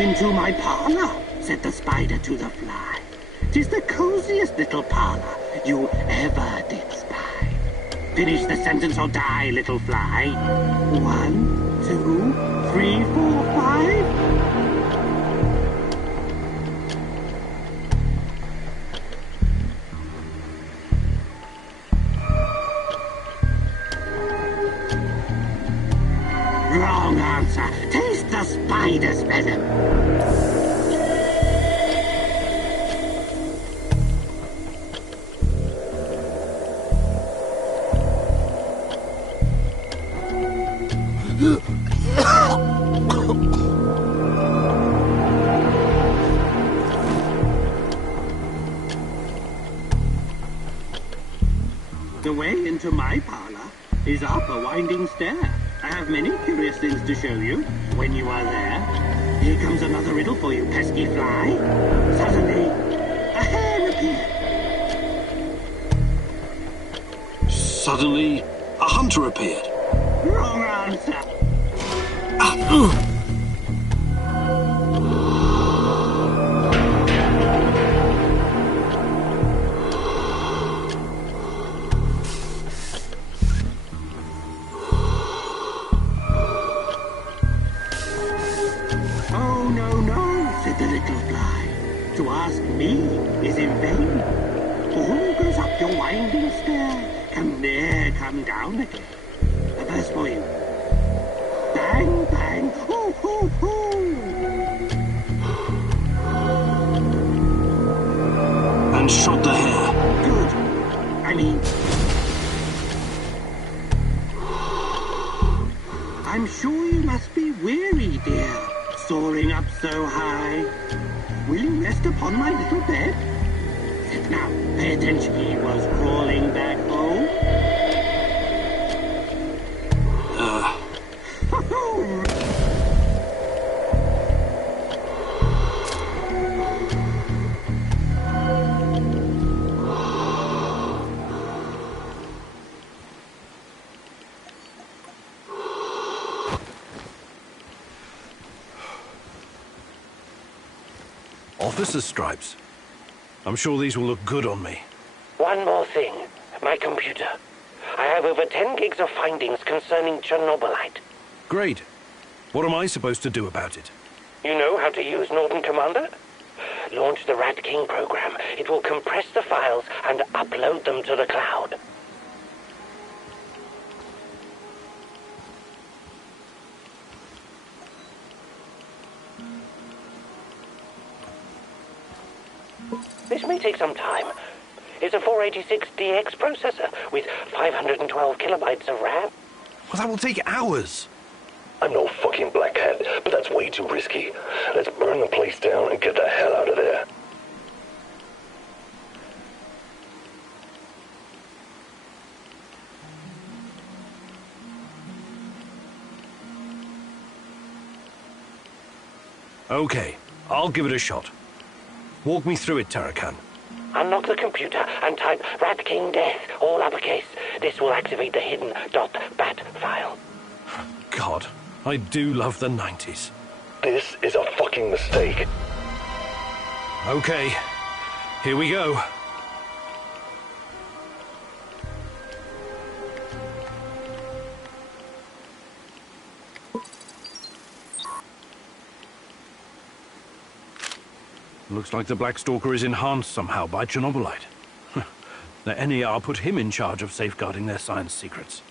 "Come into my parlor," said the spider to the fly. "'Tis the coziest little parlor you ever did spy. Finish the sentence or die, little fly. 1, 2, 3, 4, 5. Wrong answer. Taste the spider's venom. The way into my parlor is up a winding stair. I have many curious things to show you when you are there. Here comes another riddle for you, pesky fly. Suddenly, a hair appeared. Suddenly, a hunter appeared. Wrong answer. Oh, no, said the little fly. To ask me is in vain. For who goes up your winding stair can ne'er come down again. A verse for you. Bang, bang, hoo, hoo, hoo. And shot the hare. Good. I'm sure you must be weary, dear, soaring up so high. Will you rest upon my little bed? Now, pay attention. He was crawling back home. Officer's stripes. I'm sure these will look good on me. One more thing. My computer. I have over 10 gigs of findings concerning Chernobylite. Great. What am I supposed to do about it? You know how to use Norton Commander? Launch the Rat King program. It will compress the files and upload them to the cloud. This may take some time. It's a 486DX processor with 512 kilobytes of RAM. Well, that will take hours. I'm no fucking black hat, but that's way too risky. Let's burn the place down and get the hell out of there. Okay, I'll give it a shot. Walk me through it, Tarakan. Unlock the computer and type Rat King Death, all uppercase. This will activate the hidden .bat file. God, I do love the 90s. This is a fucking mistake. Okay, here we go. Looks like the Black Stalker is enhanced somehow by Chernobylite. The NER put him in charge of safeguarding their science secrets.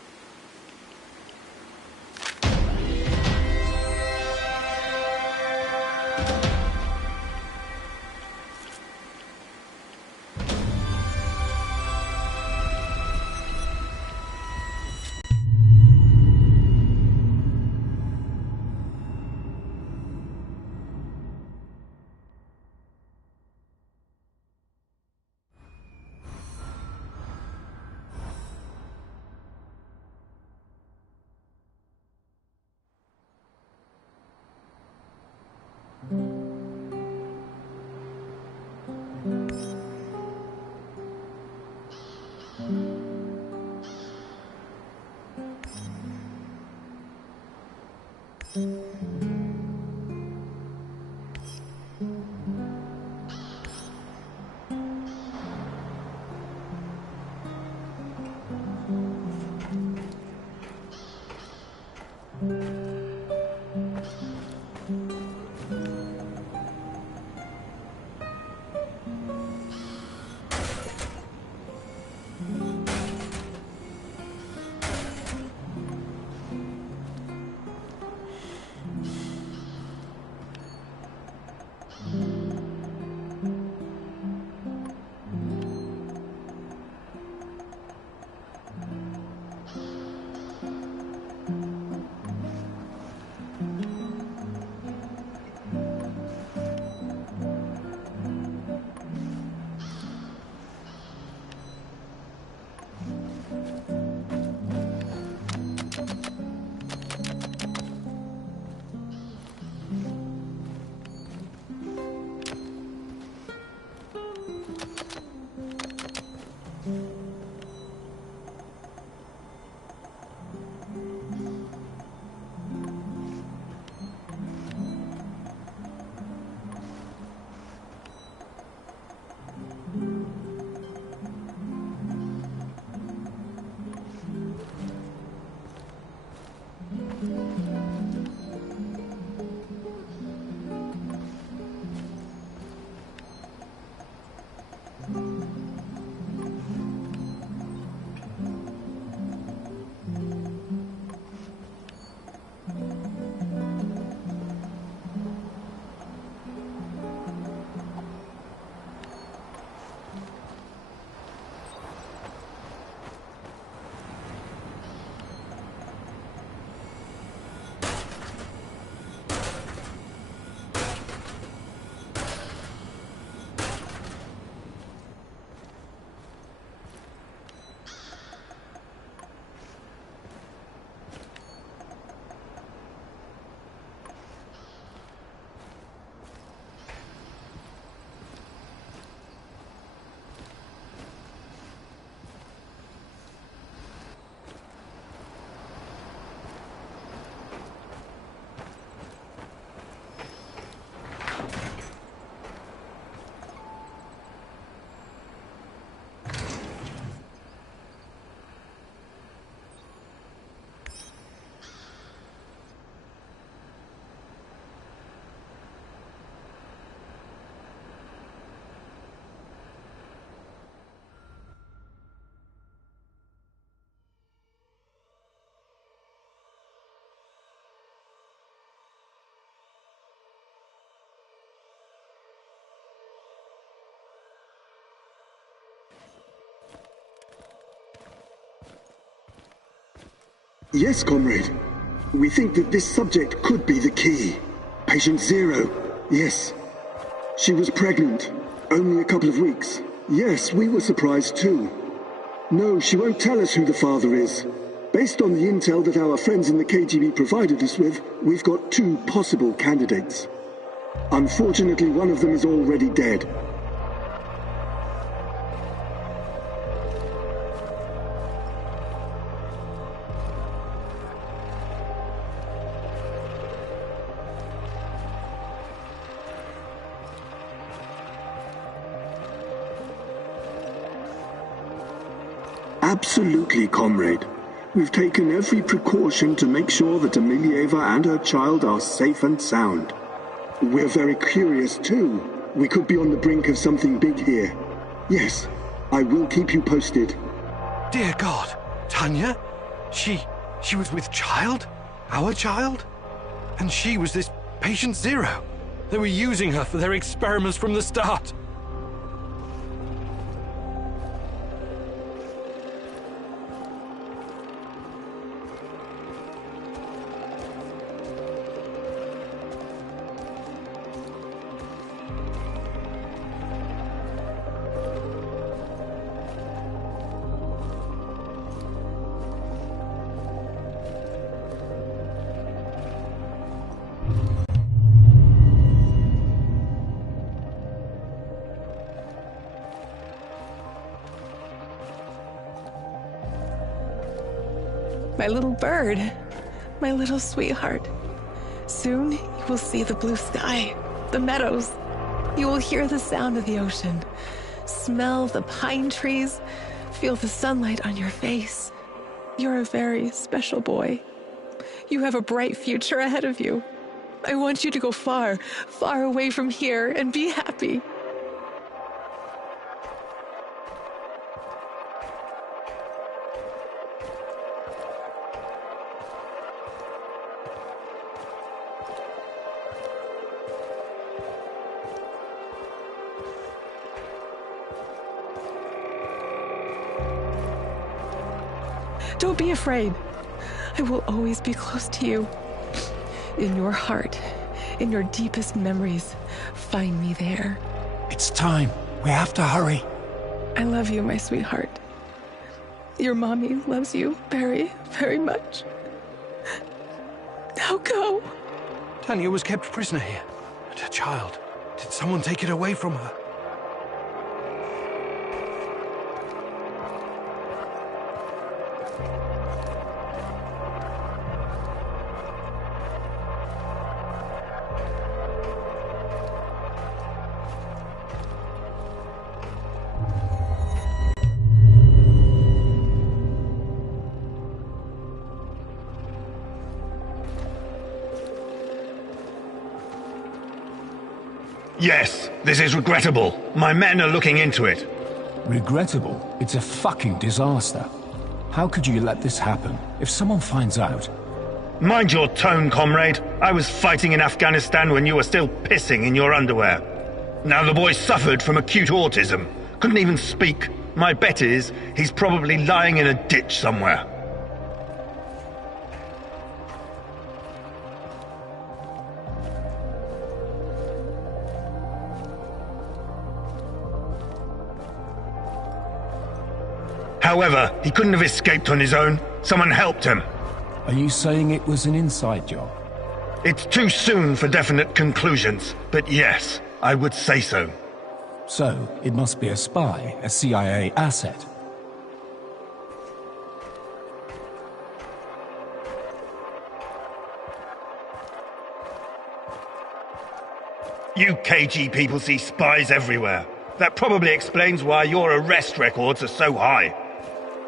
Yes, comrade. We think that this subject could be the key. Patient Zero. Yes. She was pregnant. Only a couple of weeks. Yes, we were surprised too. No, she won't tell us who the father is. Based on the intel that our friends in the KGB provided us with, we've got two possible candidates. Unfortunately, one of them is already dead. Absolutely, comrade. We've taken every precaution to make sure that Emilieva and her child are safe and sound. We're very curious, too. We could be on the brink of something big here. Yes, I will keep you posted. Dear God, Tanya? She was with child? Our child? And she was this patient Zero. They were using her for their experiments from the start. My little bird, my little sweetheart. Soon you will see the blue sky, the meadows. You will hear the sound of the ocean, smell the pine trees, feel the sunlight on your face. You're a very special boy. You have a bright future ahead of you. I want you to go far, far away from here and be happy. Don't be afraid. I will always be close to you. In your heart, in your deepest memories, find me there. It's time. We have to hurry. I love you, my sweetheart. Your mommy loves you very, very much. Now go. Tanya was kept prisoner here. And her child. Did someone take it away from her? Yes, this is regrettable. My men are looking into it. Regrettable? It's a fucking disaster. How could you let this happen? If someone finds out... Mind your tone, comrade. I was fighting in Afghanistan when you were still pissing in your underwear. Now the boy suffered from acute autism. Couldn't even speak. My bet is he's probably lying in a ditch somewhere. However, he couldn't have escaped on his own. Someone helped him. Are you saying it was an inside job? It's too soon for definite conclusions, but yes, I would say so. So, it must be a spy, a CIA asset. You KG people see spies everywhere. That probably explains why your arrest records are so high.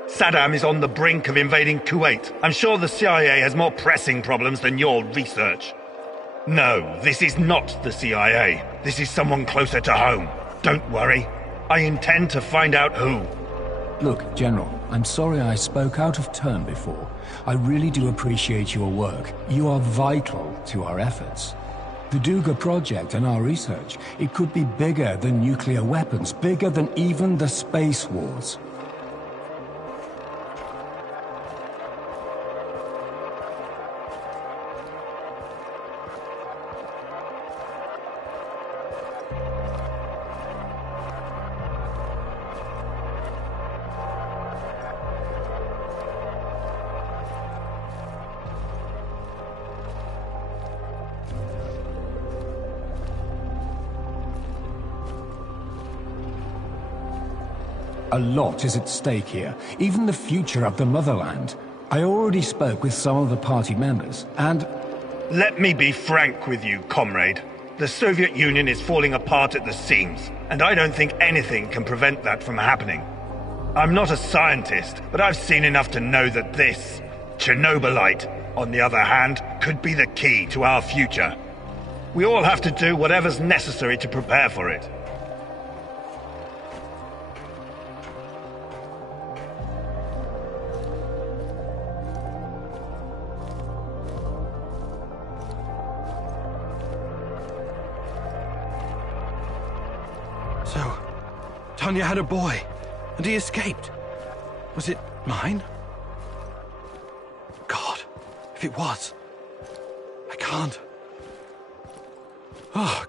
Saddam is on the brink of invading Kuwait. I'm sure the CIA has more pressing problems than your research. No, this is not the CIA. This is someone closer to home. Don't worry. I intend to find out who. Look, General, I'm sorry I spoke out of turn before. I really do appreciate your work. You are vital to our efforts. The Duga project and our research, it could be bigger than nuclear weapons, bigger than even the space wars. A lot is at stake here, even the future of the motherland. I already spoke with some of the party members, and... Let me be frank with you, comrade. The Soviet Union is falling apart at the seams, and I don't think anything can prevent that from happening. I'm not a scientist, but I've seen enough to know that this, Chernobylite, on the other hand, could be the key to our future. We all have to do whatever's necessary to prepare for it. So, Tanya had a boy, and he escaped. Was it mine? God, if it was, I can't.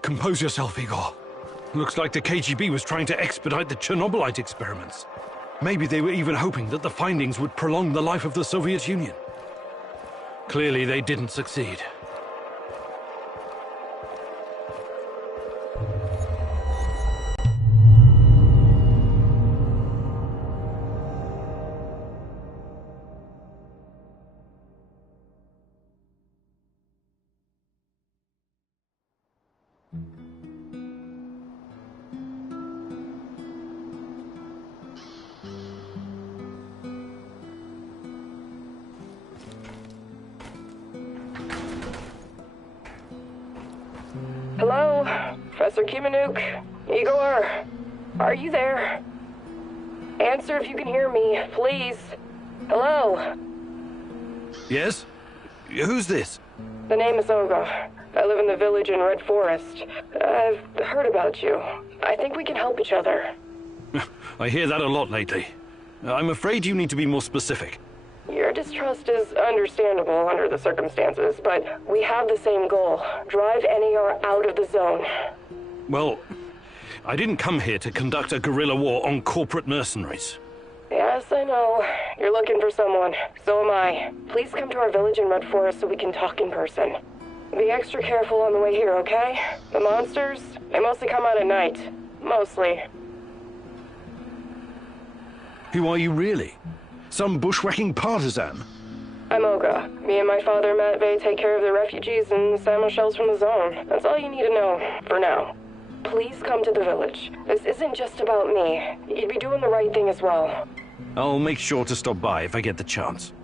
Compose yourself, Igor. Looks like the KGB was trying to expedite the Chernobylite experiments. Maybe they were even hoping that the findings would prolong the life of the Soviet Union. Clearly, they didn't succeed. Hello? Professor Kimanuk? Igor? Are you there? Answer if you can hear me, please. Hello? Yes? Who's this? The name is Olga. I live in the village in Red Forest. I've heard about you. I think we can help each other. I hear that a lot lately. I'm afraid you need to be more specific. Your distrust is understandable under the circumstances, but we have the same goal. Drive NER out of the zone. Well, I didn't come here to conduct a guerrilla war on corporate mercenaries. Yes, I know. You're looking for someone. So am I. Please come to our village in Red Forest so we can talk in person. Be extra careful on the way here, okay? The monsters, they mostly come out at night. Mostly. Who are you really? Some bushwhacking partisan? I'm Olga. Me and my father Matvey take care of the refugees and salmon shells from the zone. That's all you need to know, for now. Please come to the village. This isn't just about me. You'd be doing the right thing as well. I'll make sure to stop by if I get the chance.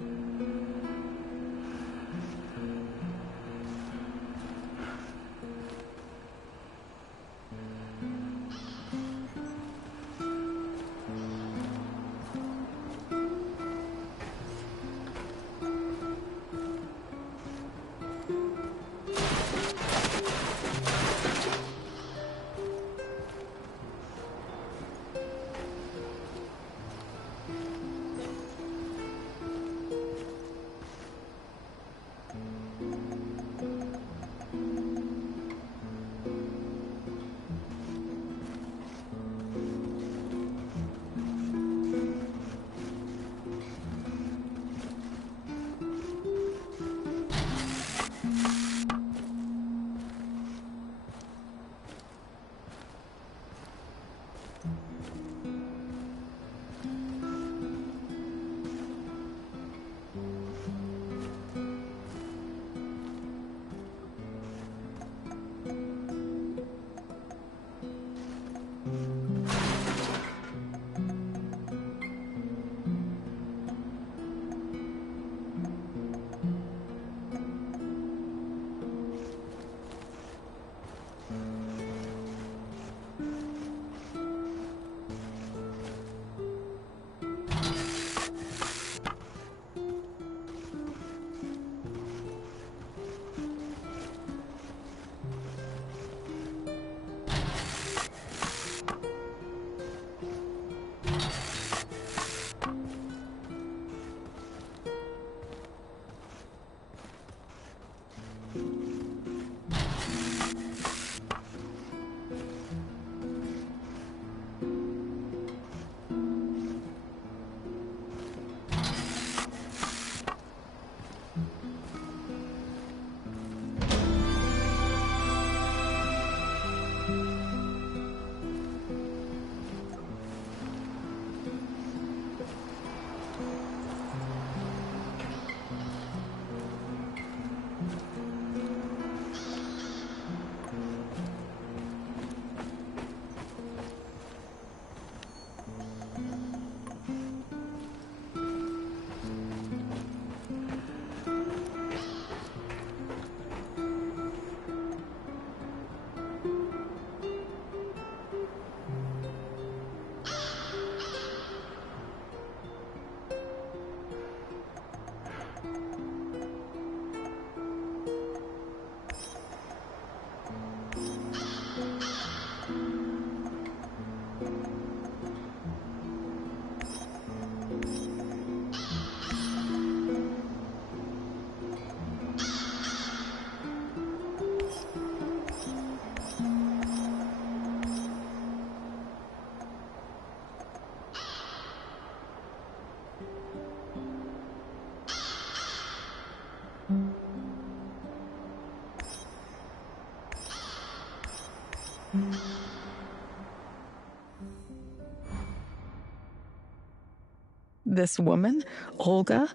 This woman, Olga,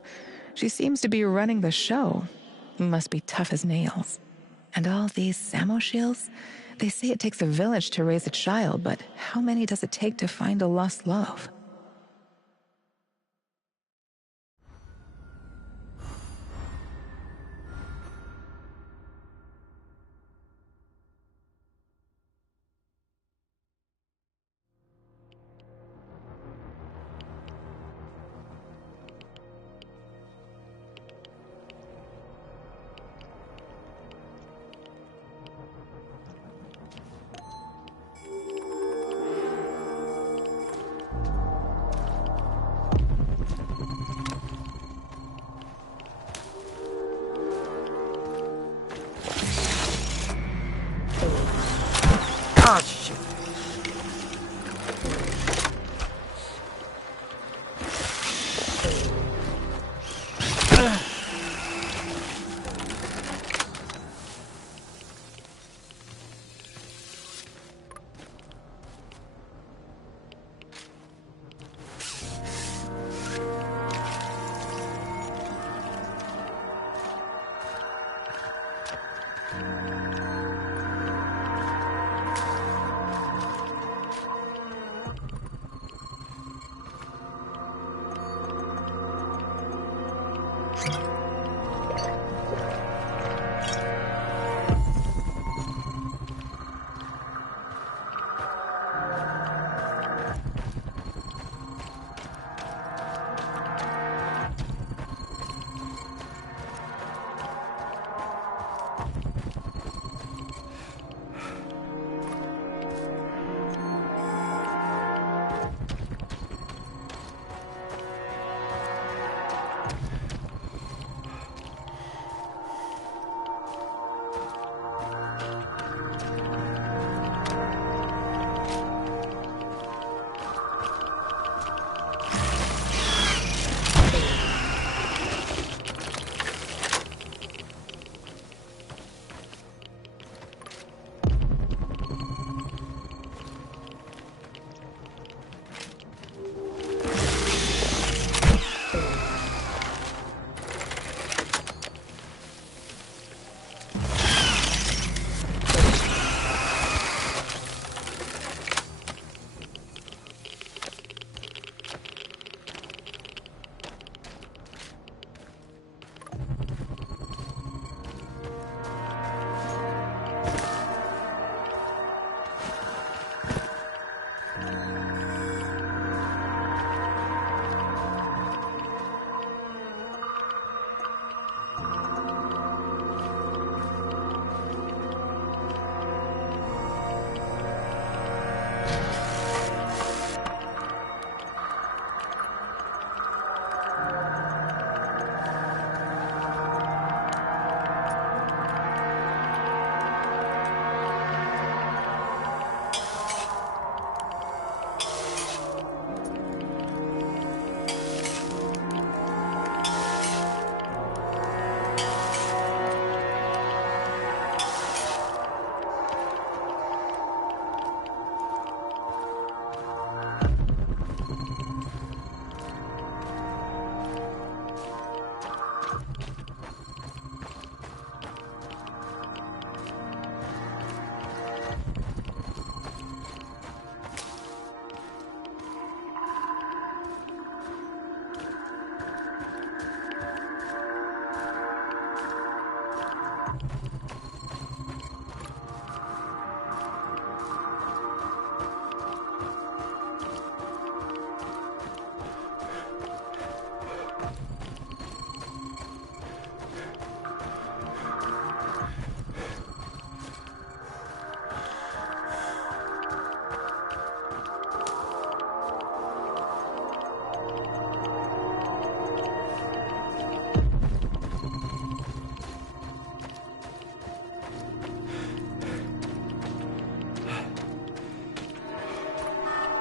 she seems to be running the show. Must be tough as nails. And all these Samoshiels, they say it takes a village to raise a child, but how many does it take to find a lost love? Ah, shit.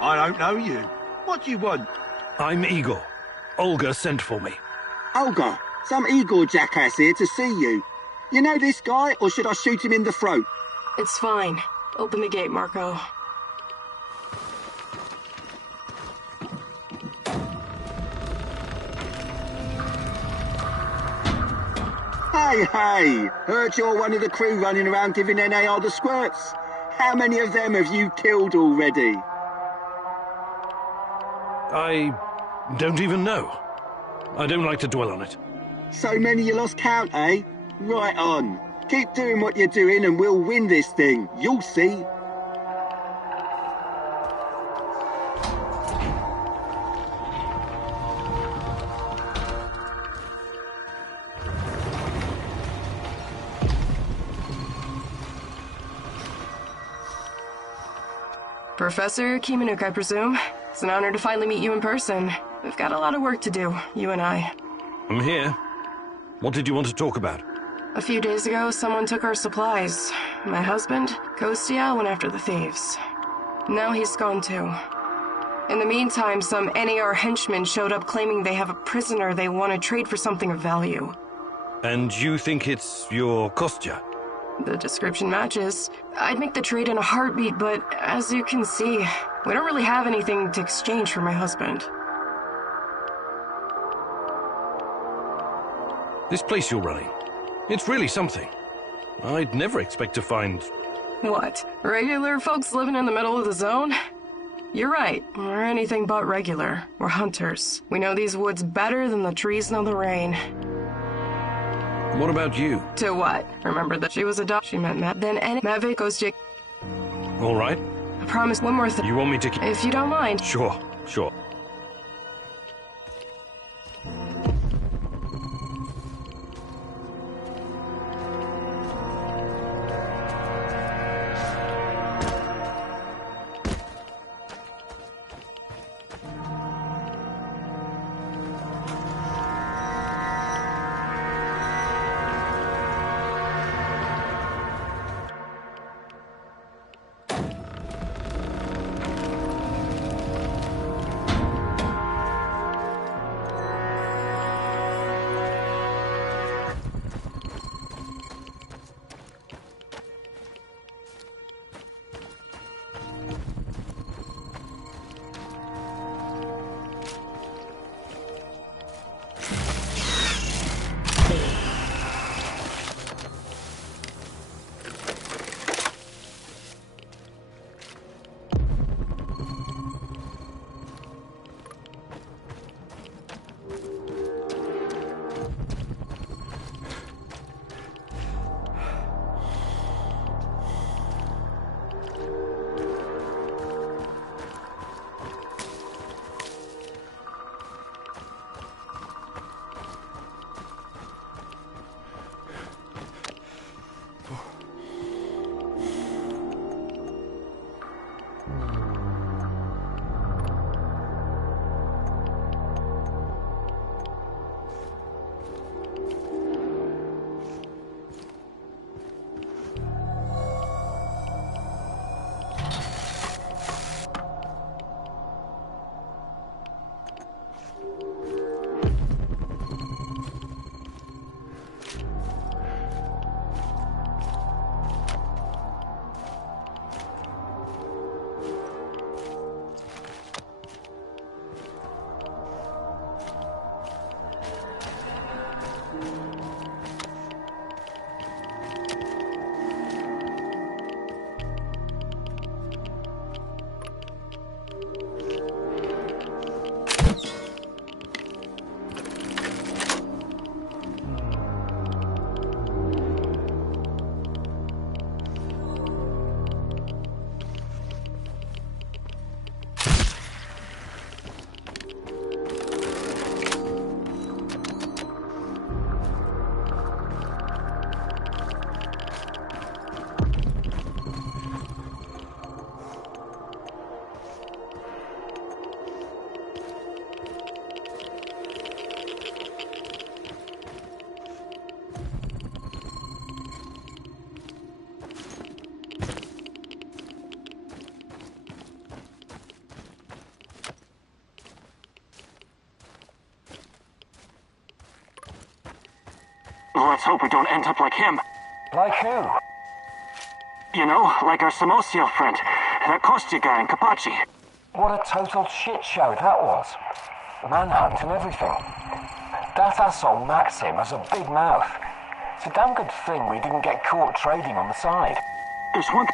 I don't know you. What do you want? I'm Igor. Olga sent for me. Olga, some Igor jackass here to see you. You know this guy, or should I shoot him in the throat? It's fine. Open the gate, Marco. Hey! Heard you're one of the crew running around giving NAR the squirts. How many of them have you killed already? I don't even know. I don't like to dwell on it. So many you lost count, eh? Right on. Keep doing what you're doing and we'll win this thing. You'll see. Professor Kimanuk, I presume. It's an honor to finally meet you in person. We've got a lot of work to do, you and I. I'm here. What did you want to talk about? A few days ago, someone took our supplies. My husband, Kostia, went after the thieves. Now he's gone too. In the meantime, some NAR henchmen showed up claiming they have a prisoner they want to trade for something of value. And you think it's your Kostya? The description matches. I'd make the trade in a heartbeat, but as you can see, we don't really have anything to exchange for my husband. This place you're running, it's really something. I'd never expect to find... What? Regular folks living in the middle of the zone? You're right. We're anything but regular. We're hunters. We know these woods better than the trees know the rain. What about you? To what? Remember that she was a dog. She met Matt. Then Matt goes Jake. All right. I promise one more thing. You want me to... If you don't mind. Sure. Let's hope we don't end up like him. Like who? You know, like our Samosio friend, that Kostya guy in Kapachi. What a total shit show that was. Manhunt and everything. That asshole Maxim has a big mouth. It's a damn good thing we didn't get caught trading on the side. There's one...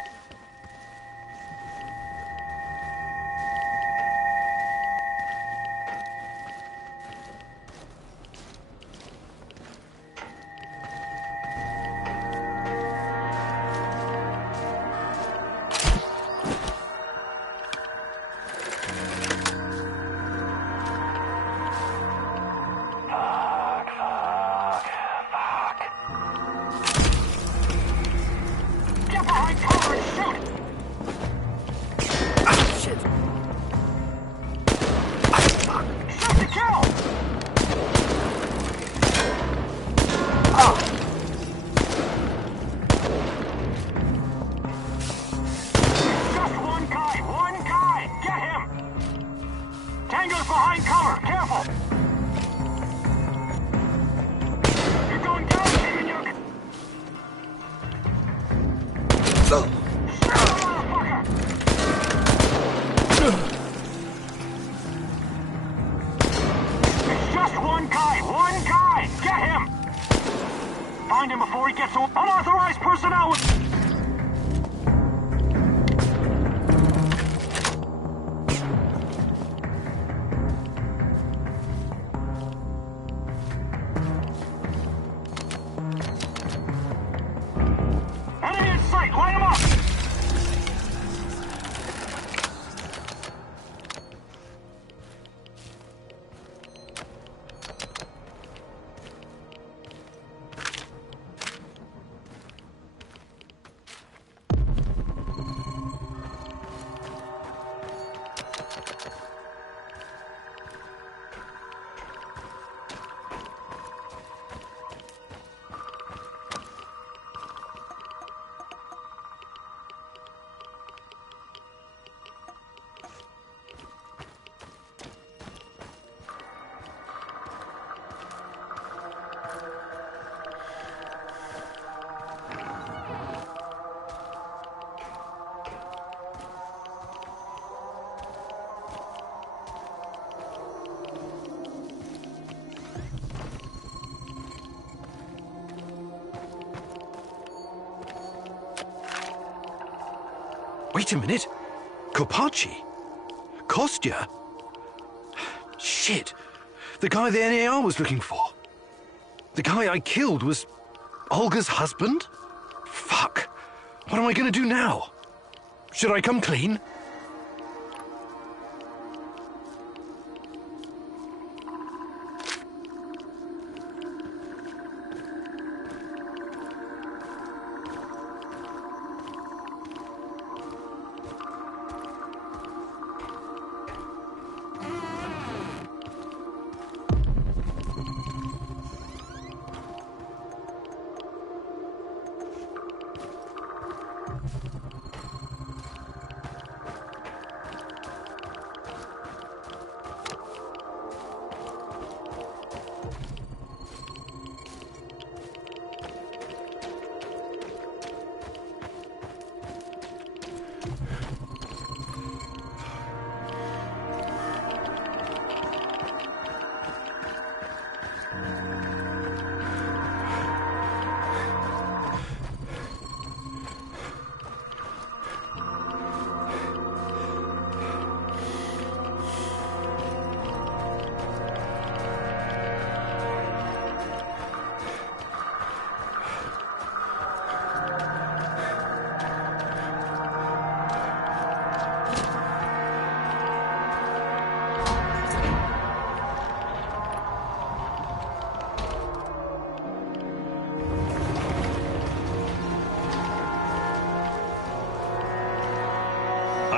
Find him before he gets unauthorized personnel. Enemy in sight, line him up! Wait a minute. Kopachi? Kostya? Shit. The guy the NAR was looking for. The guy I killed was Olga's husband? Fuck. What am I gonna do now? Should I come clean?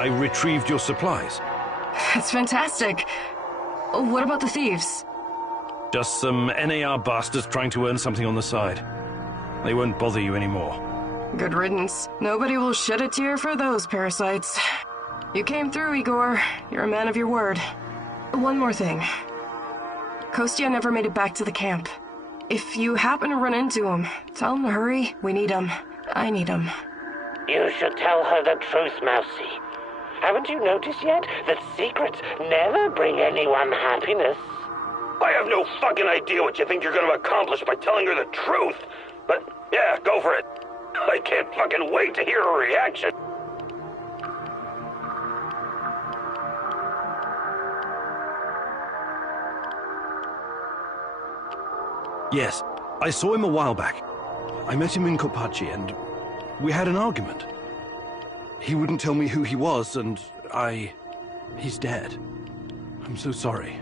I retrieved your supplies. That's fantastic. What about the thieves? Just some NAR bastards trying to earn something on the side. They won't bother you anymore. Good riddance. Nobody will shed a tear for those parasites. You came through, Igor. You're a man of your word. One more thing. Kostya never made it back to the camp. If you happen to run into him, tell him to hurry. We need him. I need him. You should tell her the truth, Mousy. Haven't you noticed yet that secrets never bring anyone happiness? I have no fucking idea what you think you're going to accomplish by telling her the truth. But, yeah, go for it. I can't fucking wait to hear her reaction. Yes, I saw him a while back. I met him in Kopachi and we had an argument. He wouldn't tell me who he was and he's dead. I'm so sorry.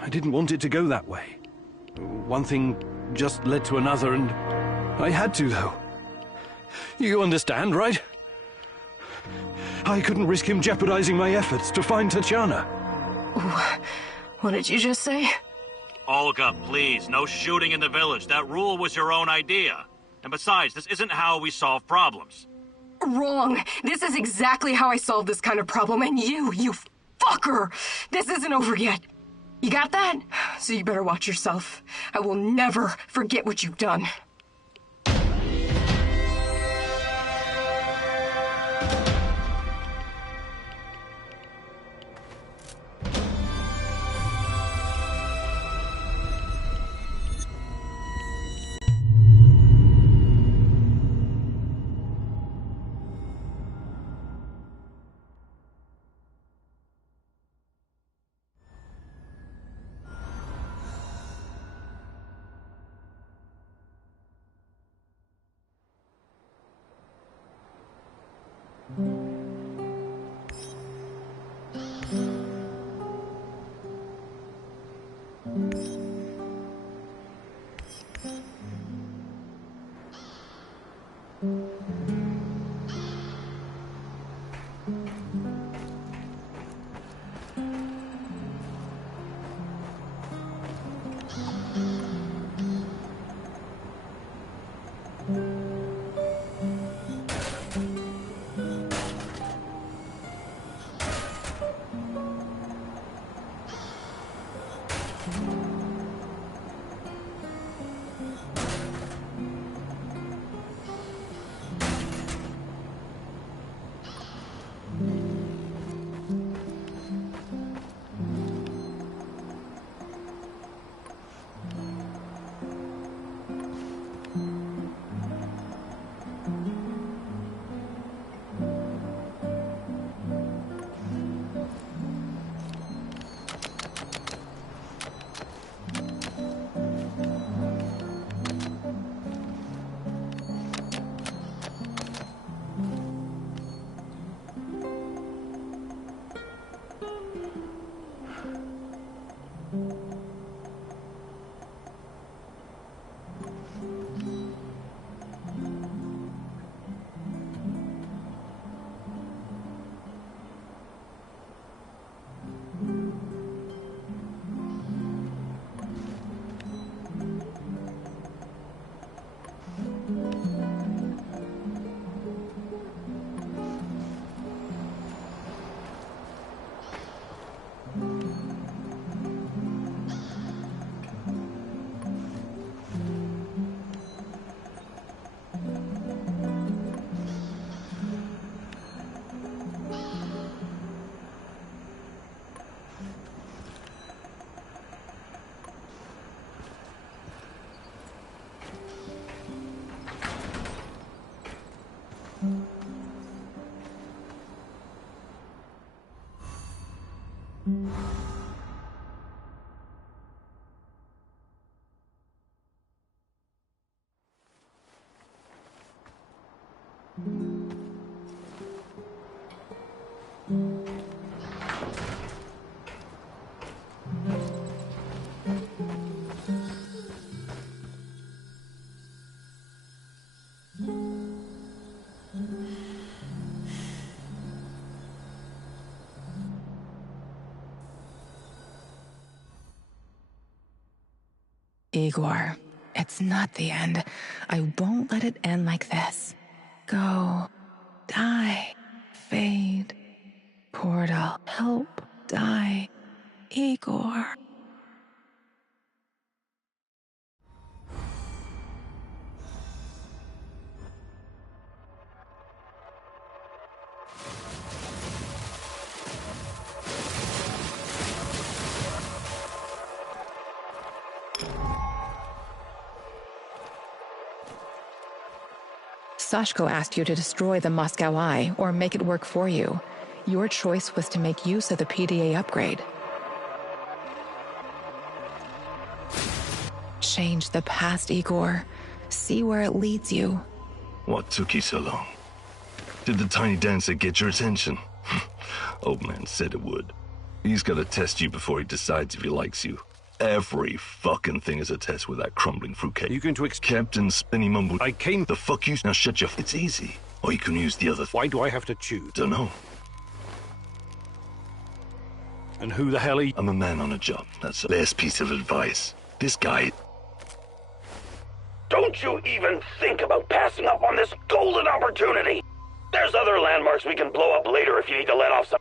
I didn't want it to go that way. One thing just led to another and I had to, though. You understand, right? I couldn't risk him jeopardizing my efforts to find Tatiana. What did you just say? Olga, please, no shooting in the village. That rule was your own idea. And besides, this isn't how we solve problems. Wrong. This is exactly how I solve this kind of problem, and you fucker! This isn't over yet. You got that? So you better watch yourself. I will never forget what you've done. Igor, it's not the end. I won't let it end like this. Go. Die. Fade. Portal. Help. Die. Igor. Sashko asked you to destroy the Moscow Eye or make it work for you. Your choice was to make use of the PDA upgrade. Change the past, Igor. See where it leads you. What took you so long? Did the tiny dancer get your attention? Old man said it would. He's gotta test you before he decides if he likes you. Every fucking thing is a test with that crumbling fruitcake. You going to Captain Spinny mumbled. I came... The fuck you... Now shut your... It's easy. Or you can use the other... Why do I have to choose? Dunno. And who the hell are you? I'm a man on a job. That's the last piece of advice. This guy... Don't you even think about passing up on this golden opportunity! There's other landmarks we can blow up later if you need to let off some...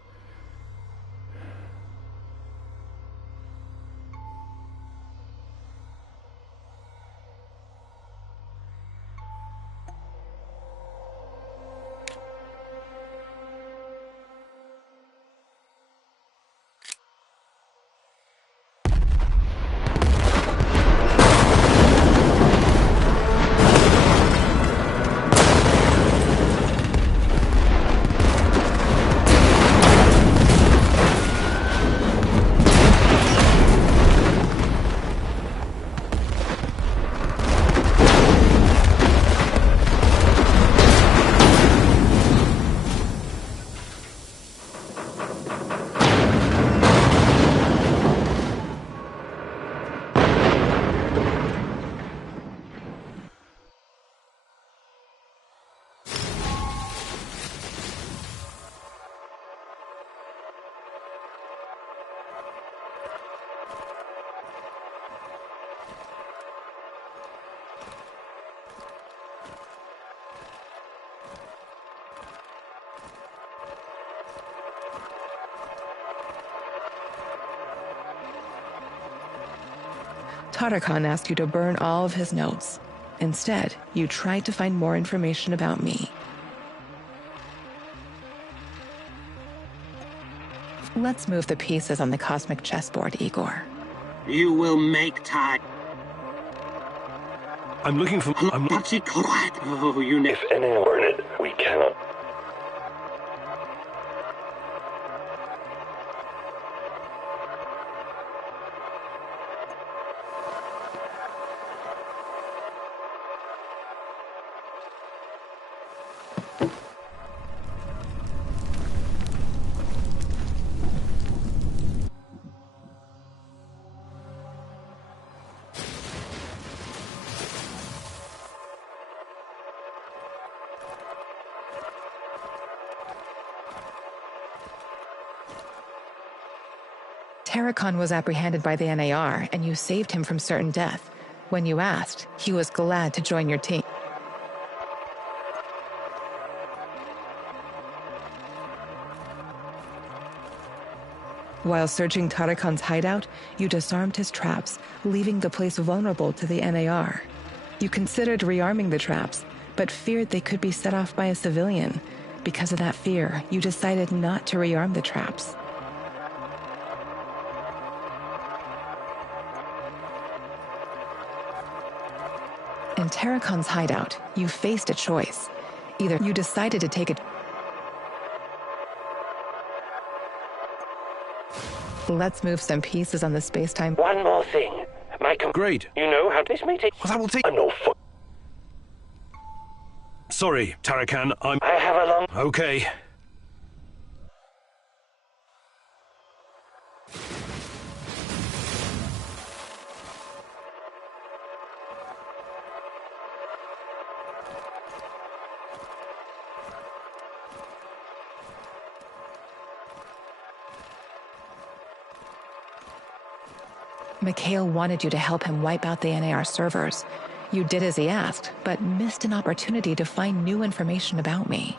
Tarkhan asked you to burn all of his notes. Instead, you tried to find more information about me. Let's move the pieces on the cosmic chessboard, Igor. You will make time. I'm looking for... I'm not... Quiet. Oh, you know. If anyone burn it, we cannot... Tarkhan was apprehended by the NAR, and you saved him from certain death. When you asked, he was glad to join your team. While searching Tarkhan's hideout, you disarmed his traps, leaving the place vulnerable to the NAR. You considered rearming the traps, but feared they could be set off by a civilian. Because of that fear, you decided not to rearm the traps. In Tarkhan's hideout, you faced a choice. Either you decided to take it. Let's move some pieces on the space-time. One more thing. Great. You know how this may take... Well, that will take... I'm no fuck... Sorry, Tarkhan, I'm... I have a long... Okay. Mikhail wanted you to help him wipe out the NAR servers. You did as he asked, but missed an opportunity to find new information about me.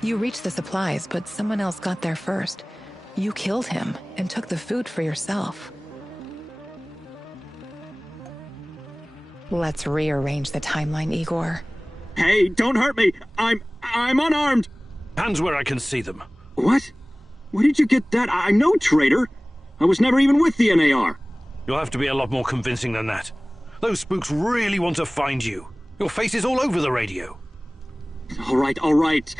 You reached the supplies, but someone else got there first. You killed him and took the food for yourself. Let's rearrange the timeline, Igor. Hey, don't hurt me! I'm unarmed! Hands where I can see them. What? Where did you get that? I'm no traitor. I was never even with the NAR. You'll have to be a lot more convincing than that. Those spooks really want to find you. Your face is all over the radio. All right.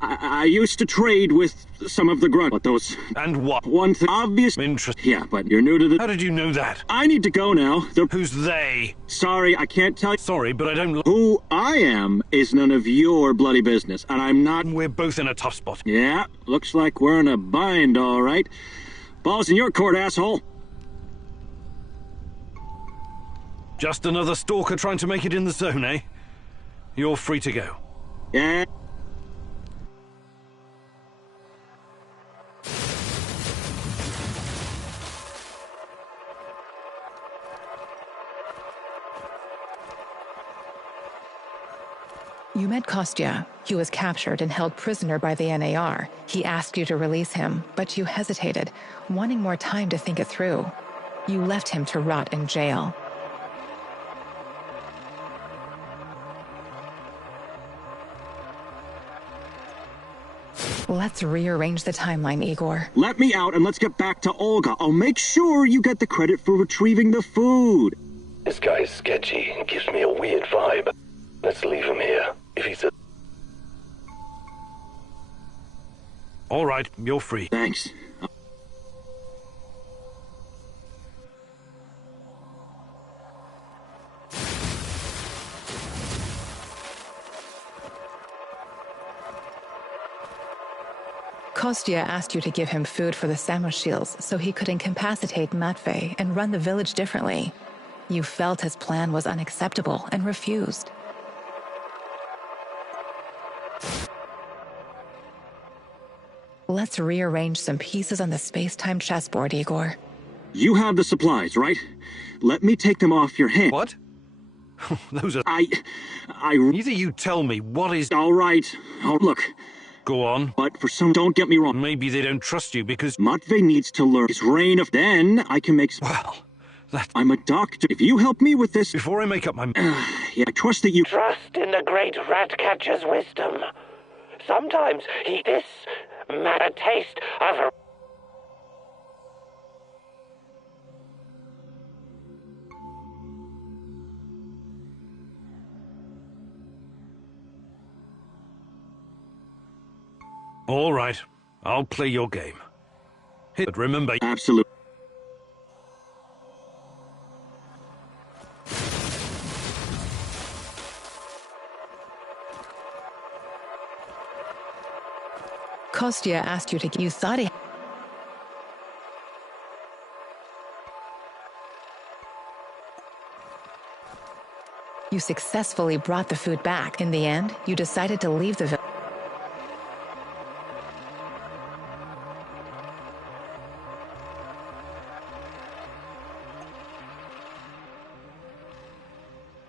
I used to trade with some of the grunt, but those... And what? One thing obvious... Interest. Yeah, but you're new to the... How did you know that? I need to go now. Who's they? Sorry, I can't tell you... Sorry, but I don't... Who I am is none of your bloody business, and I'm not... We're both in a tough spot. Yeah, looks like we're in a bind, all right. Ball's in your court, asshole. Just another stalker trying to make it in the zone, eh? You're free to go. Yeah. You met Kostya. He was captured and held prisoner by the NAR. He asked you to release him, but you hesitated, wanting more time to think it through. You left him to rot in jail. Let's rearrange the timeline, Igor. Let me out and let's get back to Olga. I'll make sure you get the credit for retrieving the food. This guy's sketchy and gives me a weird vibe. Let's leave him here. If he's a... All right, you're free. Thanks. Kostya asked you to give him food for the Samoshils so he could incapacitate Matvey and run the village differently. You felt his plan was unacceptable and refused. Let's rearrange some pieces on the space-time chessboard, Igor. You have the supplies, right? Let me take them off your hands. What? Those are... Either you tell me what is... All right. Oh, look. Go on. But for some, don't get me wrong. Maybe they don't trust you because... Matvey needs to learn his reign of... Then I can make... Well, that... I'm a doctor. If you help me with this... Before I make up my... Yeah, I trust that you... Trust in the great rat-catcher's wisdom. Sometimes this... a taste of a... All right, I'll play your game. But remember... Absolutely. Kostya asked you to... You thought he... You successfully brought the food back. In the end, you decided to leave the village.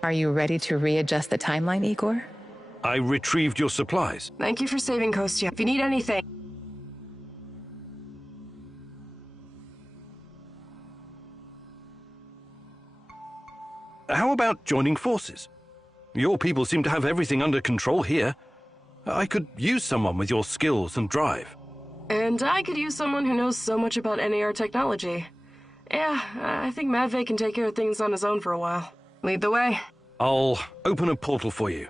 Are you ready to readjust the timeline, Igor? I retrieved your supplies. Thank you for saving Kostya. If you need anything... How about joining forces? Your people seem to have everything under control here. I could use someone with your skills and drive. And I could use someone who knows so much about NAR technology. Yeah, I think Matvey can take care of things on his own for a while. Lead the way. I'll open a portal for you.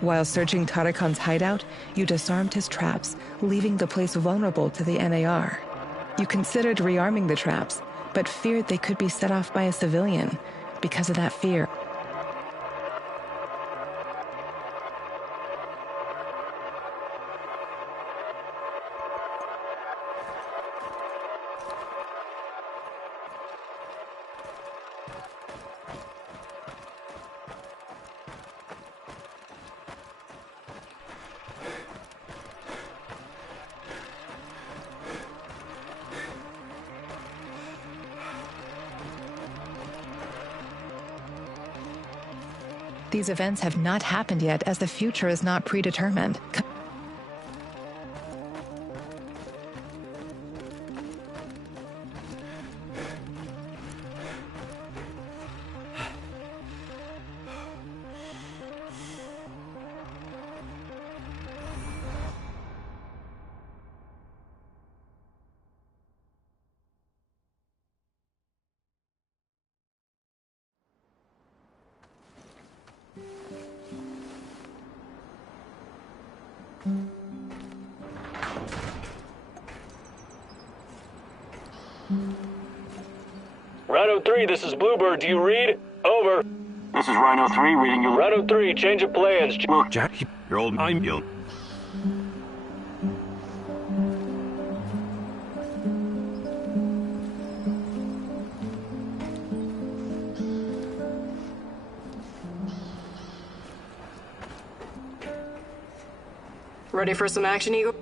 While searching Tarakan's hideout, you disarmed his traps, leaving the place vulnerable to the NAR. You considered rearming the traps, but feared they could be set off by a civilian. Because of that fear, these events have not happened yet, as the future is not predetermined. Rhino 3, this is Bluebird. Do you read? Over. This is Rhino 3 reading you. Rhino 3, change of plans. Look, Jack, Your old I'm young. Ready for some action, Igor?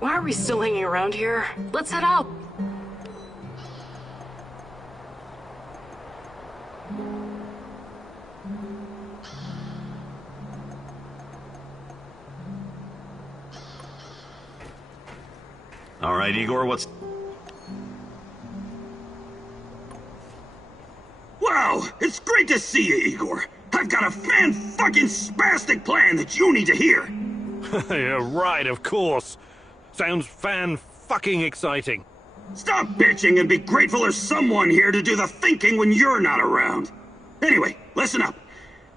Why are we still hanging around here? Let's head out. All right, Igor, what's... Wow, it's great to see you, Igor. I've got a fan-fucking-spastic plan that you need to hear. Yeah, right, of course. Sounds fan-fucking exciting. Stop bitching and be grateful there's someone here to do the thinking when you're not around. Anyway, listen up.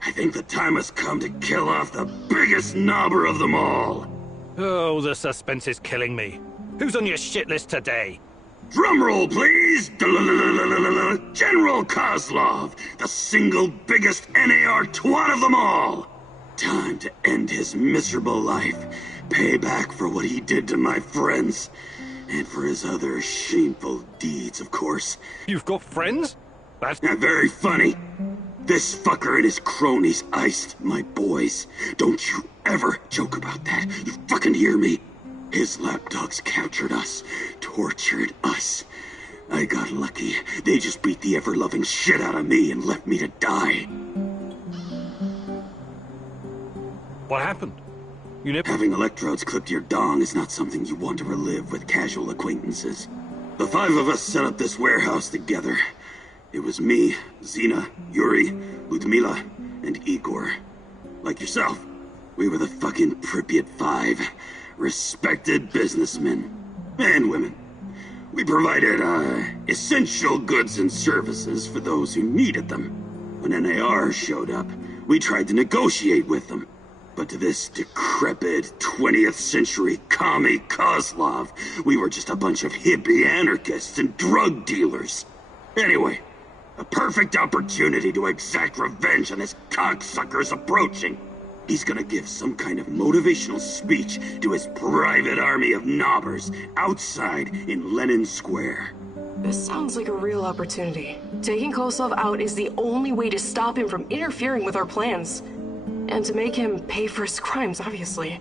I think the time has come to kill off the biggest knobber of them all. Oh, the suspense is killing me. Who's on your shit list today? Drumroll, please! General Kozlov, the single biggest NAR twat of them all! Time to end his miserable life, pay back for what he did to my friends, and for his other shameful deeds, of course. You've got friends? That's not very funny. This fucker and his cronies iced my boys. Don't you ever joke about that. You fucking hear me? His lapdogs captured us, tortured us. I got lucky. They just beat the ever-loving shit out of me and left me to die. What happened? You never... Having electrodes clipped to your dong is not something you want to relive with casual acquaintances. The five of us set up this warehouse together. It was me, Zina, Yuri, Ludmila, and Igor. Like yourself, we were the fucking Pripyat Five. Respected businessmen. And women. We provided, essential goods and services for those who needed them. When NAR showed up, we tried to negotiate with them. But to this decrepit 20th century commie Kozlov, we were just a bunch of hippie anarchists and drug dealers. Anyway, a perfect opportunity to exact revenge on this cocksucker's approaching. He's gonna give some kind of motivational speech to his private army of knobbers outside in Lenin Square. This sounds like a real opportunity. Taking Kozlov out is the only way to stop him from interfering with our plans. And to make him pay for his crimes, obviously.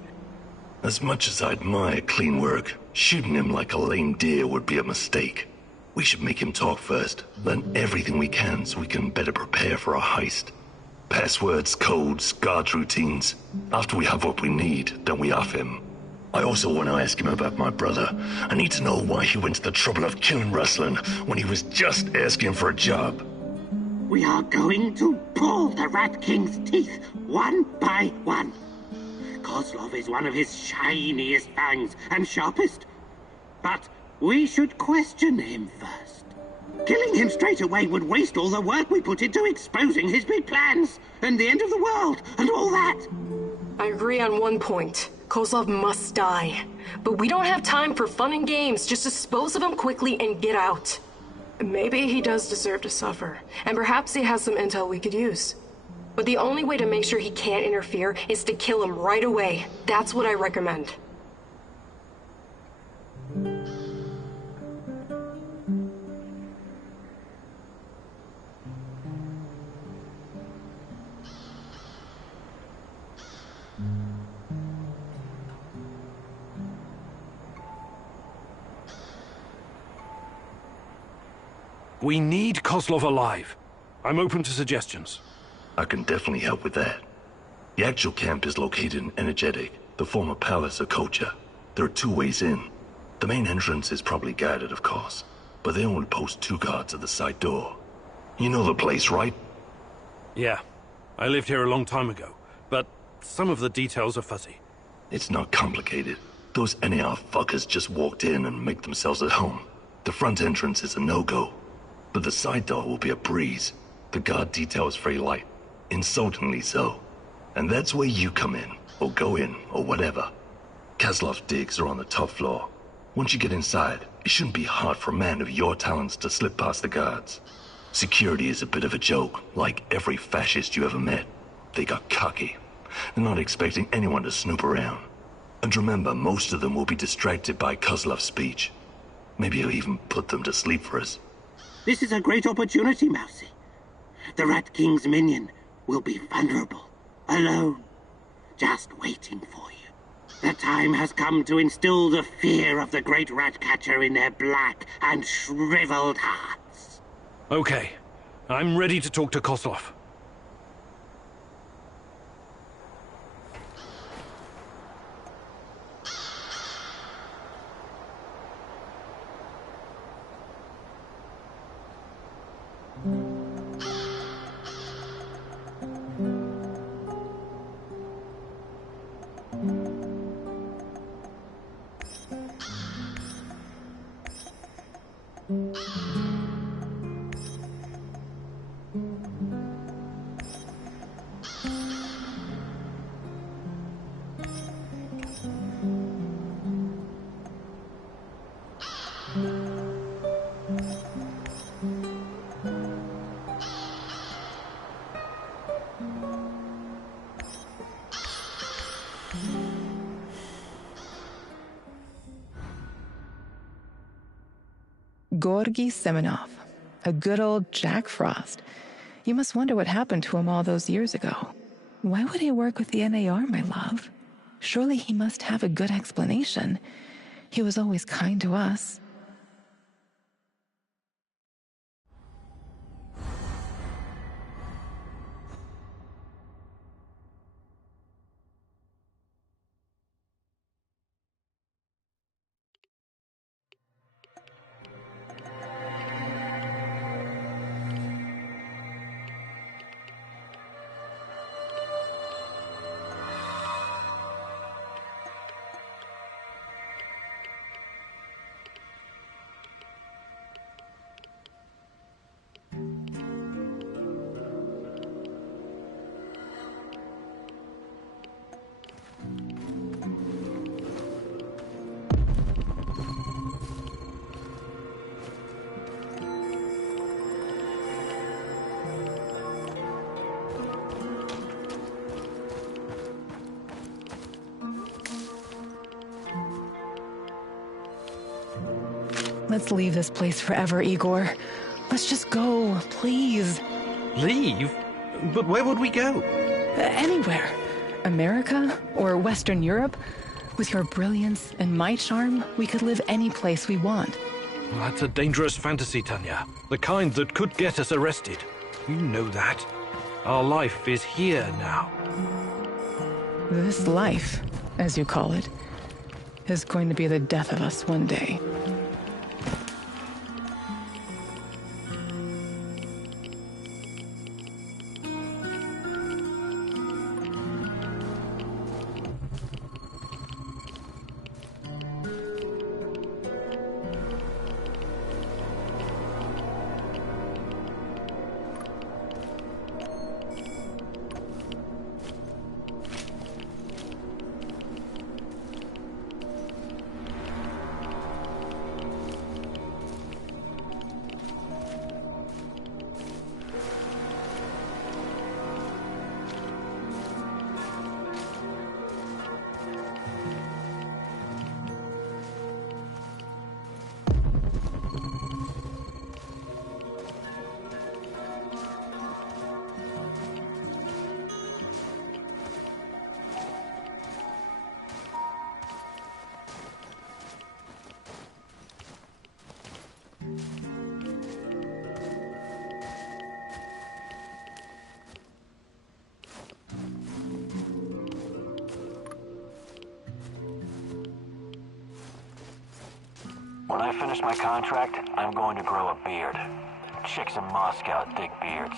As much as I admire clean work, shooting him like a lame deer would be a mistake. We should make him talk first, learn everything we can so we can better prepare for our heist. Passwords, codes, guard routines. After we have what we need, then we off him. I also want to ask him about my brother. I need to know why he went to the trouble of killing Ruslan when he was just asking for a job. We are going to pull the Rat King's teeth, one by one. Kozlov is one of his shiniest fangs and sharpest. But we should question him first. Killing him straight away would waste all the work we put into exposing his big plans, and the end of the world, and all that. I agree on one point. Kozlov must die. But we don't have time for fun and games. Just dispose of him quickly and get out. Maybe he does deserve to suffer, and perhaps he has some intel we could use. But the only way to make sure he can't interfere is to kill him right away. That's what I recommend. We need Kozlov alive. I'm open to suggestions. I can definitely help with that. The actual camp is located in Energetic, the former palace of Kocha. There are two ways in. The main entrance is probably guarded, of course, but they only post 2 guards at the side door. You know the place, right? Yeah. I lived here a long time ago, but some of the details are fuzzy. It's not complicated. Those NAR fuckers just walked in and make themselves at home. The front entrance is a no-go. But the side door will be a breeze. The guard detail is very light. Insultingly so. And that's where you come in, or go in, or whatever. Kozlov's digs are on the top floor. Once you get inside, it shouldn't be hard for a man of your talents to slip past the guards. Security is a bit of a joke, like every fascist you ever met. They got cocky. They're not expecting anyone to snoop around. And remember, most of them will be distracted by Kozlov's speech. Maybe he'll even put them to sleep for us. This is a great opportunity, Mousy. The Rat King's minion will be vulnerable, alone, just waiting for you. The time has come to instill the fear of the great rat catcher in their black and shriveled hearts. Okay. I'm ready to talk to Kozlov. Georgy Semenov, a good old Jack Frost. You must wonder what happened to him all those years ago. Why would he work with the NAR, my love? Surely he must have a good explanation. He was always kind to us. Let's leave this place forever, Igor. Let's just go, please. Leave? But where would we go? Anywhere. America or Western Europe. With your brilliance and my charm, we could live any place we want. Well, that's a dangerous fantasy, Tanya. The kind that could get us arrested. You know that. Our life is here now. This life, as you call it, is going to be the death of us one day. When I finish my contract, I'm going to grow a beard. Chicks in Moscow dig beards.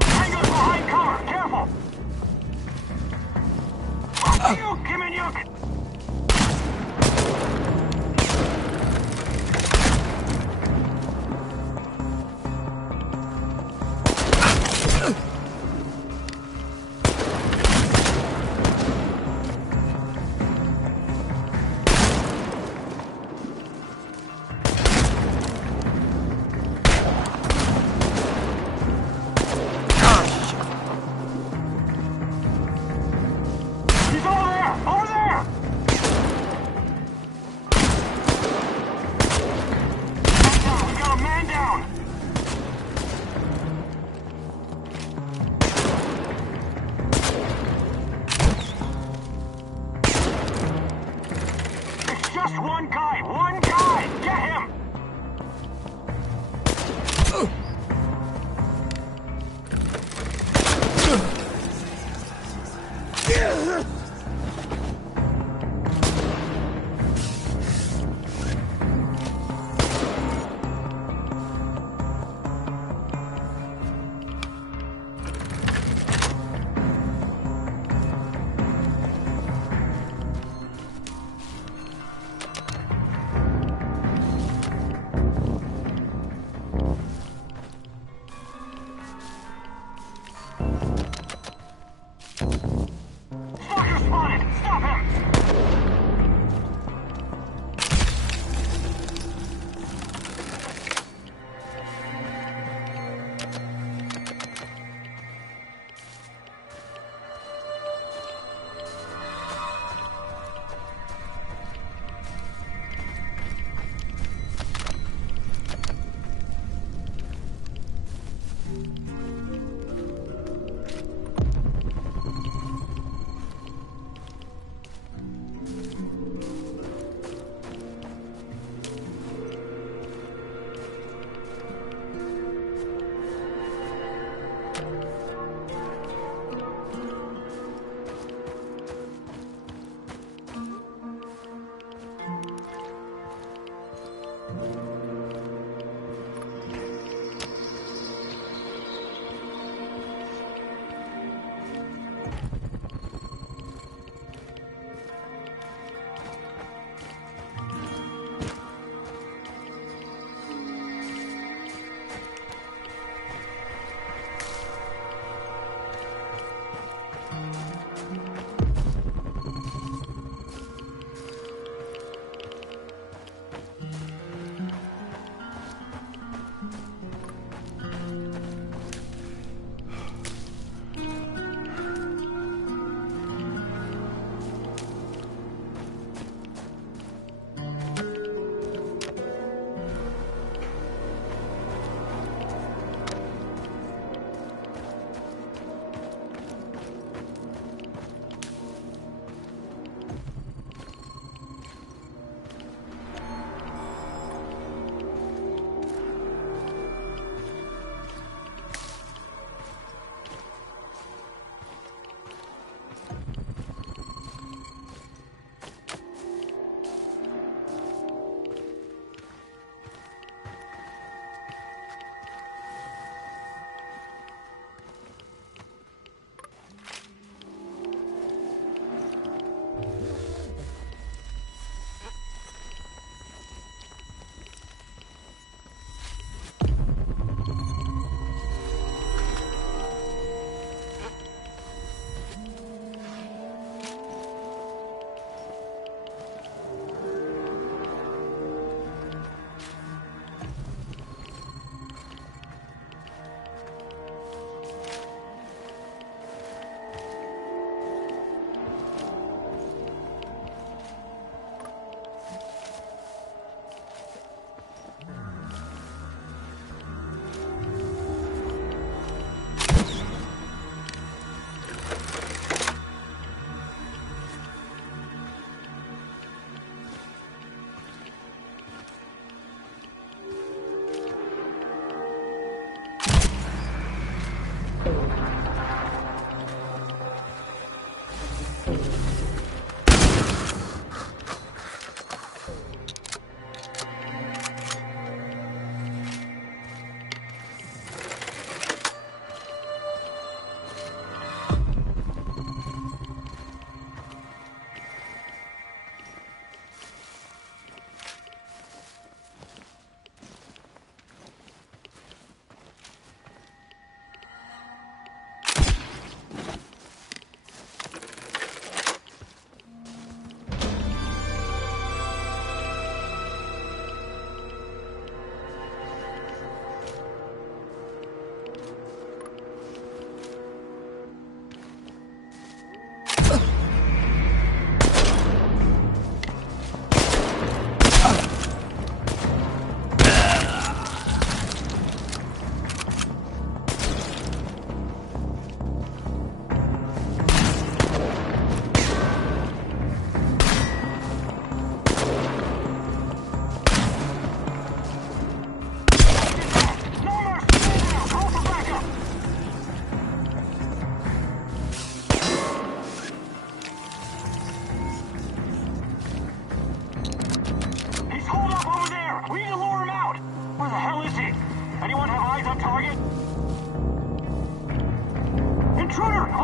Tango's behind cover! Careful! You, Kim and Yuk! Just one guy! One guy! Get him! Stalker spotted! Stop him!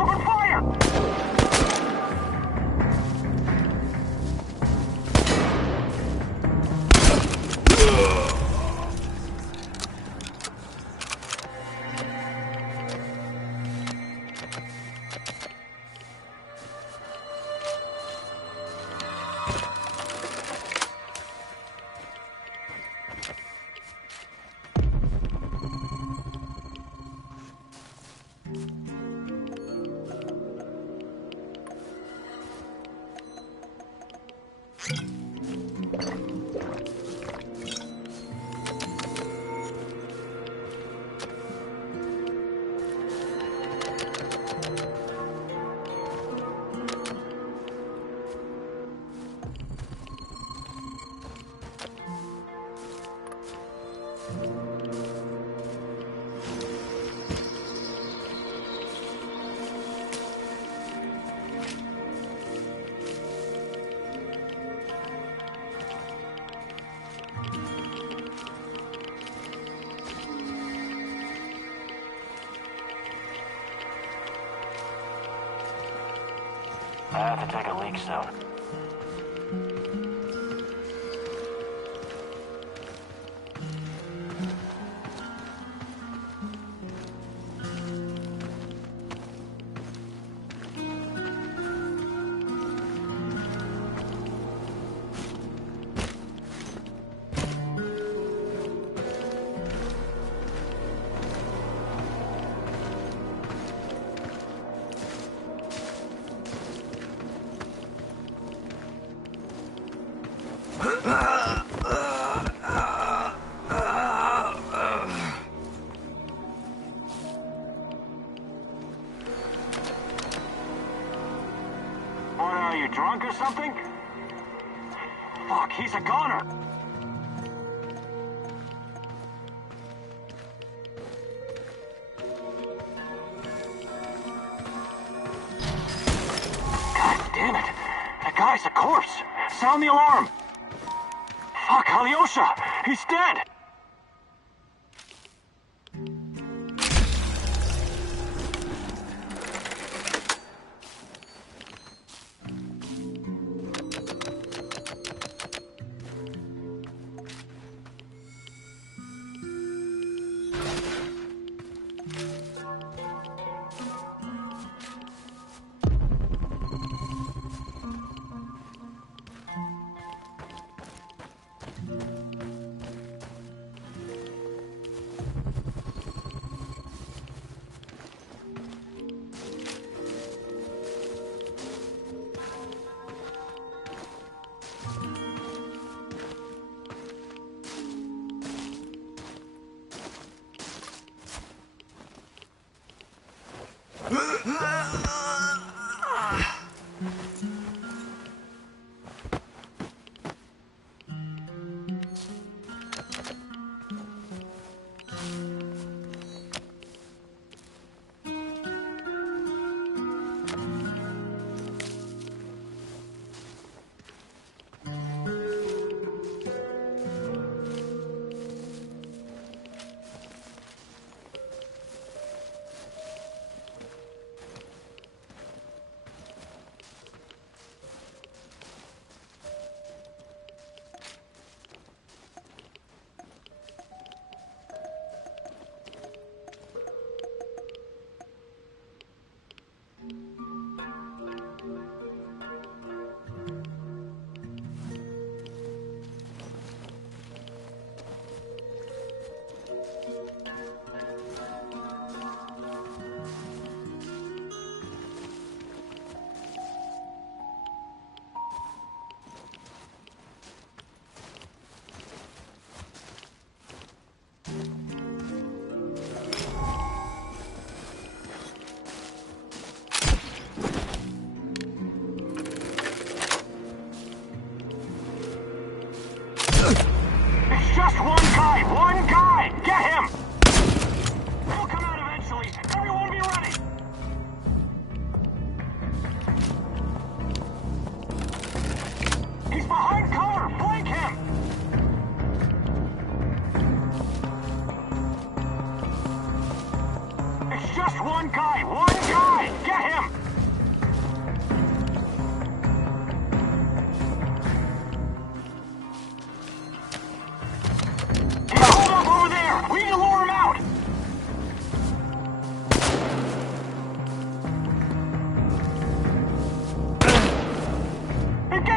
Open fire! I have to take a leak soon. What are you, drunk or something? Fuck, he's a goner! God damn it! That guy's a corpse! Sound the alarm! Fuck, Alyosha! He's dead!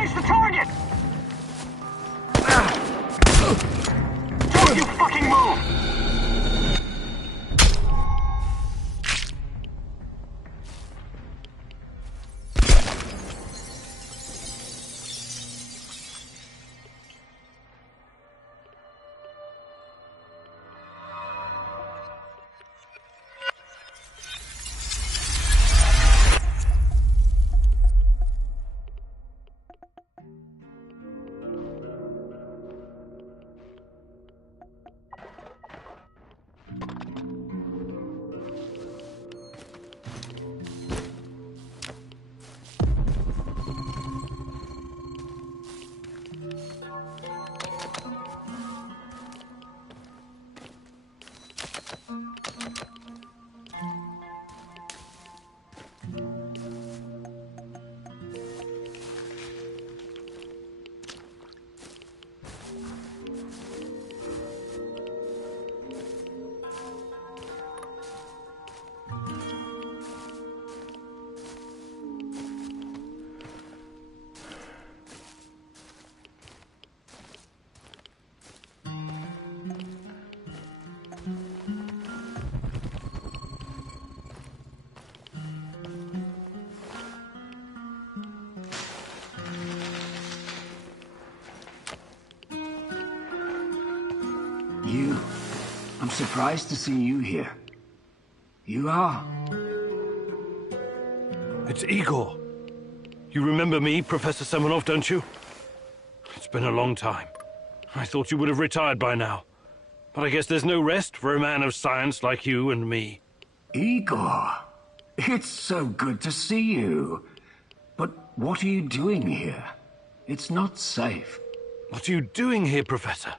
Engage the target! Don't you fucking move! I'm surprised to see you here. You are? It's Igor. You remember me, Professor Semenov, don't you? It's been a long time. I thought you would have retired by now. But I guess there's no rest for a man of science like you and me. Igor, it's so good to see you. But what are you doing here? It's not safe. What are you doing here, Professor?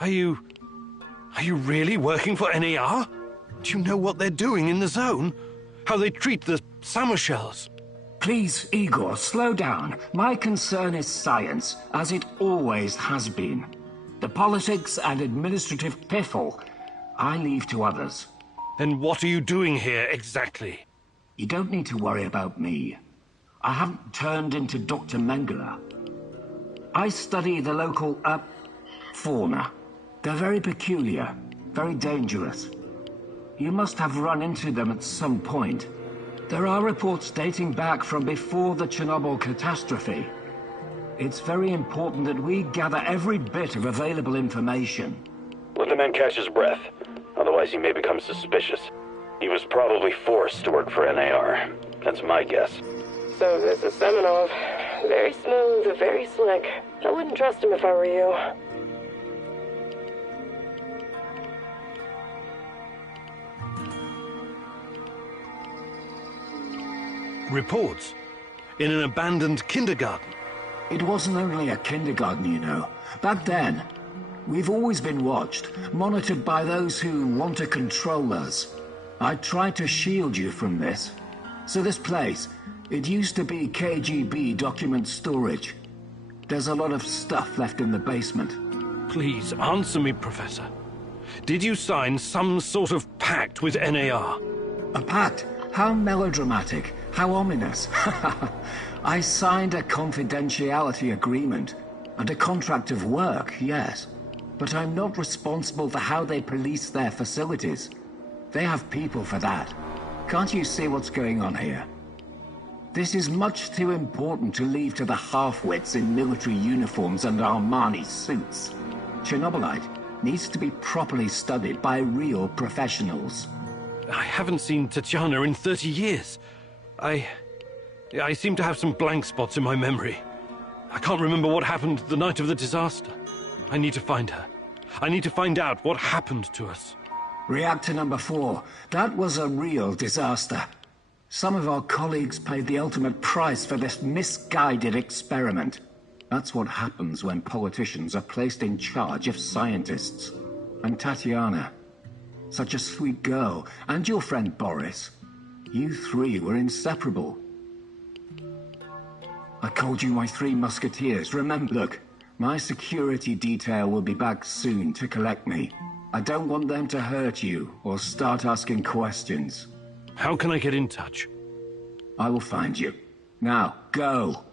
Are you really working for NAR? Do you know what they're doing in the zone? How they treat the summer shells? Please, Igor, slow down. My concern is science, as it always has been. The politics and administrative piffle, I leave to others. Then what are you doing here, exactly? You don't need to worry about me. I haven't turned into Dr. Mengele. I study the local, fauna. They're very peculiar, very dangerous. You must have run into them at some point. There are reports dating back from before the Chernobyl catastrophe. It's very important that we gather every bit of available information. Let the man catch his breath. Otherwise he may become suspicious. He was probably forced to work for NAR. That's my guess. So this is Semenov. Very smooth, very slick. I wouldn't trust him if I were you. Reports? In an abandoned kindergarten? It wasn't only a kindergarten, you know. Back then, we've always been watched, monitored by those who want to control us. I tried to shield you from this. So this place, it used to be KGB document storage. There's a lot of stuff left in the basement. Please, answer me, Professor. Did you sign some sort of pact with NAR? A pact? How melodramatic. How ominous. I signed a confidentiality agreement and a contract of work, yes. But I'm not responsible for how they police their facilities. They have people for that. Can't you see what's going on here? This is much too important to leave to the half-wits in military uniforms and Armani suits. Chernobylite needs to be properly studied by real professionals. I haven't seen Tatiana in 30 years. I seem to have some blank spots in my memory. I can't remember what happened the night of the disaster. I need to find her. I need to find out what happened to us. Reactor number 4. That was a real disaster. Some of our colleagues paid the ultimate price for this misguided experiment. That's what happens when politicians are placed in charge of scientists. And Tatiana, such a sweet girl, and your friend Boris. You three were inseparable. I called you my 3 musketeers, remember? Look, my security detail will be back soon to collect me. I don't want them to hurt you or start asking questions. How can I get in touch? I will find you. Now, go.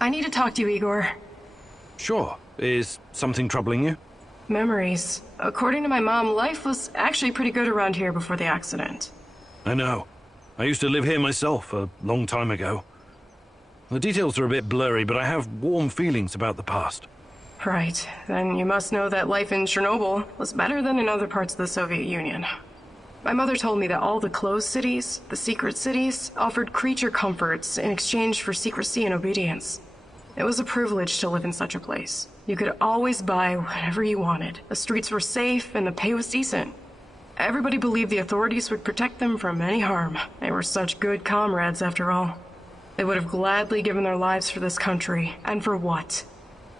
I need to talk to you, Igor. Sure. Is something troubling you? Memories. According to my mom, life was actually pretty good around here before the accident. I know. I used to live here myself a long time ago. The details are a bit blurry, but I have warm feelings about the past. Right. Then you must know that life in Chernobyl was better than in other parts of the Soviet Union. My mother told me that all the closed cities, the secret cities, offered creature comforts in exchange for secrecy and obedience. It was a privilege to live in such a place. You could always buy whatever you wanted. The streets were safe and the pay was decent. Everybody believed the authorities would protect them from any harm. They were such good comrades, after all. They would have gladly given their lives for this country. And for what?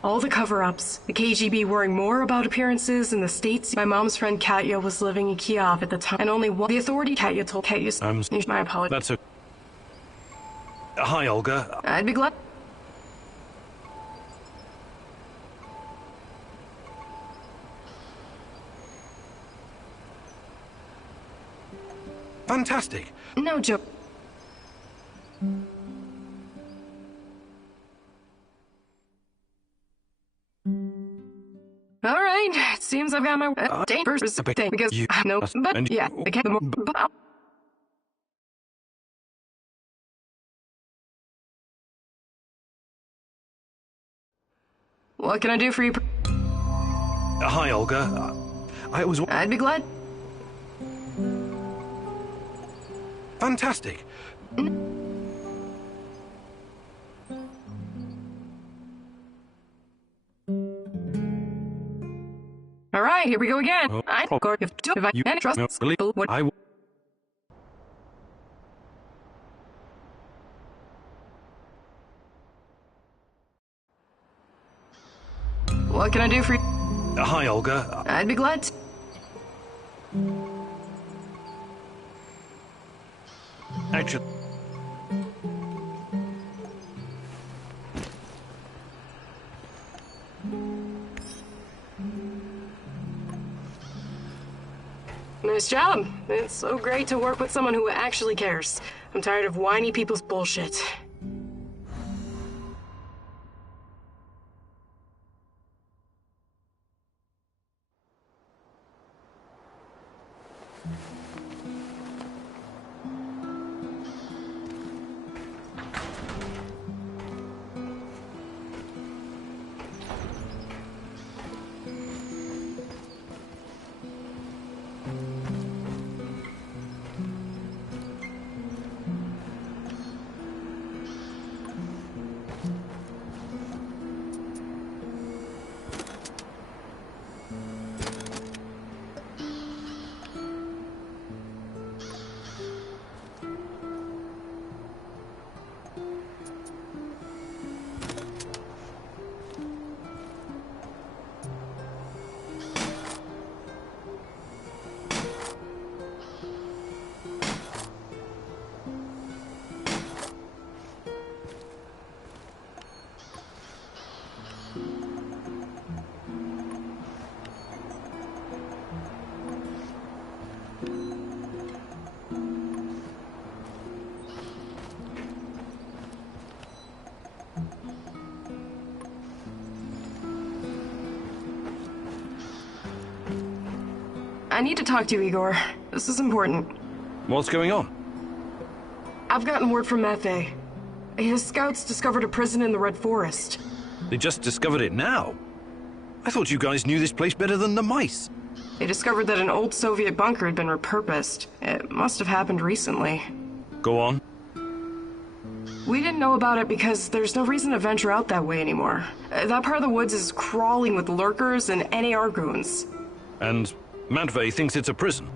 All the cover-ups, the KGB worrying more about appearances in the States. My mom's friend Katya was living in Kiev at the time, and only one... The authority Katya told Katya... My apologies. That's a... Hi, Olga. I'd be glad... Fantastic. No joke. All right, it seems I've got my first thing because you I know, but yeah, I can't. What can I do for you? Hi, Olga. I'd be glad. Fantastic. All right, here we go again. Oh, I trust people. What can I do for you? Hi, Olga. I'd be glad to. Actually... Nice job. It's so great to work with someone who actually cares. I'm tired of whiny people's bullshit. I need to talk to you, Igor. This is important. What's going on? I've gotten word from Matvey. His scouts discovered a prison in the Red Forest. They just discovered it now? I thought you guys knew this place better than the mice. They discovered that an old Soviet bunker had been repurposed. It must have happened recently. Go on. We didn't know about it because there's no reason to venture out that way anymore. That part of the woods is crawling with lurkers and NAR goons. And Matvey thinks it's a prison.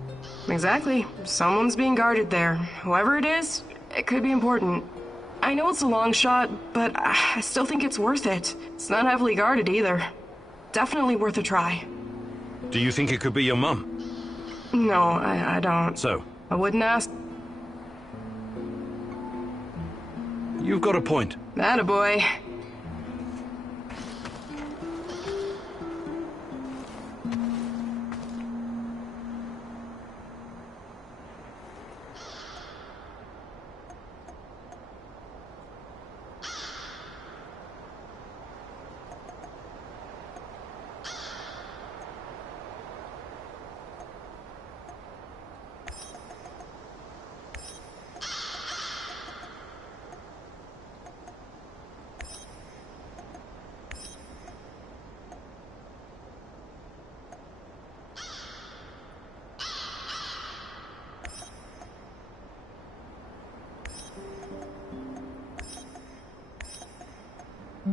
Exactly. Someone's being guarded there. Whoever it is, it could be important. I know it's a long shot, but I still think it's worth it. It's not heavily guarded either. Definitely worth a try. Do you think it could be your mum? No, I don't. So? I wouldn't ask. You've got a point. Attaboy. I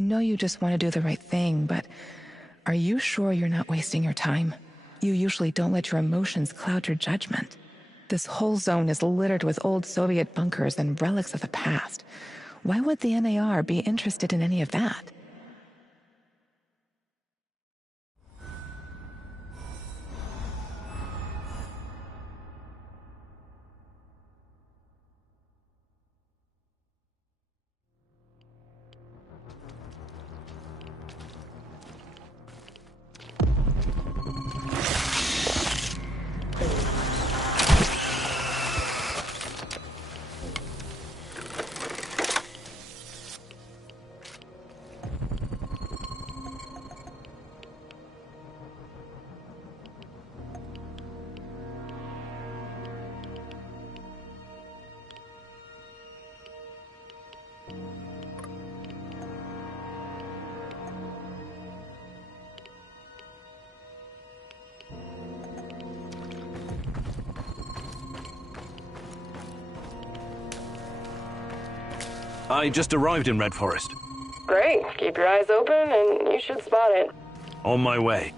know you just want to do the right thing, but are you sure you're not wasting your time? You usually don't let your emotions cloud your judgment. This whole zone is littered with old Soviet bunkers and relics of the past. Why would the NAR be interested in any of that? I just arrived in Red Forest. Great. Keep your eyes open and you should spot it. On my way.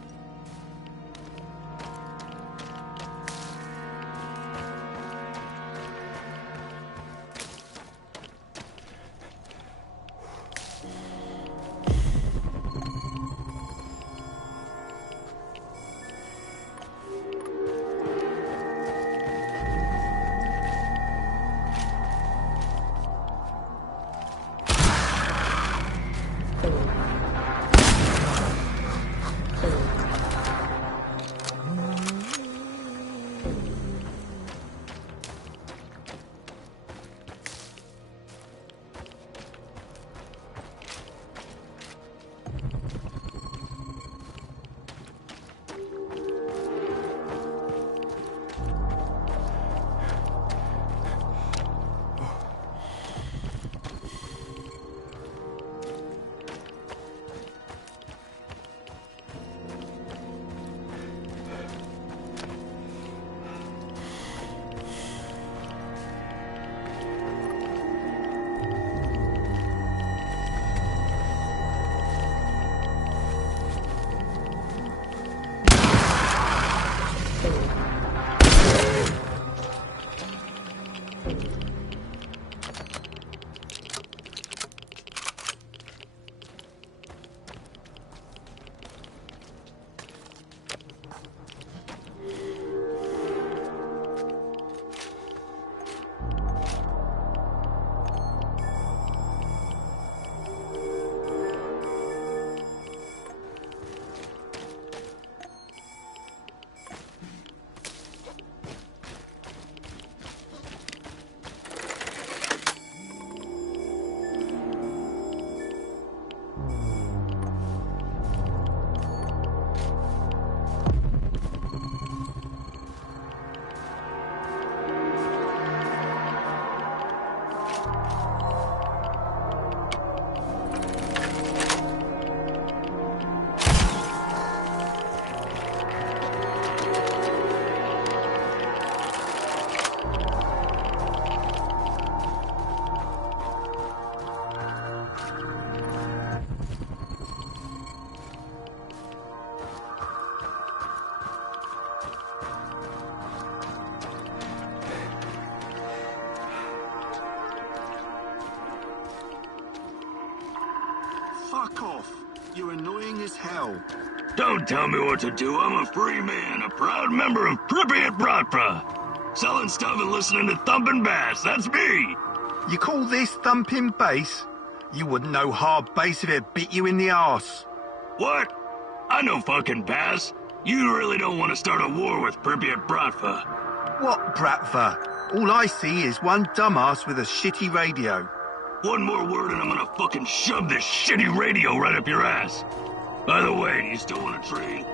Fuck off. You're annoying as hell. Don't tell me what to do. I'm a free man, a proud member of Pripyat Bratva. Selling stuff and listening to thumping bass. That's me. You call this thumping bass? You wouldn't know hard bass if it bit you in the arse. What? I know fucking bass. You really don't want to start a war with Pripyat Bratva. What Bratva? All I see is one dumbass with a shitty radio. One more word and I'm gonna fucking shove this shitty radio right up your ass. By the way, do you still want to trade?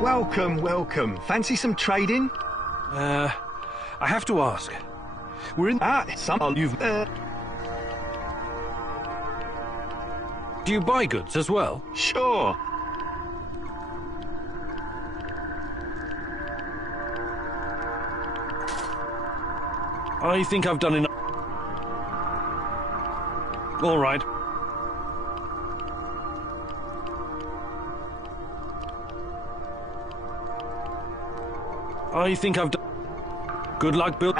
Welcome, welcome. Fancy some trading? I have to ask. We're in... someone you've... Do you buy goods as well? Sure. I think I've done enough. All right. I think I've done... Good luck, Bill.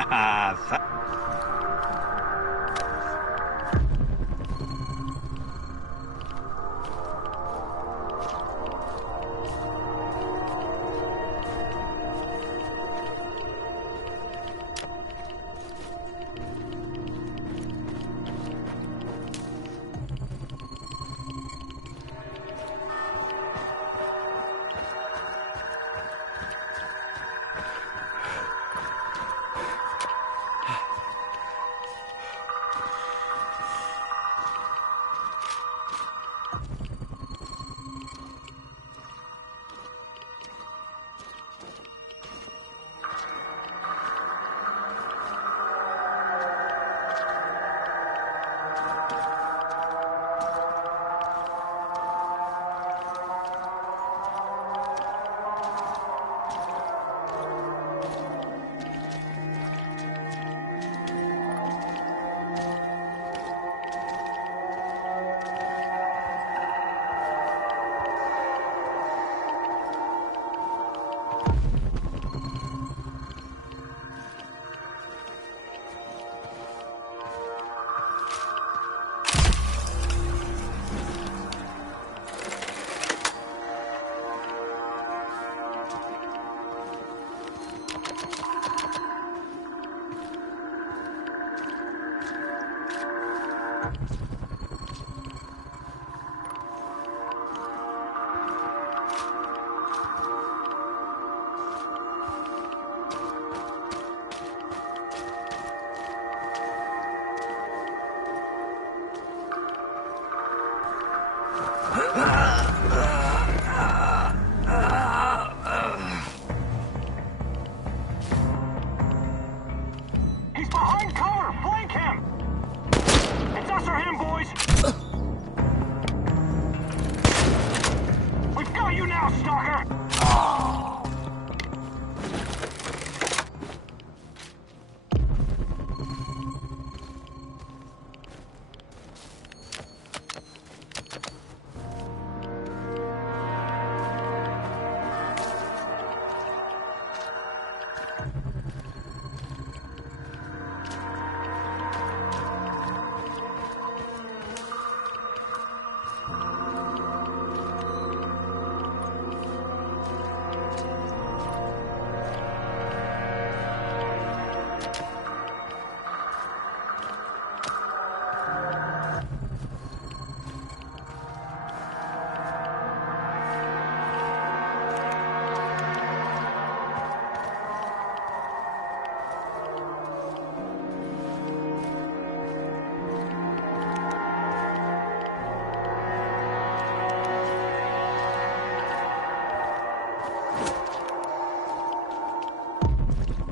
He's behind cover! Flank him! It's us or him, boys! We've got you now, stalker!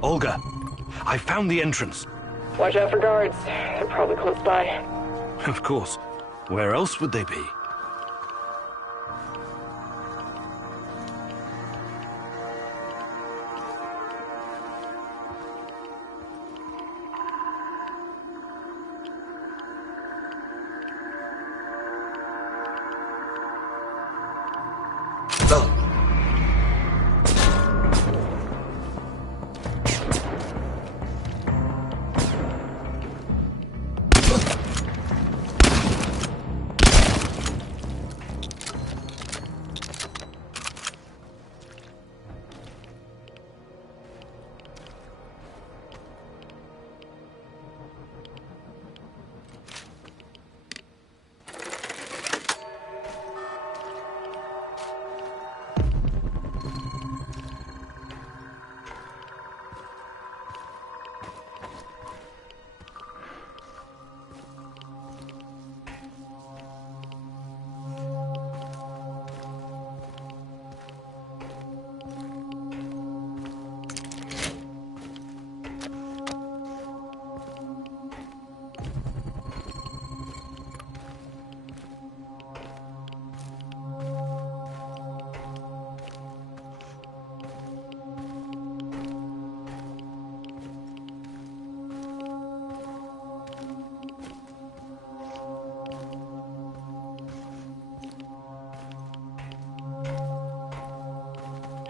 Olga, I found the entrance. Watch out for guards. They're probably close by. Of course. Where else would they be?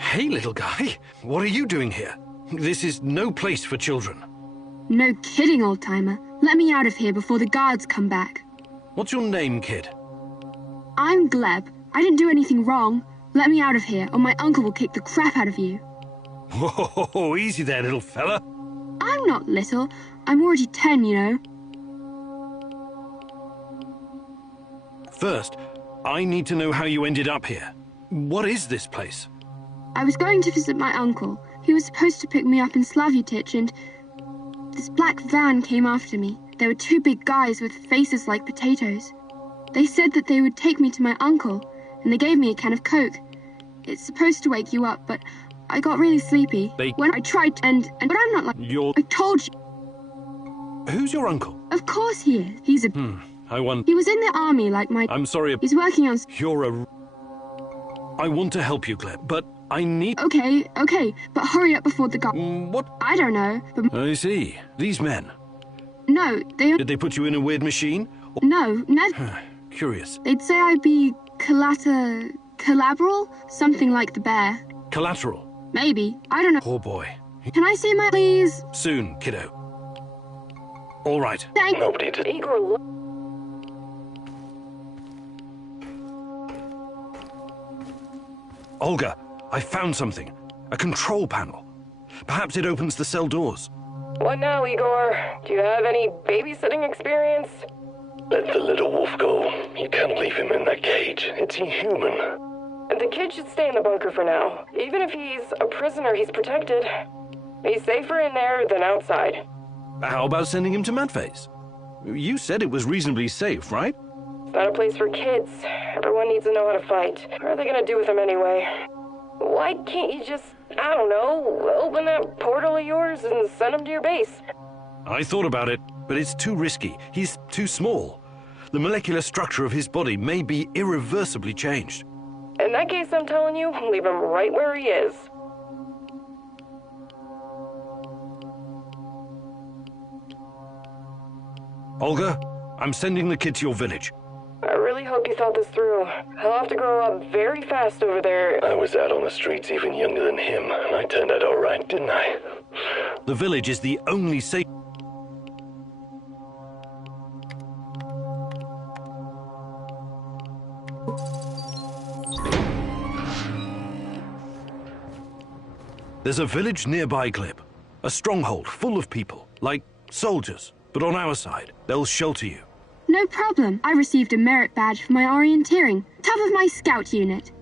Hey, little guy. What are you doing here? This is no place for children. No kidding, old-timer. Let me out of here before the guards come back. What's your name, kid? I'm Gleb. I didn't do anything wrong. Let me out of here, or my uncle will kick the crap out of you. Whoa, easy there, little fella. I'm not little. I'm already 10, you know. First, I need to know how you ended up here. What is this place? I was going to visit my uncle. He was supposed to pick me up in Slavutich, and this black van came after me. There were two big guys with faces like potatoes. They said that they would take me to my uncle, and they gave me a can of Coke. It's supposed to wake you up, but I got really sleepy. When I tried to, but I'm not like... I told you. Who's your uncle? Of course he is. He's a... I want... He was in the army like my... I'm sorry... He's working on... You're a... I want to help you, Gleb, but I need... Okay, but hurry up before the guy... What? I don't know, but... I see. These men. No, they... Did they put you in a weird machine? No, never... Curious. They'd say I'd be collateral? Something like the bear. Collateral? Maybe. I don't know. Oh boy. Can I see my... Please? Soon, kiddo. All right. Thank... Nobody did... Igor... Olga, I found something. A control panel. Perhaps it opens the cell doors. What now, Igor? Do you have any babysitting experience? Let the little wolf go. You can't leave him in that cage. It's inhuman. The kid should stay in the bunker for now. Even if he's a prisoner, he's protected. He's safer in there than outside. How about sending him to Madface? You said it was reasonably safe, right? It's not a place for kids. Everyone needs to know how to fight. What are they gonna do with him anyway? Why can't you just, I don't know, open that portal of yours and send him to your base? I thought about it, but it's too risky. He's too small. The molecular structure of his body may be irreversibly changed. In that case, I'm telling you, leave him right where he is. Olga, I'm sending the kid to your village. I really hope you thought this through. He'll have to grow up very fast over there. I was out on the streets even younger than him, and I turned out all right, didn't I? The village is the only safe... There's a village nearby, Glib. A stronghold full of people, like soldiers, but on our side. They'll shelter you. No problem. I received a merit badge for my orienteering. Top of my scout unit.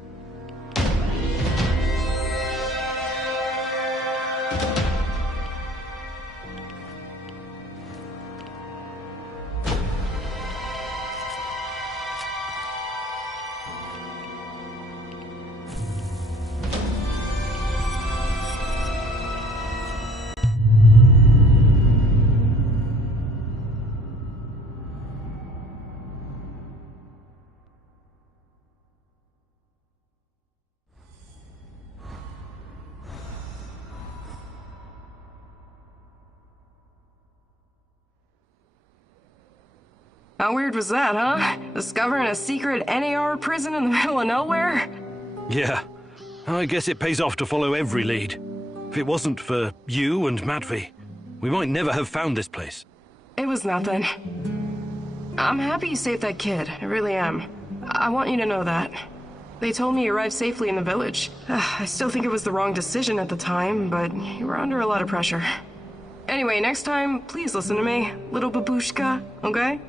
How weird was that, huh? Discovering a secret NAR prison in the middle of nowhere? Yeah. I guess it pays off to follow every lead. If it wasn't for you and Matvey, we might never have found this place. It was nothing. I'm happy you saved that kid. I really am. I want you to know that. They told me you arrived safely in the village. I still think it was the wrong decision at the time, but you were under a lot of pressure. Anyway, next time, please listen to me, little babushka, okay?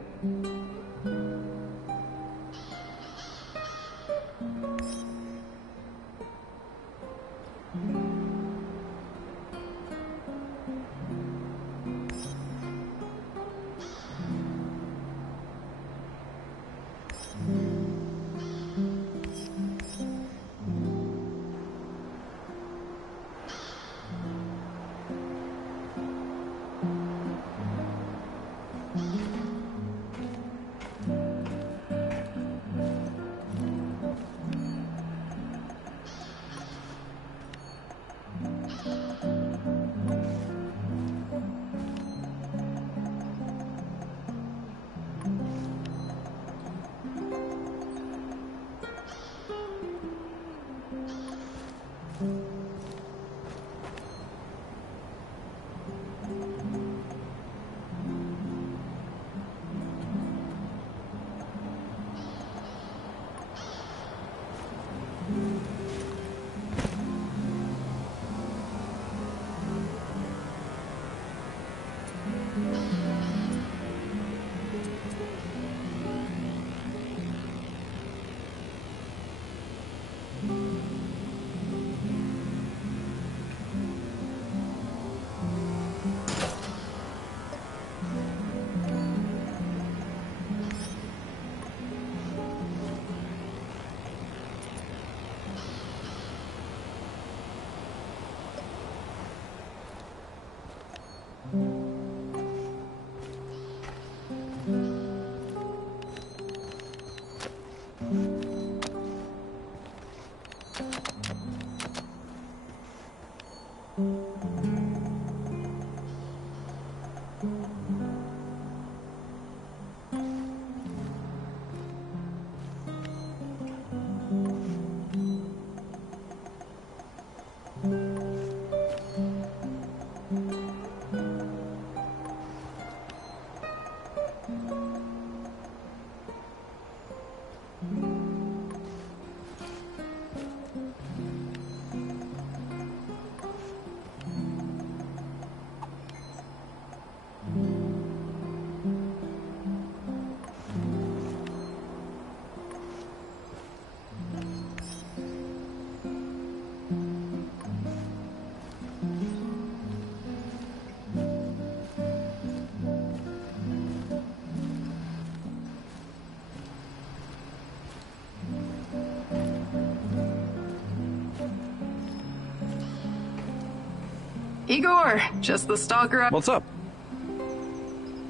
Igor, just the stalker. What's up?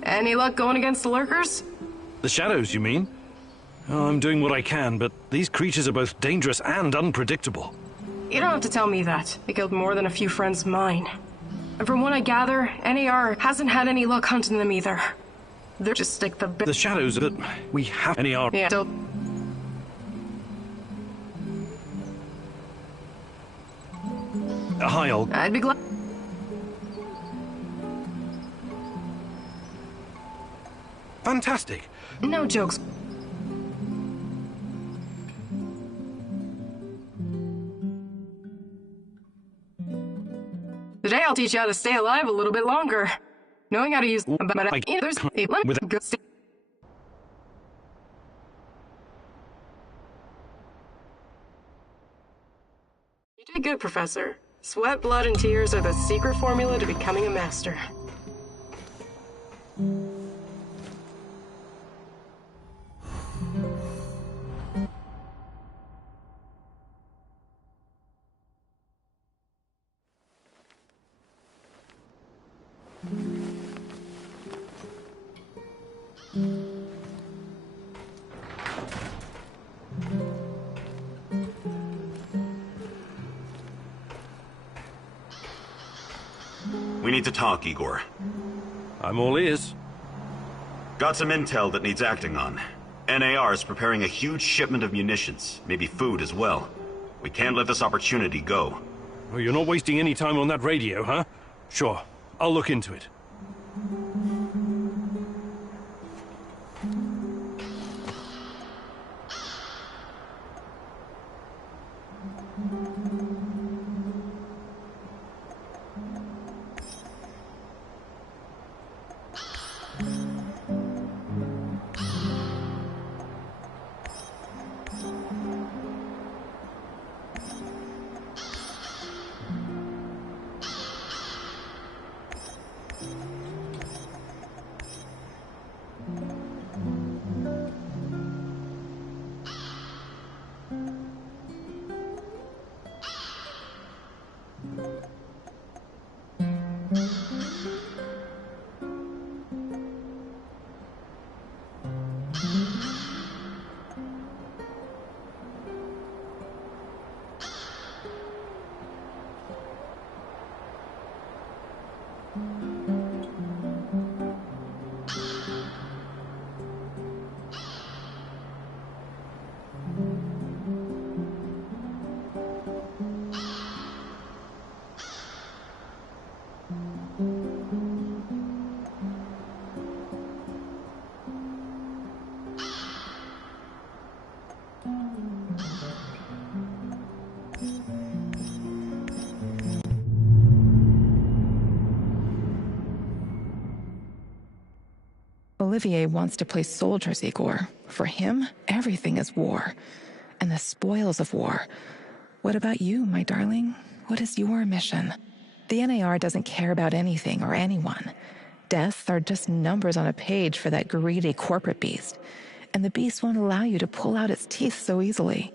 Any luck going against the lurkers? The shadows, you mean? Oh, I'm doing what I can, but these creatures are both dangerous and unpredictable. You don't have to tell me that. They killed more than a few friends of mine. And from what I gather, NAR hasn't had any luck hunting them either. They're just stick the... The shadows that we have... NAR... Yeah, still... Hi, Olga. I'd be glad... Fantastic. No jokes. Today I'll teach you how to stay alive a little bit longer. Knowing how to use... there's a limit. You did good, Professor. Sweat, blood, and tears are the secret formula to becoming a master. We need to talk, Igor. I'm all ears. Got some intel that needs acting on. NAR is preparing a huge shipment of munitions, maybe food as well. We can't let this opportunity go. Oh, you're not wasting any time on that radio, huh? Sure, I'll look into it. Olivier wants to play soldiers, Igor. For him, everything is war. And the spoils of war. What about you, my darling? What is your mission? The NAR doesn't care about anything or anyone. Deaths are just numbers on a page for that greedy corporate beast. And the beast won't allow you to pull out its teeth so easily.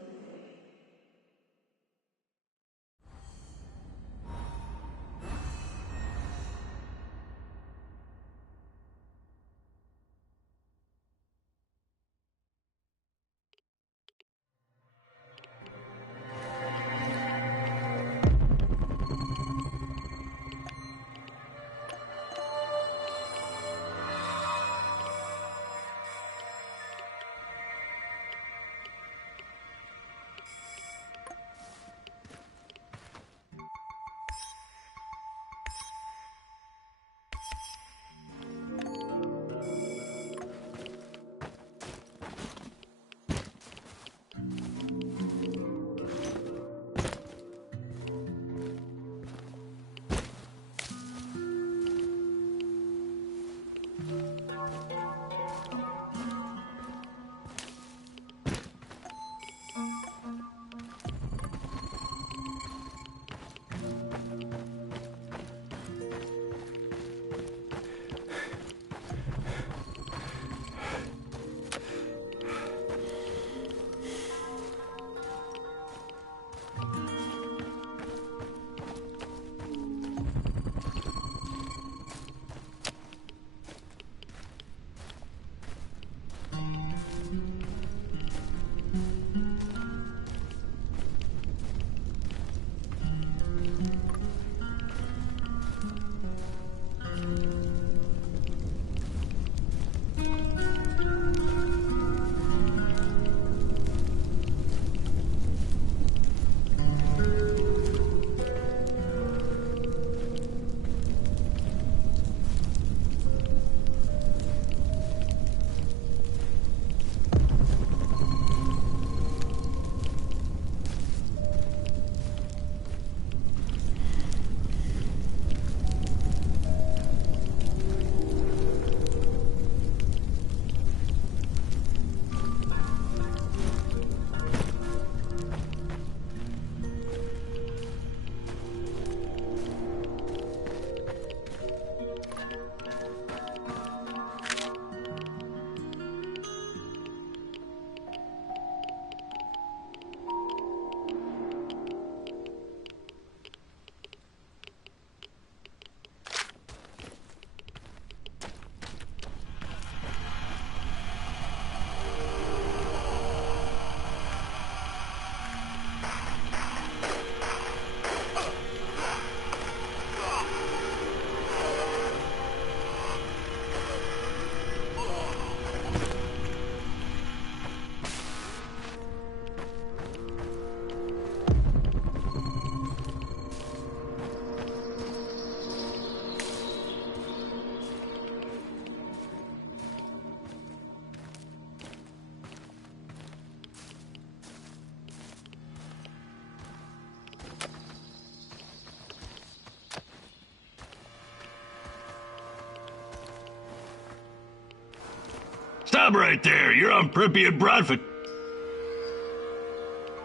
job right there. You're on Pripyat Bradford.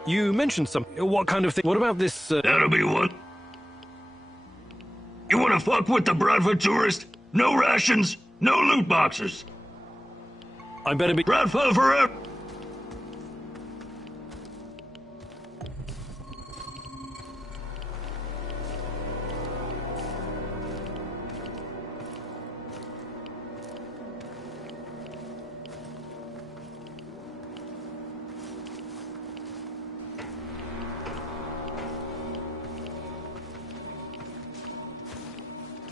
You mentioned something. What kind of thing? What about this, That'll be one. You wanna fuck with the Bradford tourist? No rations, no loot boxes. I better be... Bradford forever!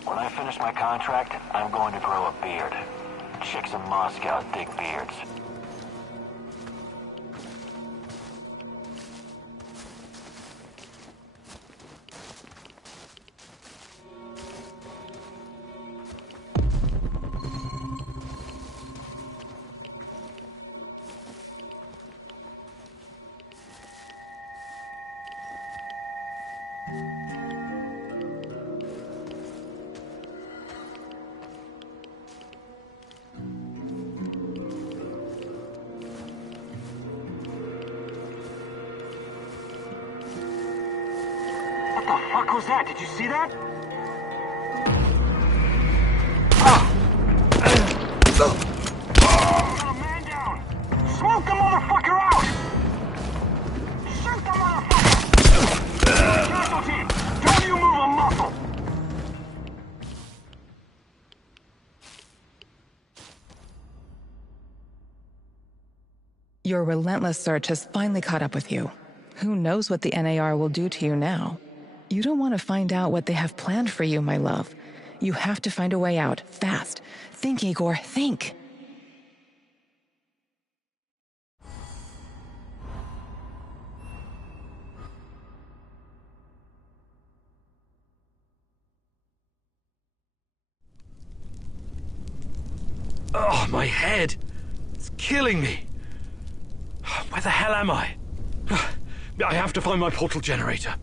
When I finish my contract, I'm going to grow a beard. Chicks in Moscow dig beards. What the fuck was that? Did you see that? Got a man down! Smoke the motherfucker out! Shoot the motherfucker! Casualty! Don't you move a muscle! Your relentless search has finally caught up with you. Who knows what the NAR will do to you now? You don't want to find out what they have planned for you, my love. You have to find a way out, fast. Think, Igor, think. Oh, my head! It's killing me! Where the hell am I? I have to find my portal generator.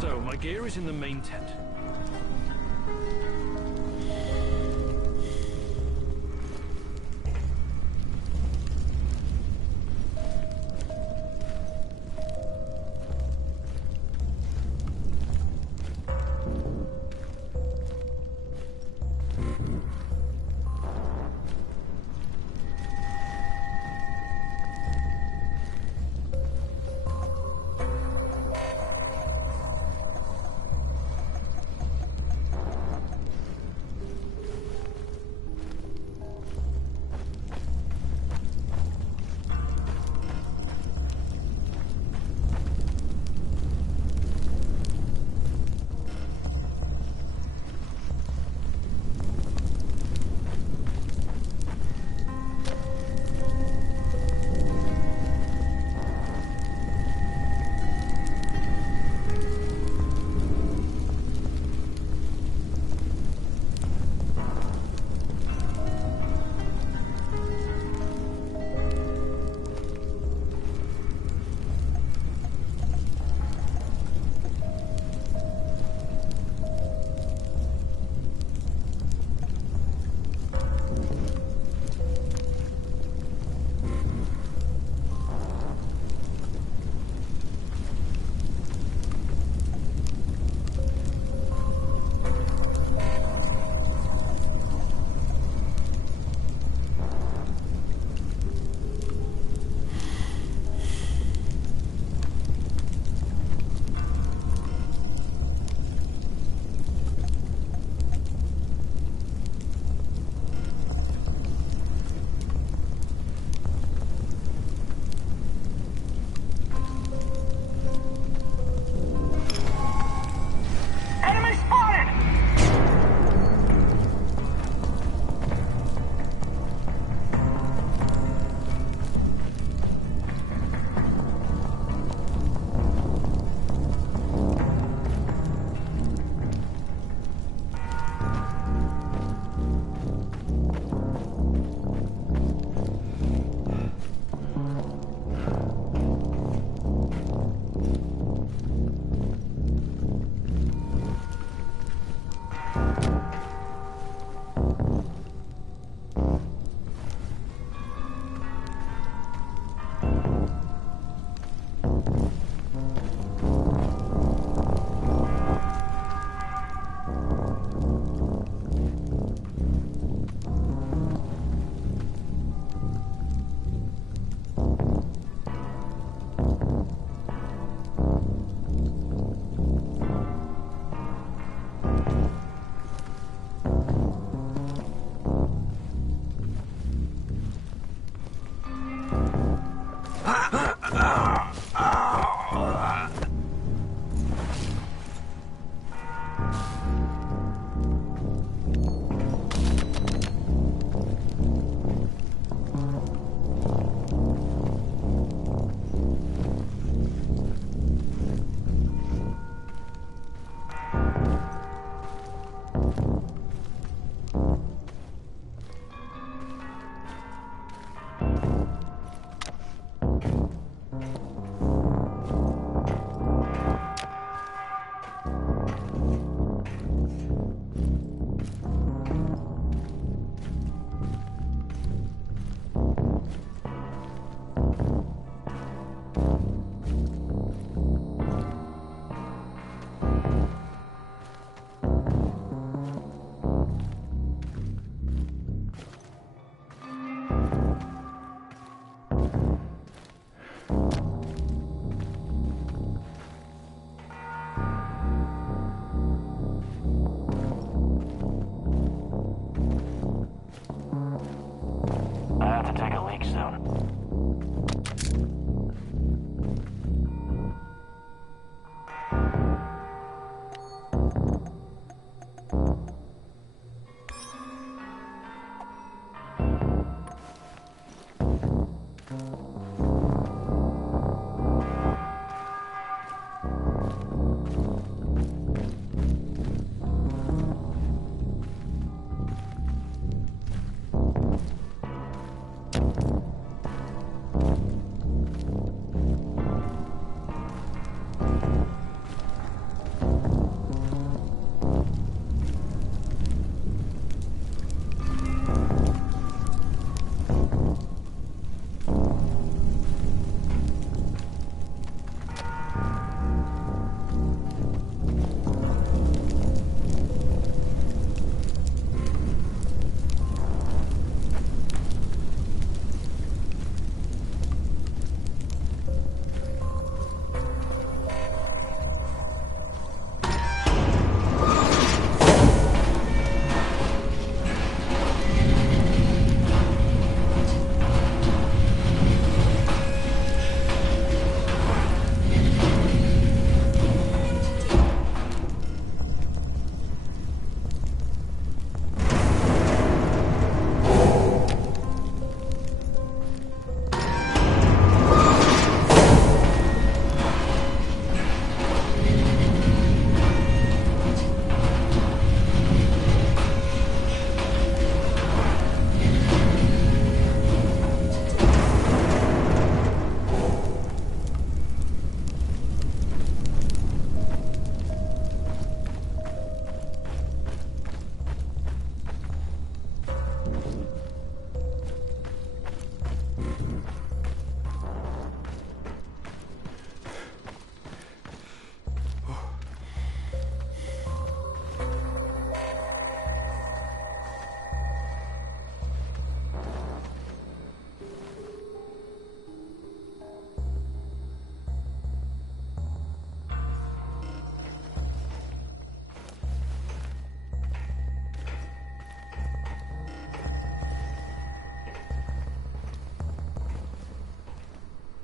So, my gear is in the main tent.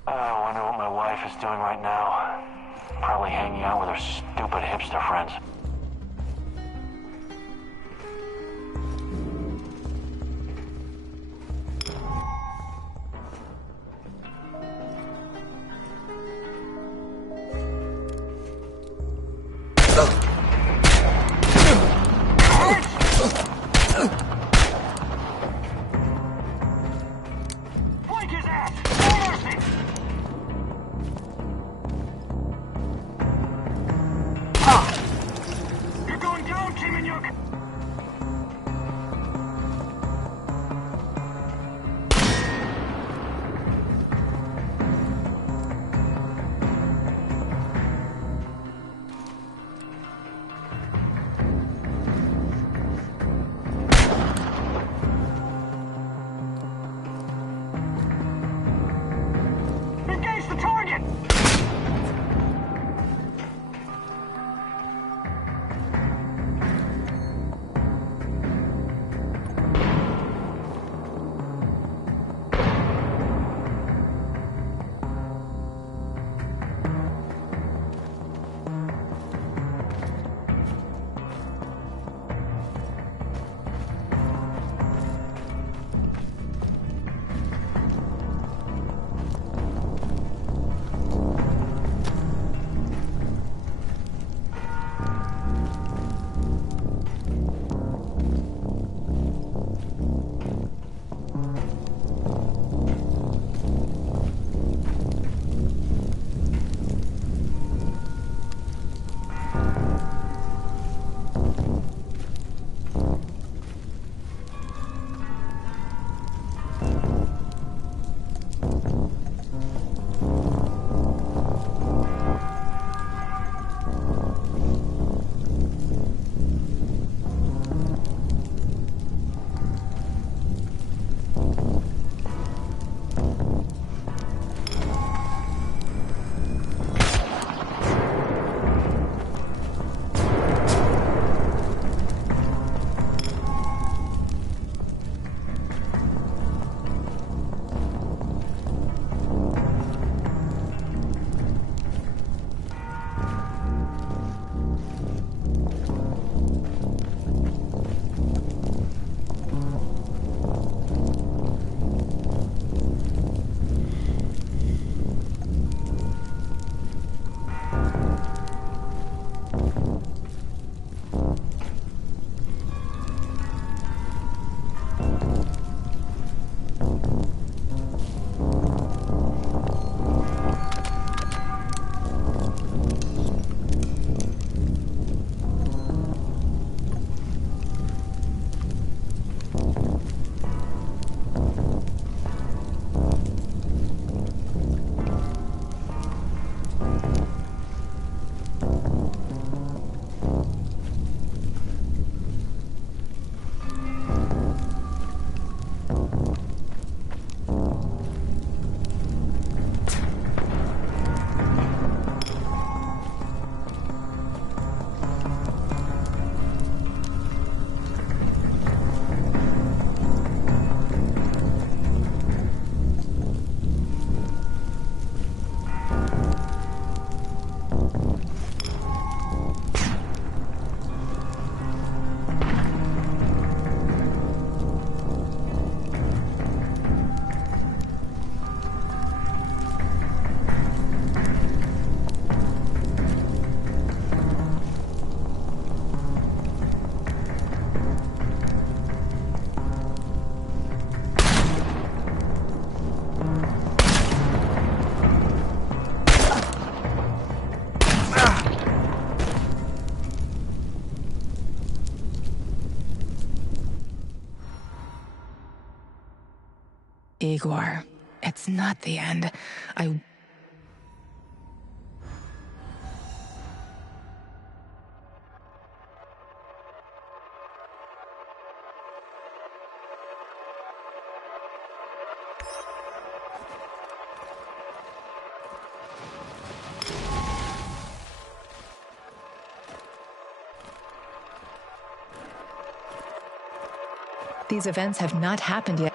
I wonder what my wife is doing right now. Probably hanging out with her stupid hipster friends. Igor, it's not the end. These events have not happened yet.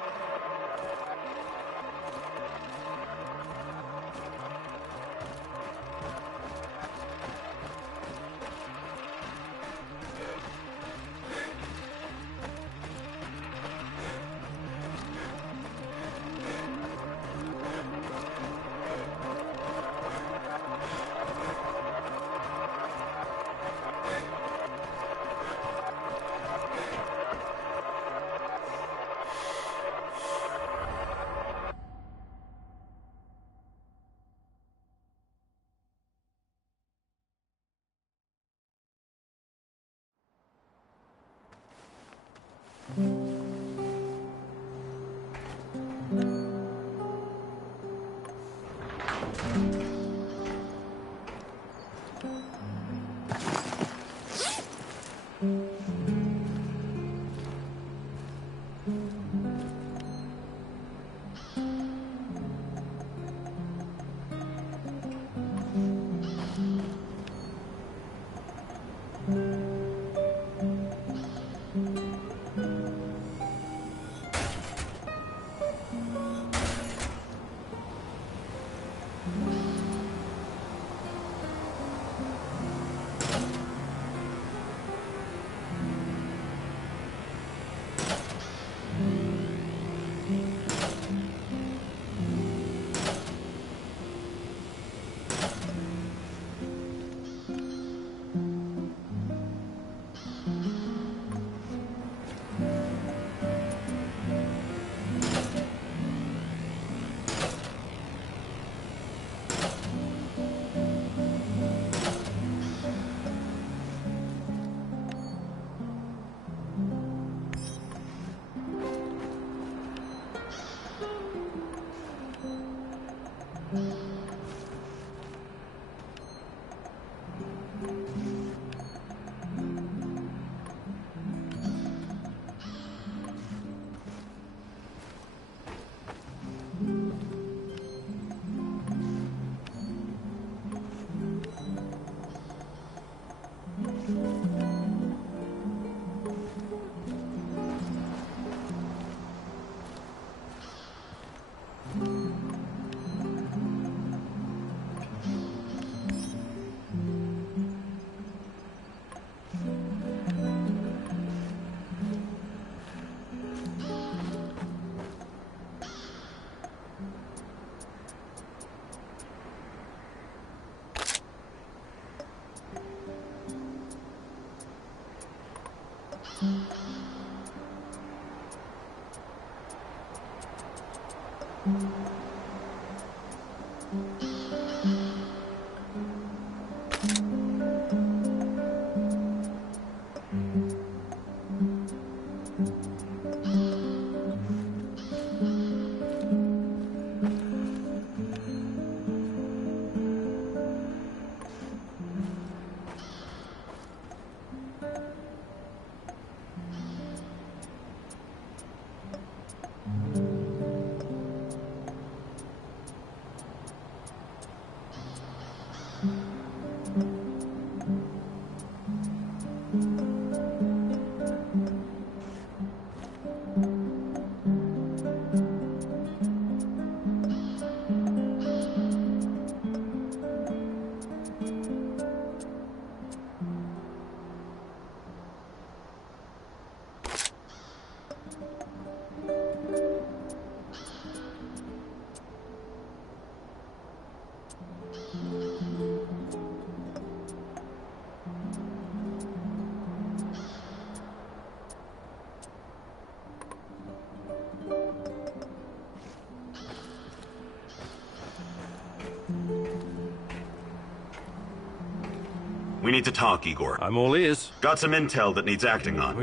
We need to talk, Igor. I'm all ears. Got some intel that needs acting on.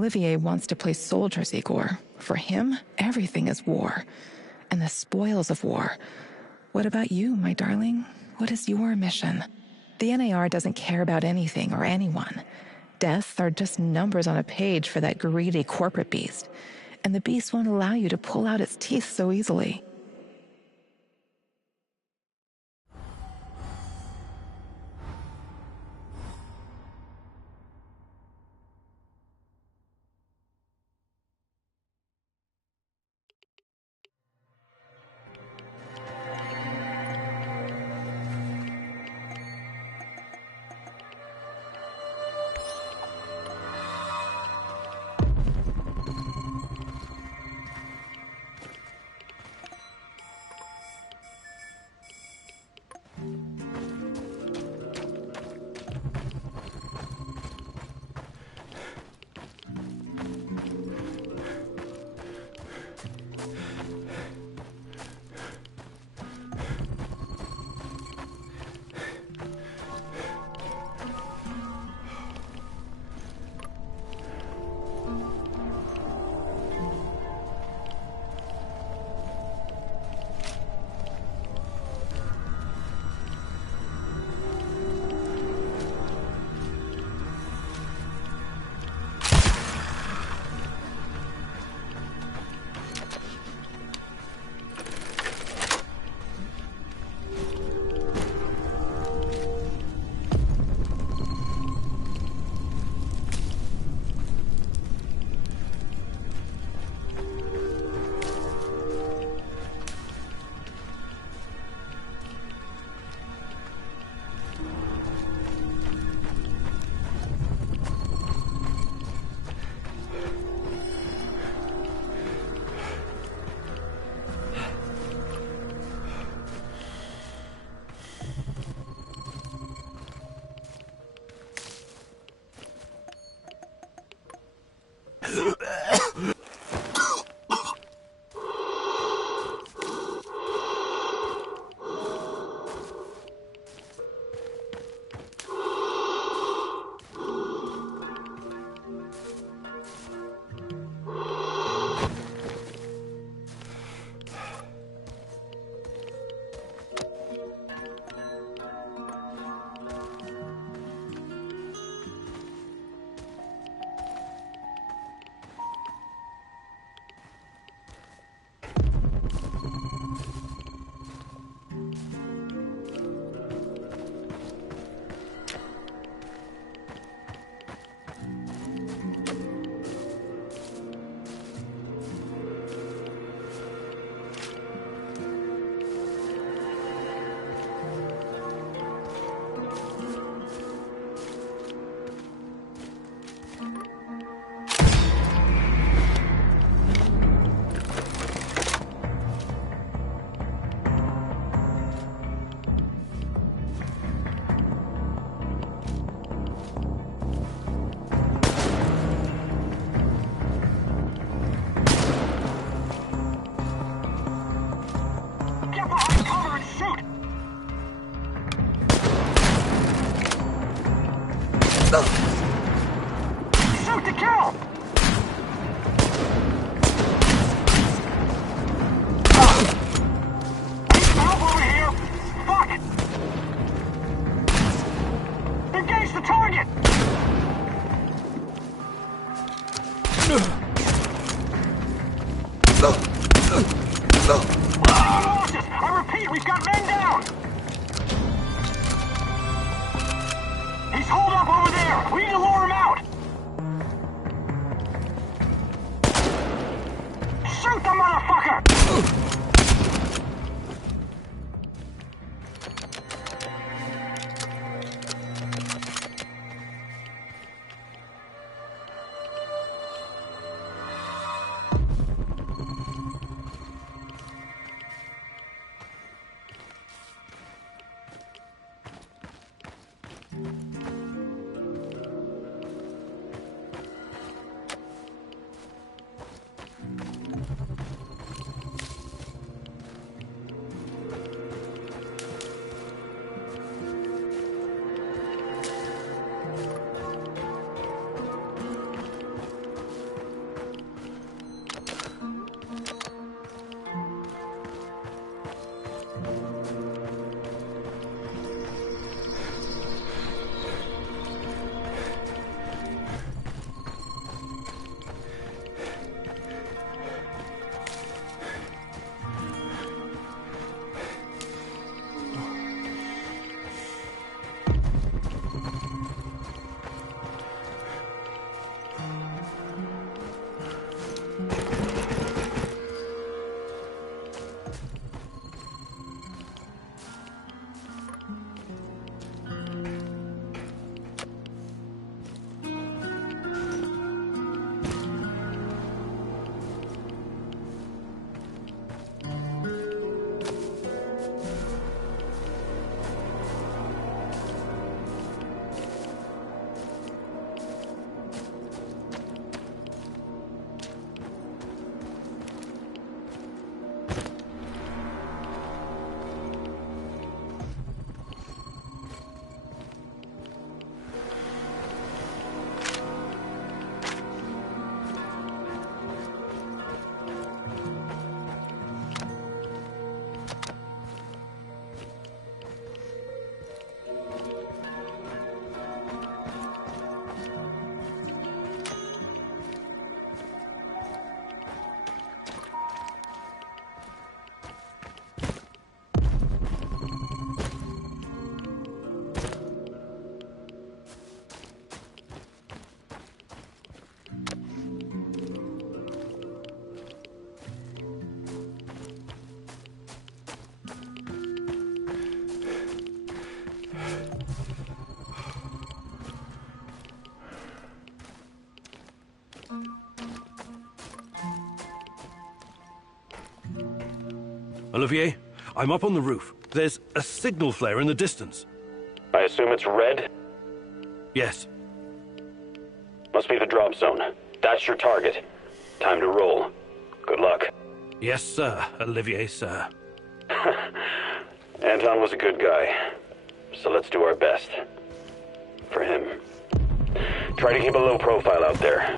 Olivier wants to play soldiers, Igor. For him, everything is war. And the spoils of war. What about you, my darling? What is your mission? The NAR doesn't care about anything or anyone. Deaths are just numbers on a page for that greedy corporate beast. And the beast won't allow you to pull out its teeth so easily. I repeat, we've got men down! He's holed up over there! We need to lure him out! Shoot the motherfucker! Olivier, I'm up on the roof. There's a signal flare in the distance. I assume it's red? Yes. Must be the drop zone. That's your target. Time to roll. Good luck. Yes, sir, Olivier, sir. Anton was a good guy, so let's do our best. For him. Try to keep a low profile out there.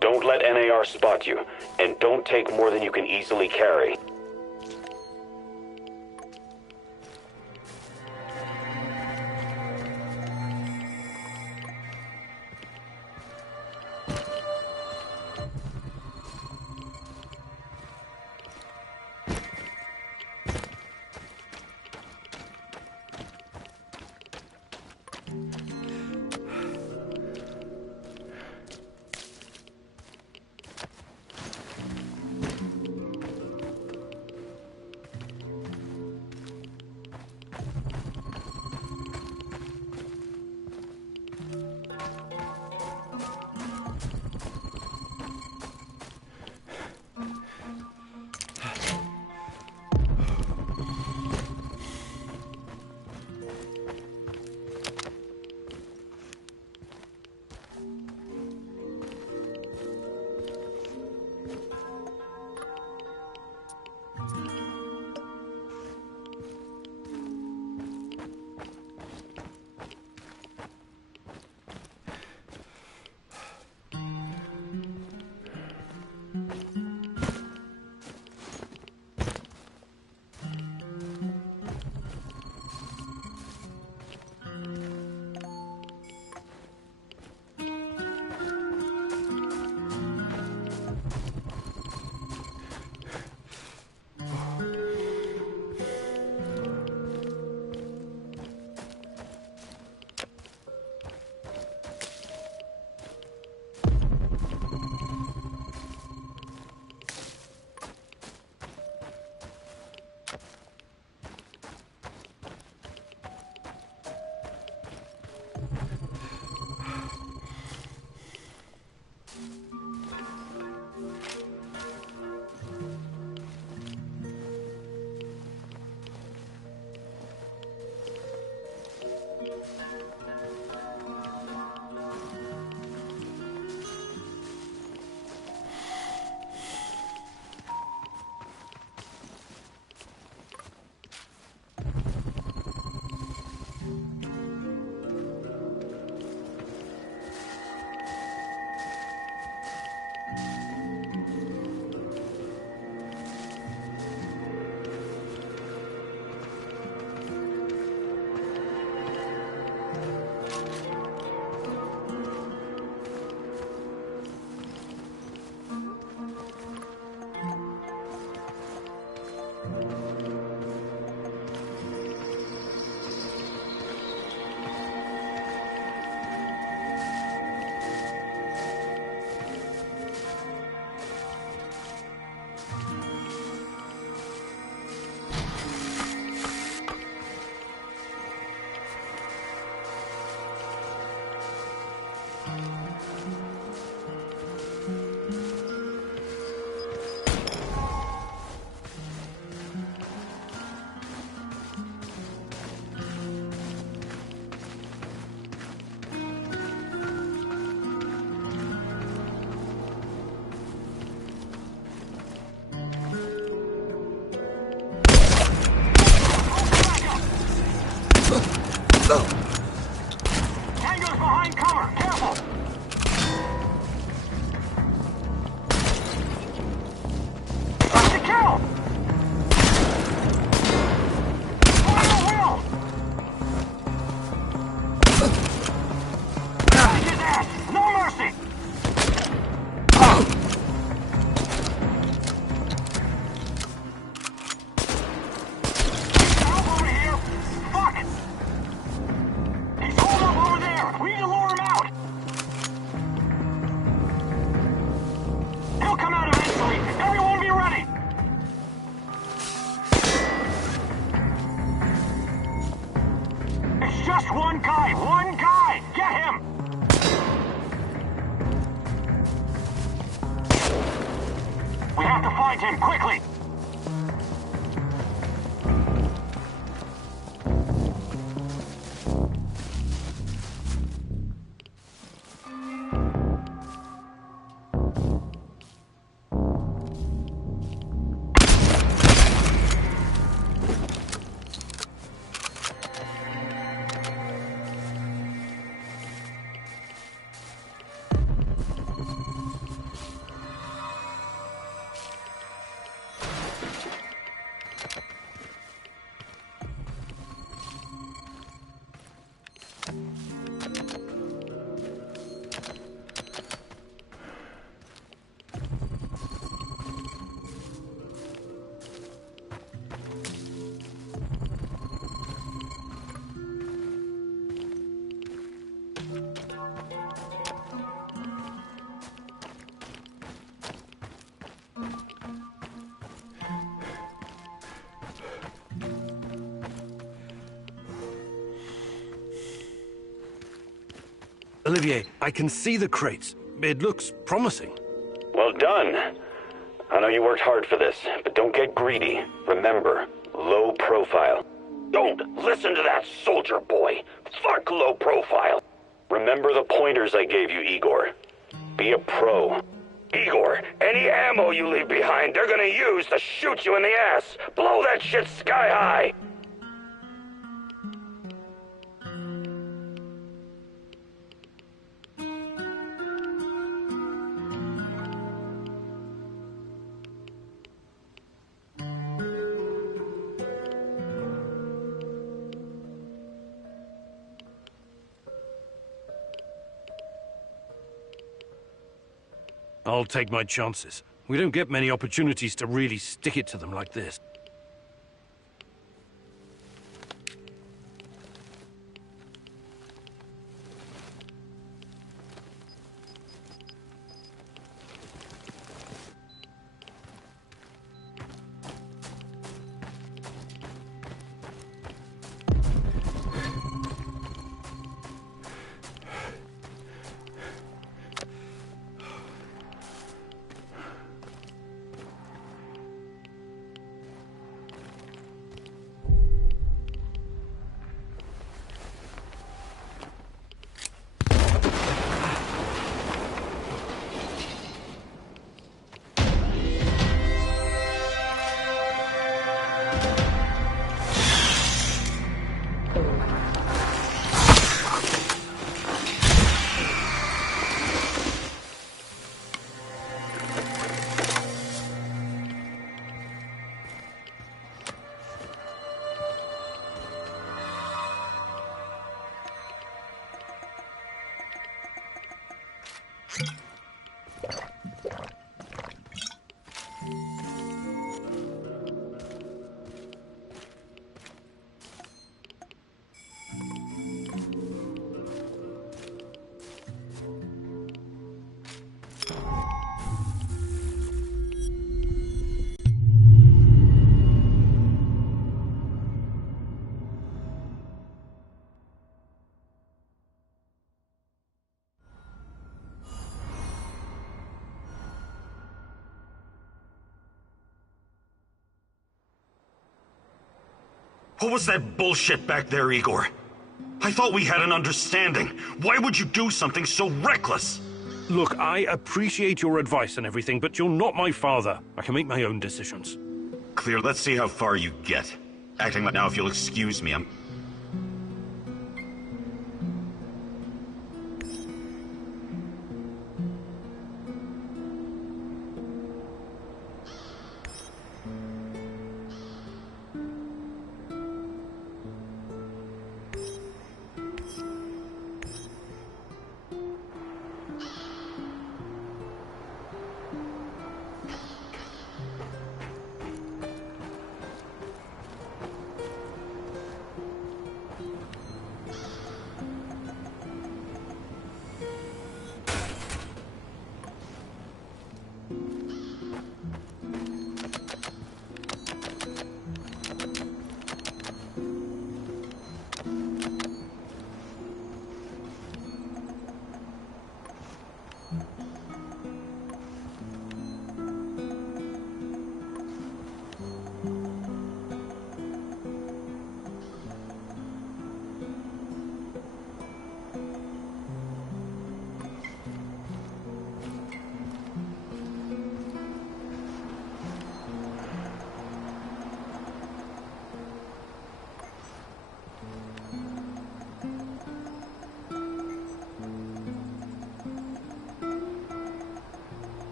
Don't let NAR spot you, and don't take more than you can easily carry. Tango's behind cover. Careful. That's the kill. Fire Will. Back his ass. No mercy. Help over here. Fuck. He's holed up over there. We need to lure him out. He'll come out eventually. Everyone be ready. It's just one guy. One guy. Get him. We have to find him quickly. Olivier, I can see the crates. It looks promising. Well done. I know you worked hard for this, but don't get greedy. Remember, low profile. Don't listen to that soldier boy. Fuck low profile. Remember the pointers I gave you, Igor. Be a pro. Igor, any ammo you leave behind, they're gonna use to shoot you in the ass. Blow that shit sky high. I'll take my chances. We don't get many opportunities to really stick it to them like this. What was that bullshit back there, Igor? I thought we had an understanding. Why would you do something so reckless? Look, I appreciate your advice and everything, but you're not my father. I can make my own decisions. Clear, let's see how far you get. Acting like now, if you'll excuse me,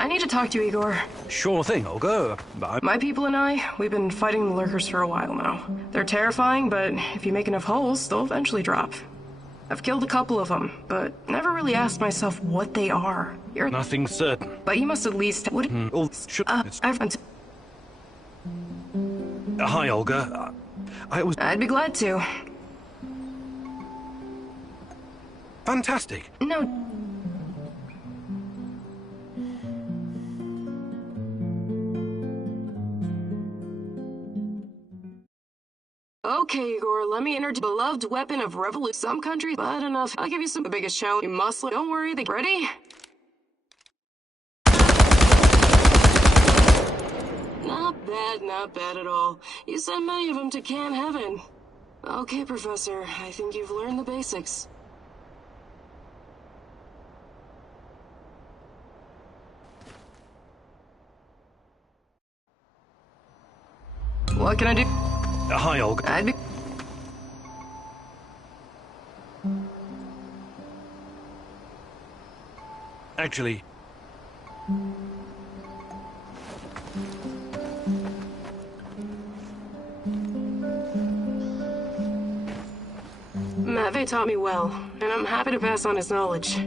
I need to talk to you, Igor. Sure thing, Olga. My people and I, we've been fighting the lurkers for a while now. They're terrifying, but if you make enough holes, they'll eventually drop. I've killed a couple of them, but never really asked myself what they are. You're nothing certain. But you must at least... Hi, Olga. I'd be glad to. Fantastic. No. Okay, Igor, let me introduce beloved weapon of revolution. Some countries, but enough. I'll give you some the biggest show. You must look. Don't worry. Ready? Not bad at all. You sent many of them to Can Heaven. Okay, Professor, I think you've learned the basics. What can I do? Hi, Olga. I'd be... Actually... Matvey taught me well, and I'm happy to pass on his knowledge.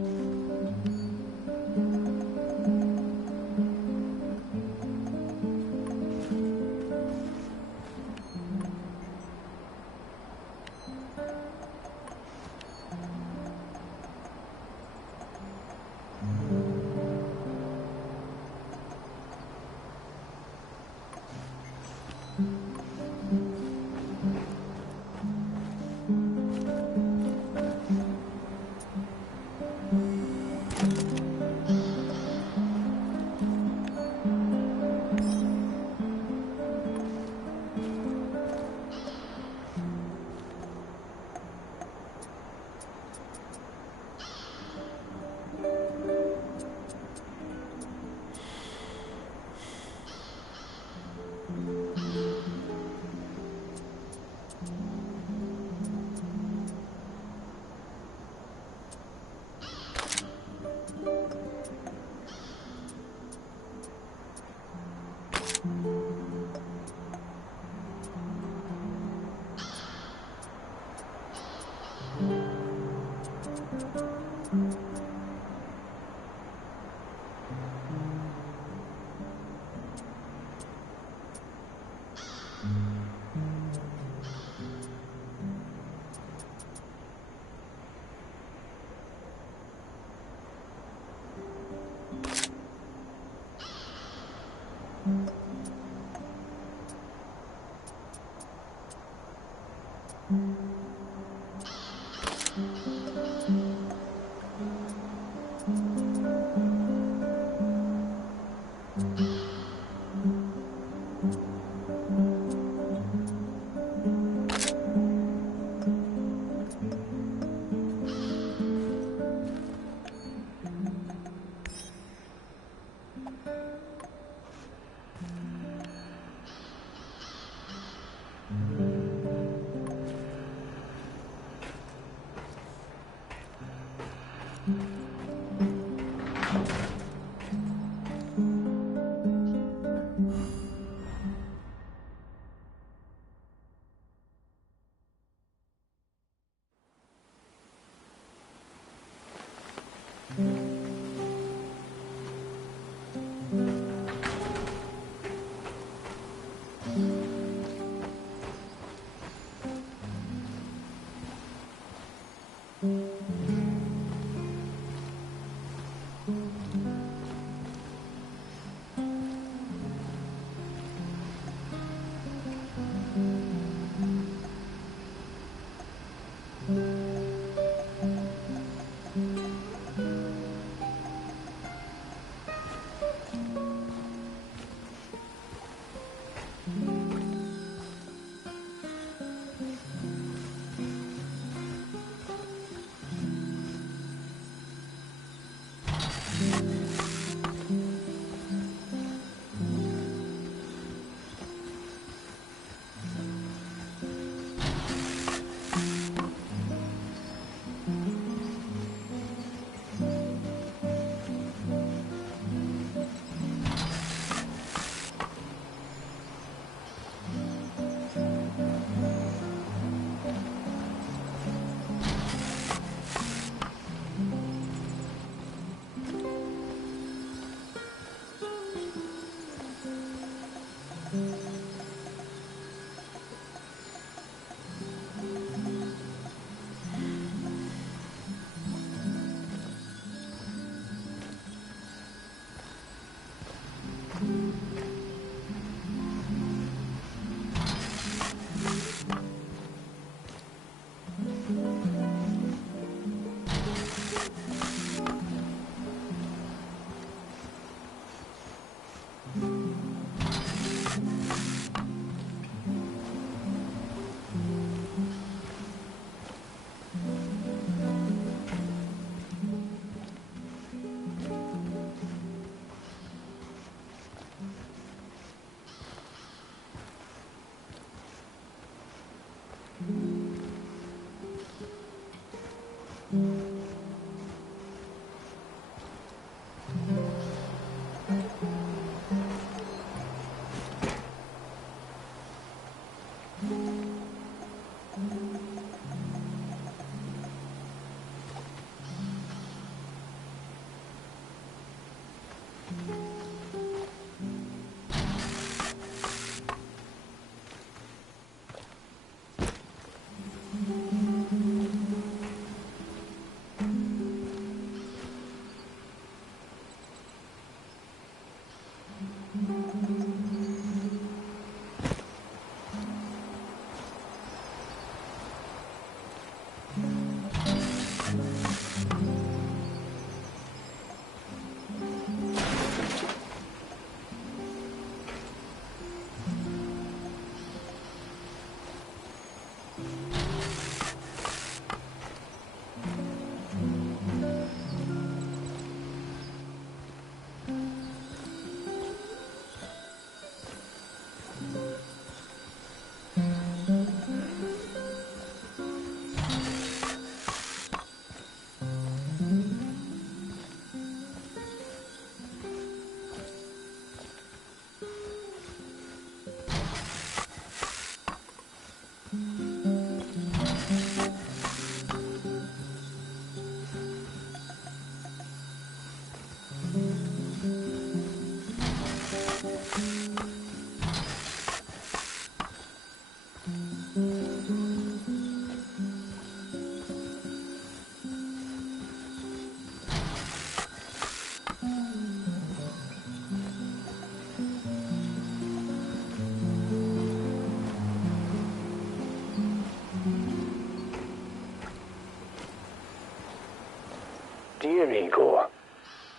Dear Igor,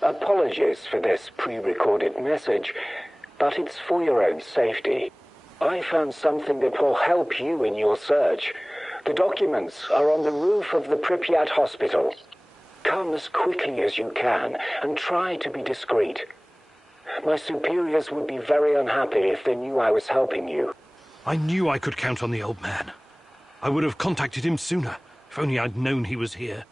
apologies for this pre-recorded message, but it's for your own safety. I found something that will help you in your search. The documents are on the roof of the Pripyat hospital. Come as quickly as you can and try to be discreet. My superiors would be very unhappy if they knew I was helping you. I knew I could count on the old man. I would have contacted him sooner, if only I'd known he was here.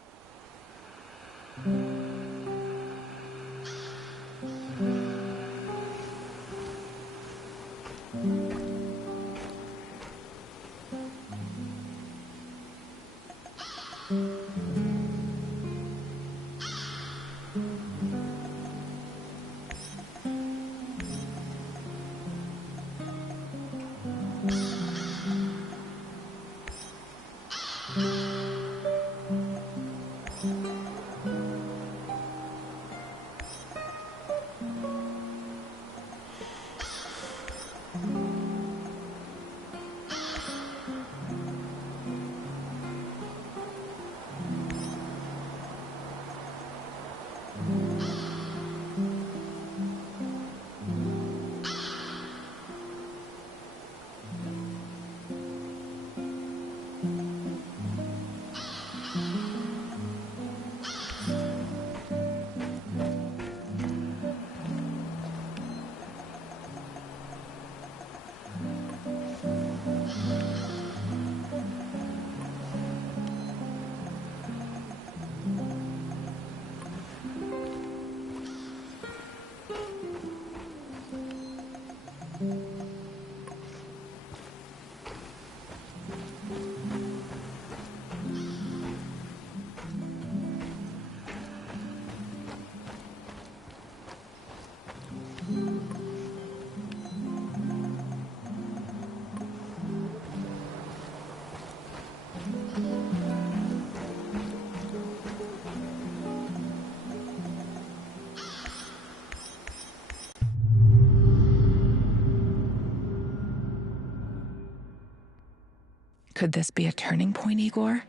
Could this be a turning point, Igor?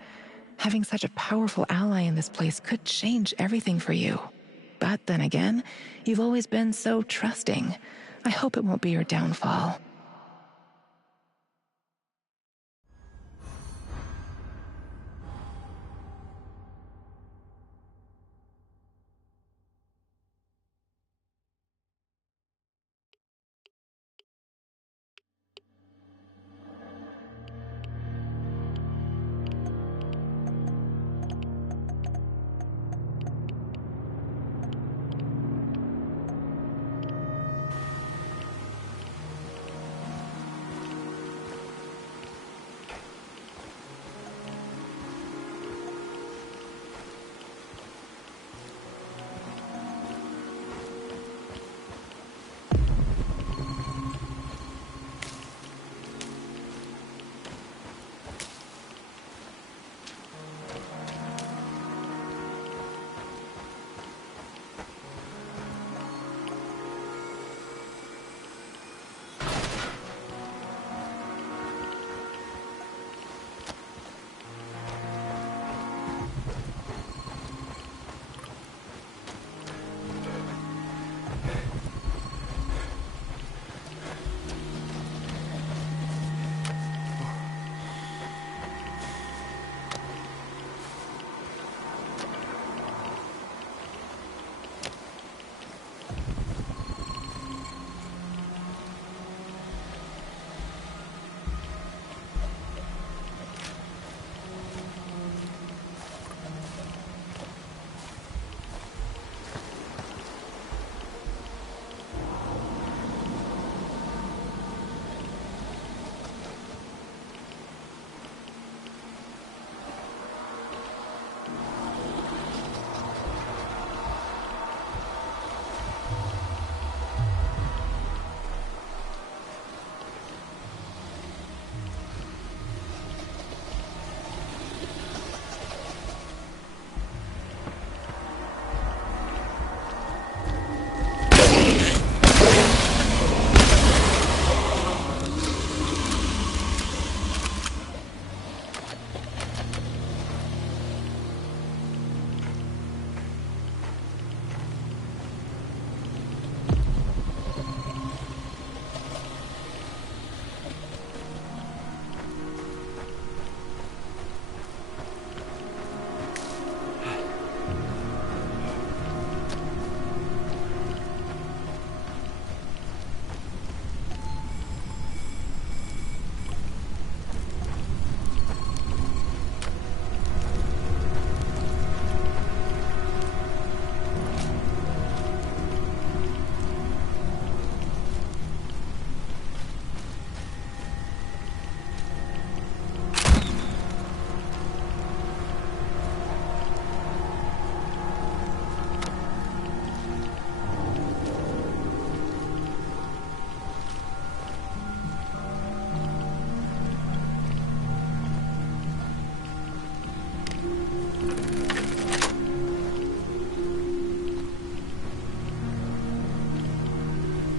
Having such a powerful ally in this place could change everything for you. But then again, you've always been so trusting. I hope it won't be your downfall.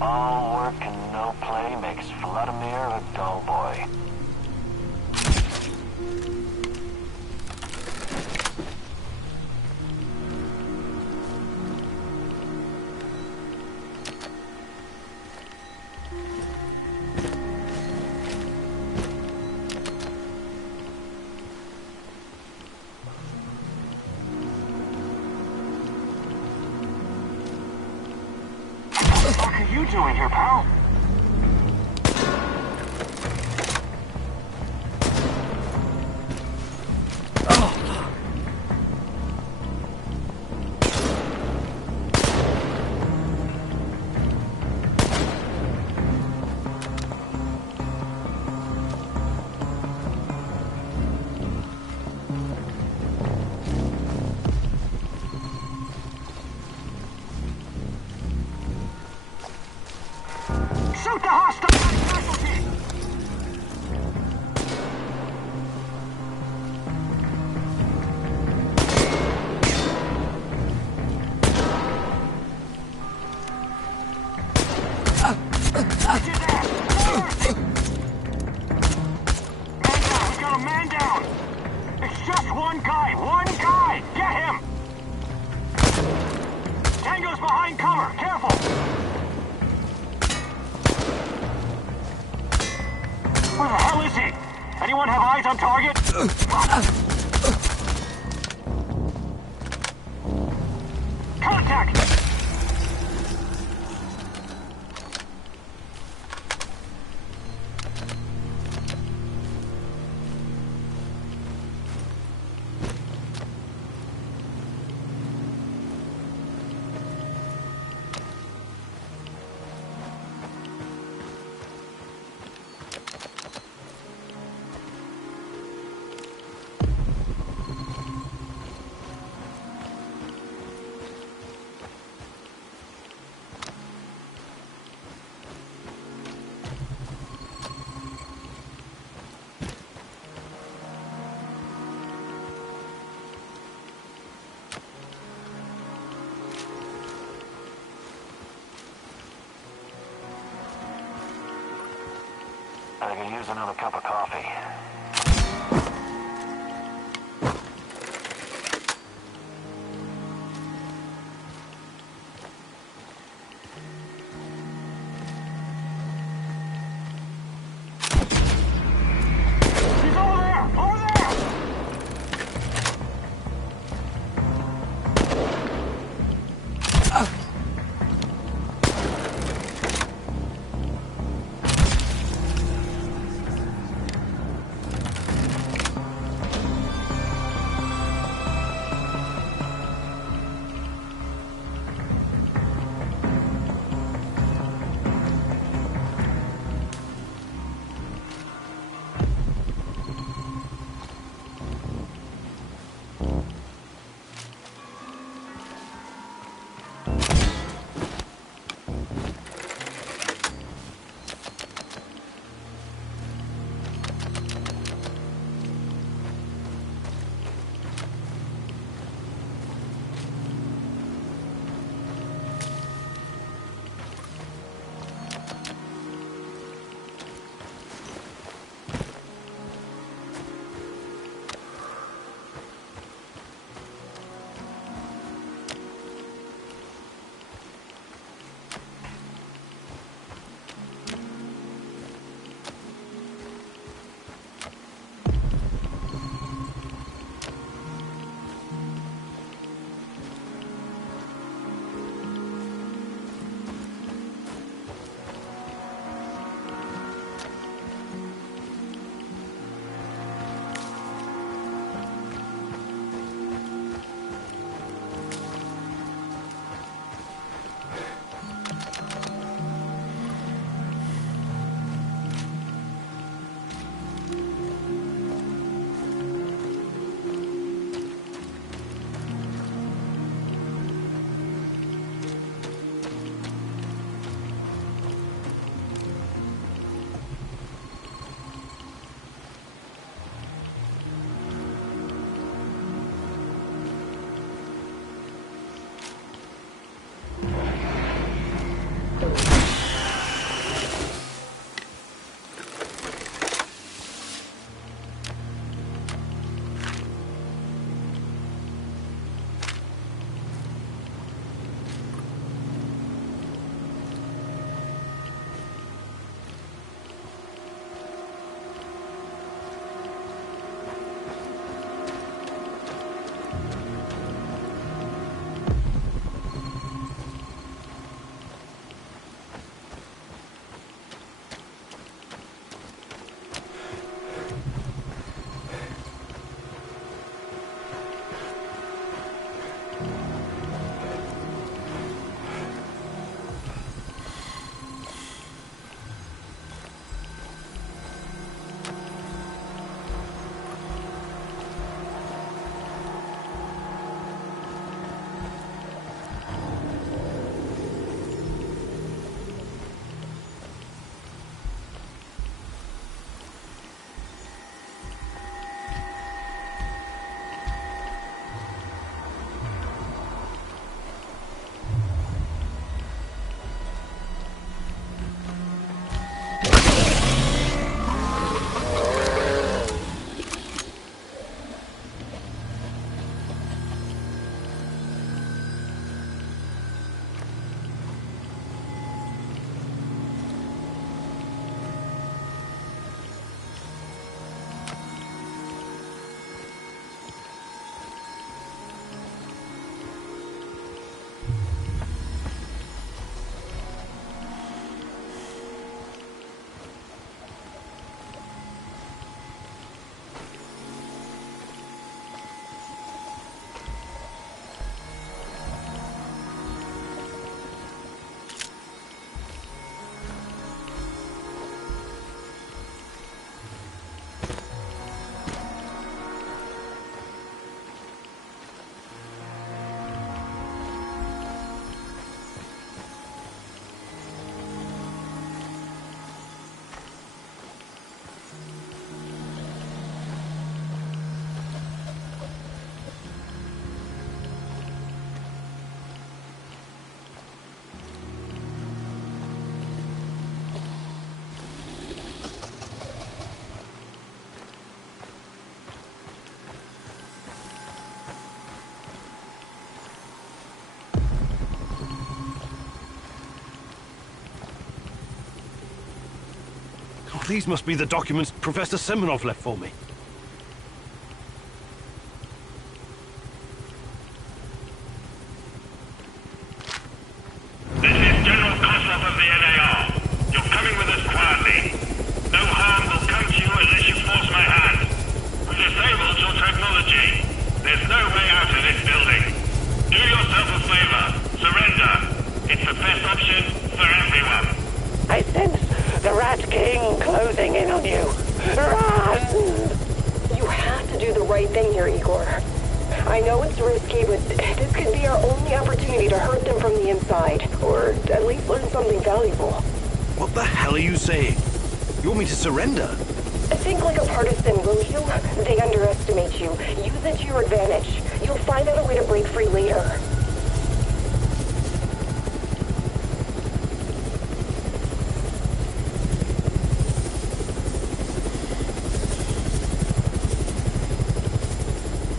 All work and no play makes Vladimir a dull boy. What are you doing here, pal? Shoot the hostile casualty! Man down, we got a man down! It's just one guy! Get him! Tango's behind cover, careful! Where the hell is he? Anyone have eyes on target? Contact! I could use another cup of coffee. He's over there! Over there! These must be the documents Professor Semenov left for me. This is General Koslov of the NAR. You're coming with us quietly. No harm will come to you unless you force my hand. We disabled your technology. There's no way out of this building. Do yourself a favor. Surrender. It's the best option for everyone. I sense the Rat King closing in on you. Run! You have to do the right thing here, Igor. I know it's risky, but this could be our only opportunity to hurt them from the inside. Or at least learn something valuable. What the hell are you saying? You want me to surrender? Think like a partisan, will you? They underestimate you. Use it to your advantage. You'll find out a way to break free later.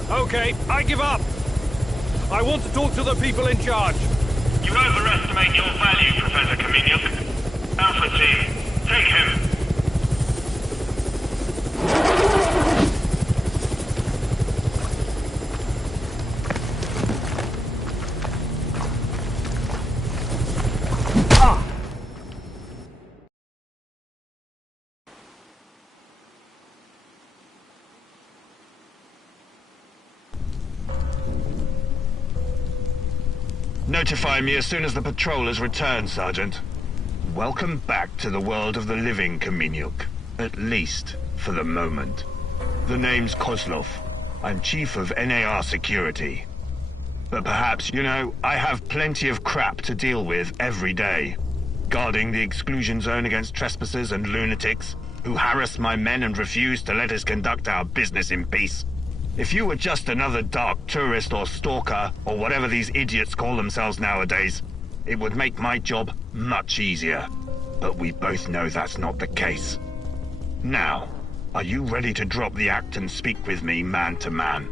Okay, I give up. I want to talk to the people in charge. You overestimate your value, Professor Kaminyuk. Alpha Team, take him. Notify me as soon as the patrol has returned, Sergeant. Welcome back to the world of the living, Kaminyuk. At least, for the moment. The name's Kozlov. I'm Chief of NAR Security. But perhaps, you know, I have plenty of crap to deal with every day. Guarding the exclusion zone against trespassers and lunatics who harass my men and refuse to let us conduct our business in peace. If you were just another dark tourist or stalker, or whatever these idiots call themselves nowadays, it would make my job much easier. But we both know that's not the case. Now, are you ready to drop the act and speak with me man to man?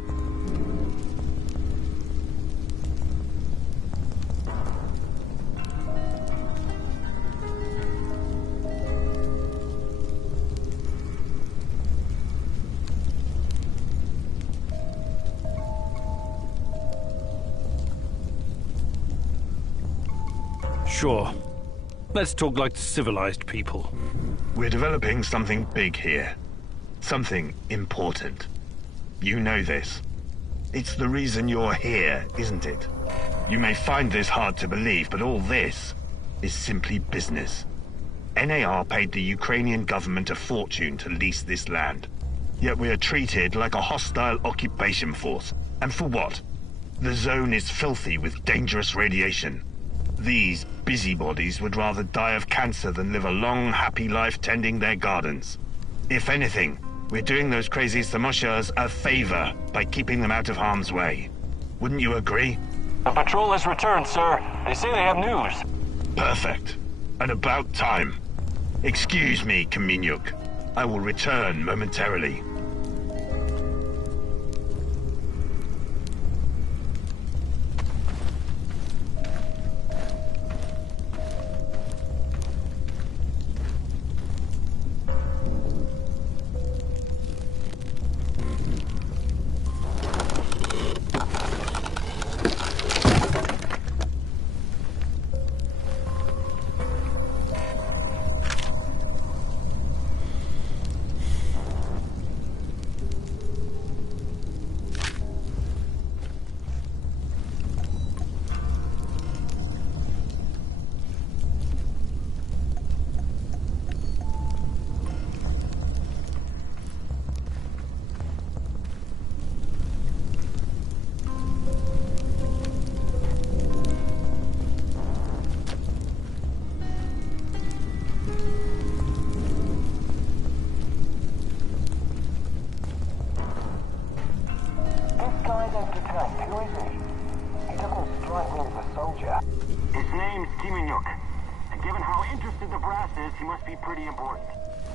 Sure. Let's talk like civilized people. We're developing something big here. Something important. You know this. It's the reason you're here, isn't it? You may find this hard to believe, but all this is simply business. NAR paid the Ukrainian government a fortune to lease this land. Yet we are treated like a hostile occupation force. And for what? The zone is filthy with dangerous radiation. These busybodies would rather die of cancer than live a long, happy life tending their gardens. If anything, we're doing those crazy Samoshas a favor by keeping them out of harm's way. Wouldn't you agree? The patrol has returned, sir. They say they have news. Perfect. And about time. Excuse me, Kaminyuk. I will return momentarily. His name's Kaminyuk, and given how interested the brass is, he must be pretty important.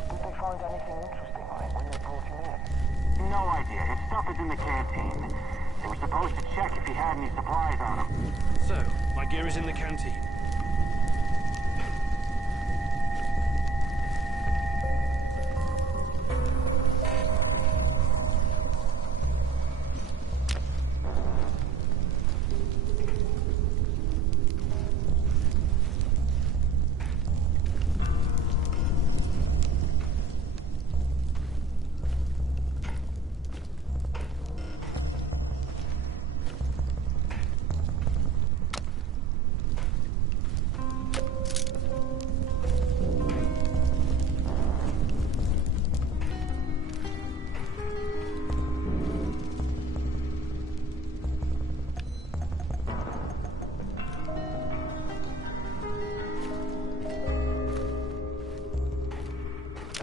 Did they find anything interesting on him when they brought him in? No idea. His stuff is in the canteen. They were supposed to check if he had any supplies on him. So, my gear is in the canteen.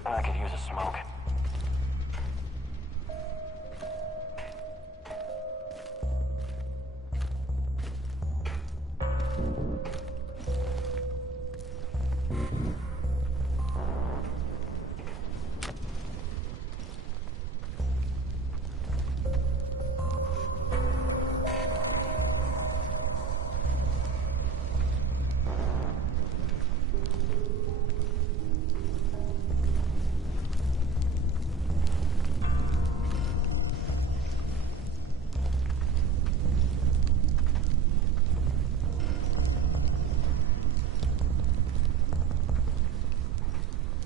I could use a smoke.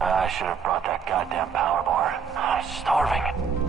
I should have brought that goddamn power bar. I'm starving.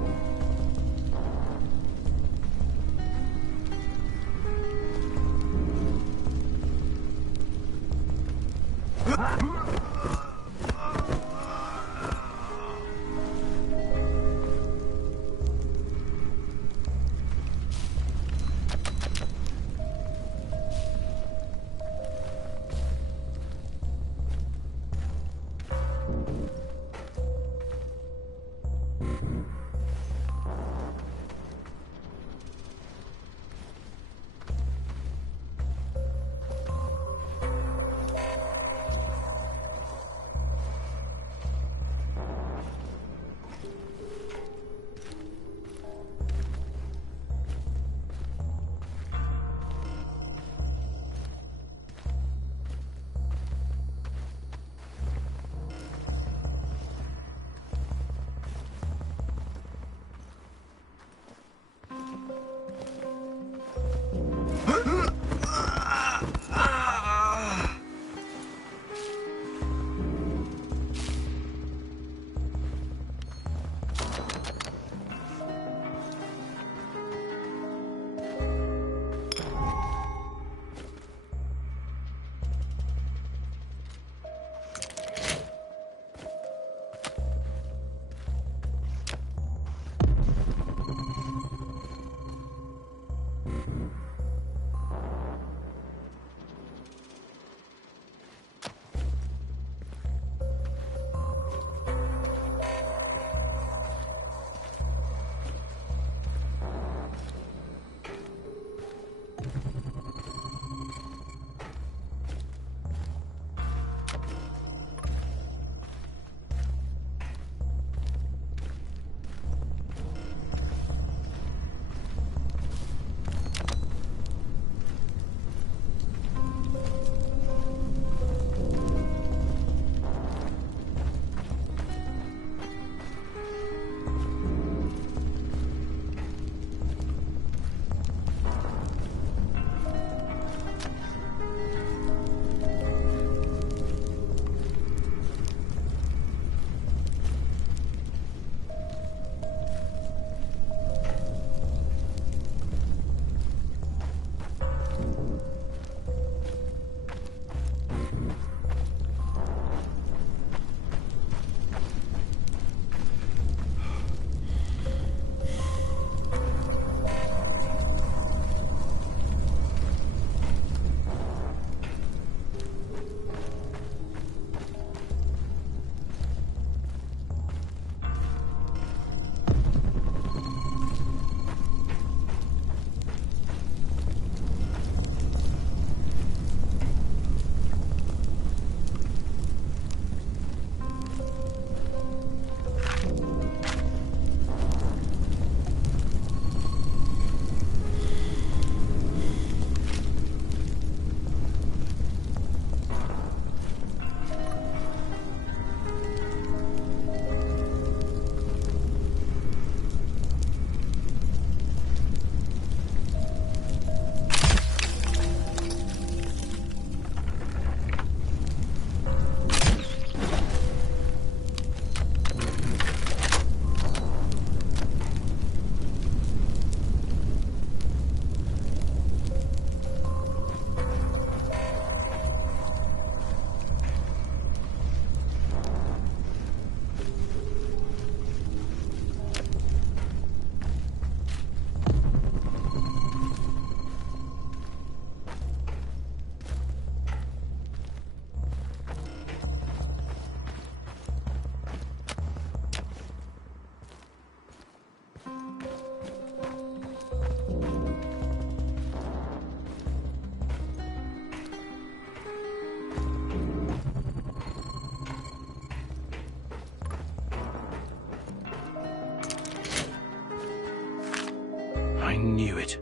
I knew it.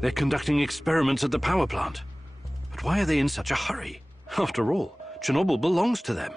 They're conducting experiments at the power plant. But why are they in such a hurry? After all, Chernobyl belongs to them.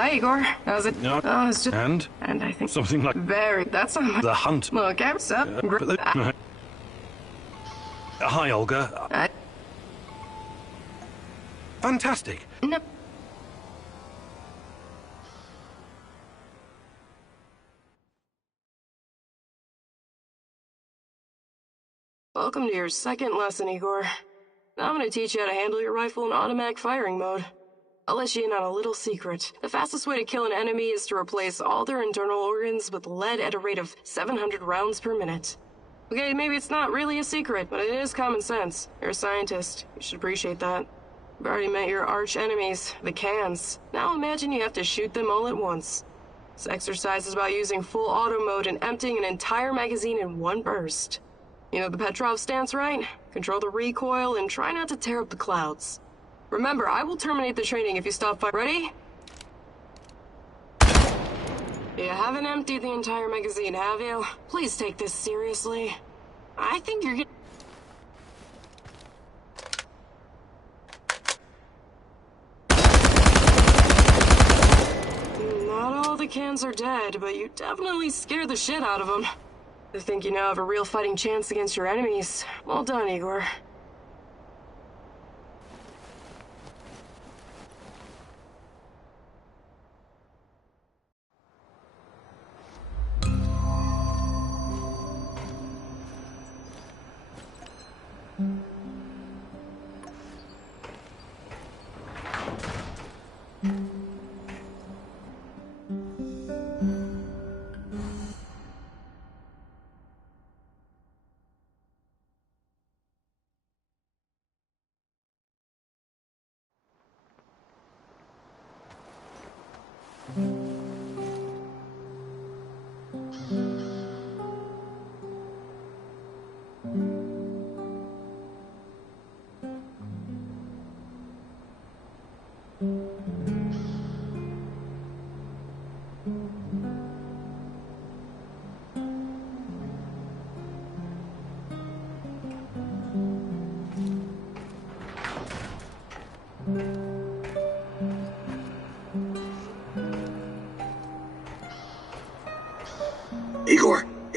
Hi, Igor. How's it? No. Oh, it's just... And I think... something like... Very... That's not... The hunt. Look, what's up? Hi, Olga. Fantastic. No. Welcome to your second lesson, Igor. Now I'm going to teach you how to handle your rifle in automatic firing mode. I'll let you in on a little secret. The fastest way to kill an enemy is to replace all their internal organs with lead at a rate of 700 rounds per minute. Okay, maybe it's not really a secret, but it is common sense. You're a scientist. You should appreciate that. You've already met your arch enemies, the cans. Now imagine you have to shoot them all at once. This exercise is about using full auto mode and emptying an entire magazine in one burst. You know the Petrov stance, right? Control the recoil and try not to tear up the clouds. Remember, I will terminate the training if you stop firing. Ready? You haven't emptied the entire magazine, have you? Please take this seriously. I think you're Not all the cans are dead, but you definitely scared the shit out of them. I think you now have a real fighting chance against your enemies. Well done, Igor.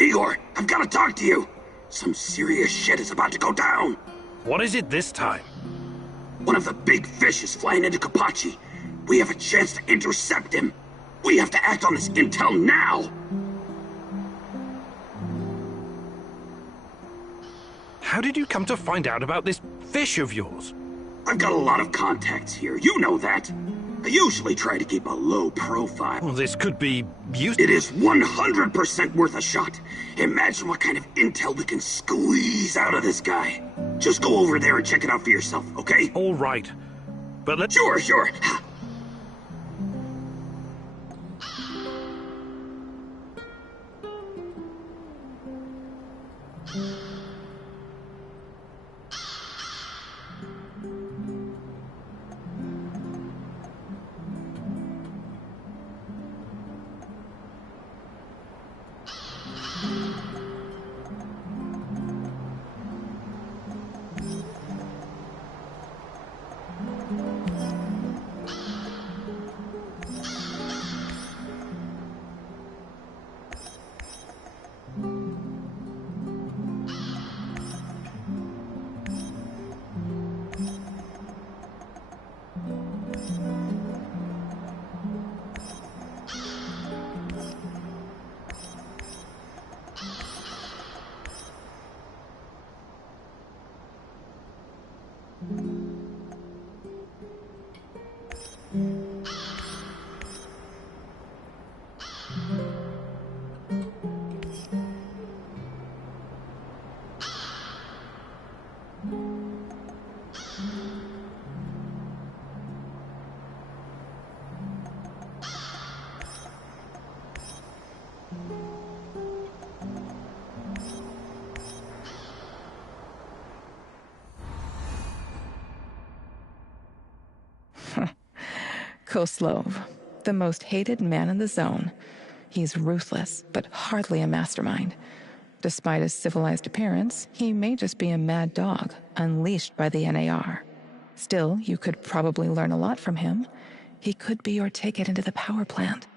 Igor, I've got to talk to you. Some serious shit is about to go down. What is it this time? One of the big fish is flying into Kapachi. We have a chance to intercept him. We have to act on this intel now. How did you come to find out about this fish of yours? I've got a lot of contacts here, you know that. I usually try to keep a low profile. Well, this could be used. It is 100% worth a shot. Imagine what kind of intel we can squeeze out of this guy. Just go over there and check it out for yourself, okay? All right. But let's... Sure. Koslov, the most hated man in the zone. He's ruthless, but hardly a mastermind. Despite his civilized appearance, he may just be a mad dog, unleashed by the NAR. Still, you could probably learn a lot from him. He could be your ticket into the power plant.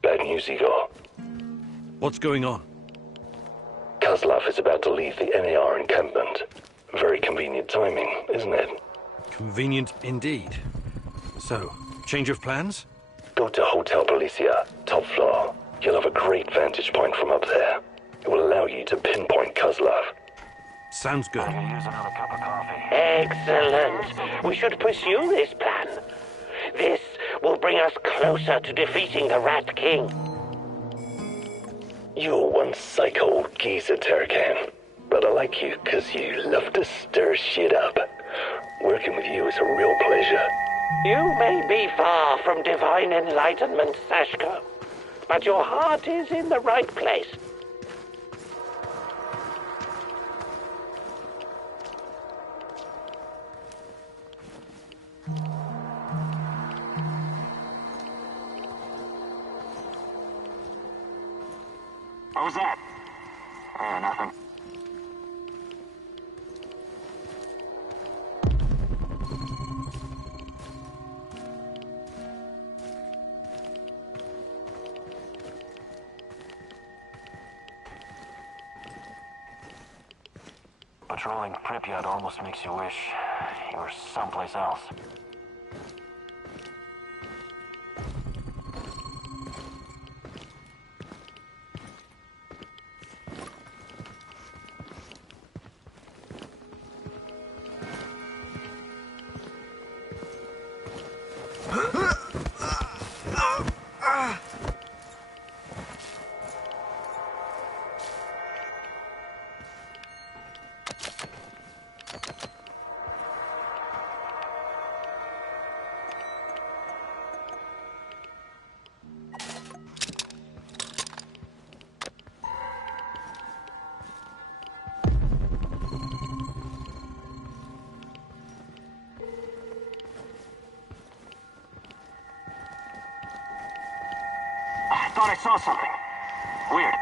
Bad news, Igor. What's going on? Kozlov is about to leave the NAR encampment. Very convenient timing, isn't it? Convenient indeed. So, change of plans? Go to Hotel Policia, top floor. You'll have a great vantage point from up there. It will allow you to pinpoint Kozlov. Sounds good. I could use another cup of coffee. Excellent. We should pursue this plan. This will bring us closer to defeating the Rat King. You're one psycho old geezer, Terracan. But I like you because you love to stir shit up. Working with you is a real pleasure. You may be far from divine enlightenment, Sashko, but your heart is in the right place. What was that? Nothing. Patrolling Pripyat almost makes you wish you were someplace else. thought I saw something. Weird.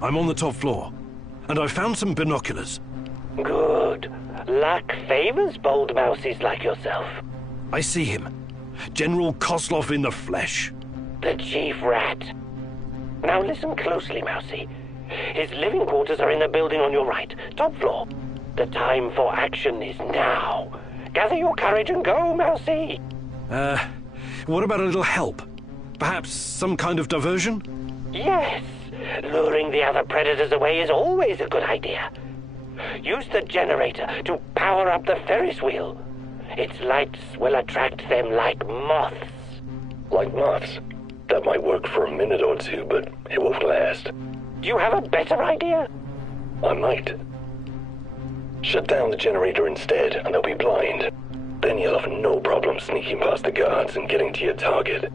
I'm on the top floor, and I found some binoculars. Good. Luck favors bold mousies like yourself. I see him. General Kozlov in the flesh. The chief rat. Now listen closely, Mousy. His living quarters are in the building on your right, top floor. The time for action is now. Gather your courage and go, Mousy. What about a little help? Perhaps some kind of diversion? Yes. Luring the other predators away is always a good idea. Use the generator to power up the Ferris wheel. Its lights will attract them like moths. Like moths? That might work for a minute or two, but it won't last. Do you have a better idea? I might. Shut down the generator instead, and they'll be blind. Then you'll have no problem sneaking past the guards and getting to your target.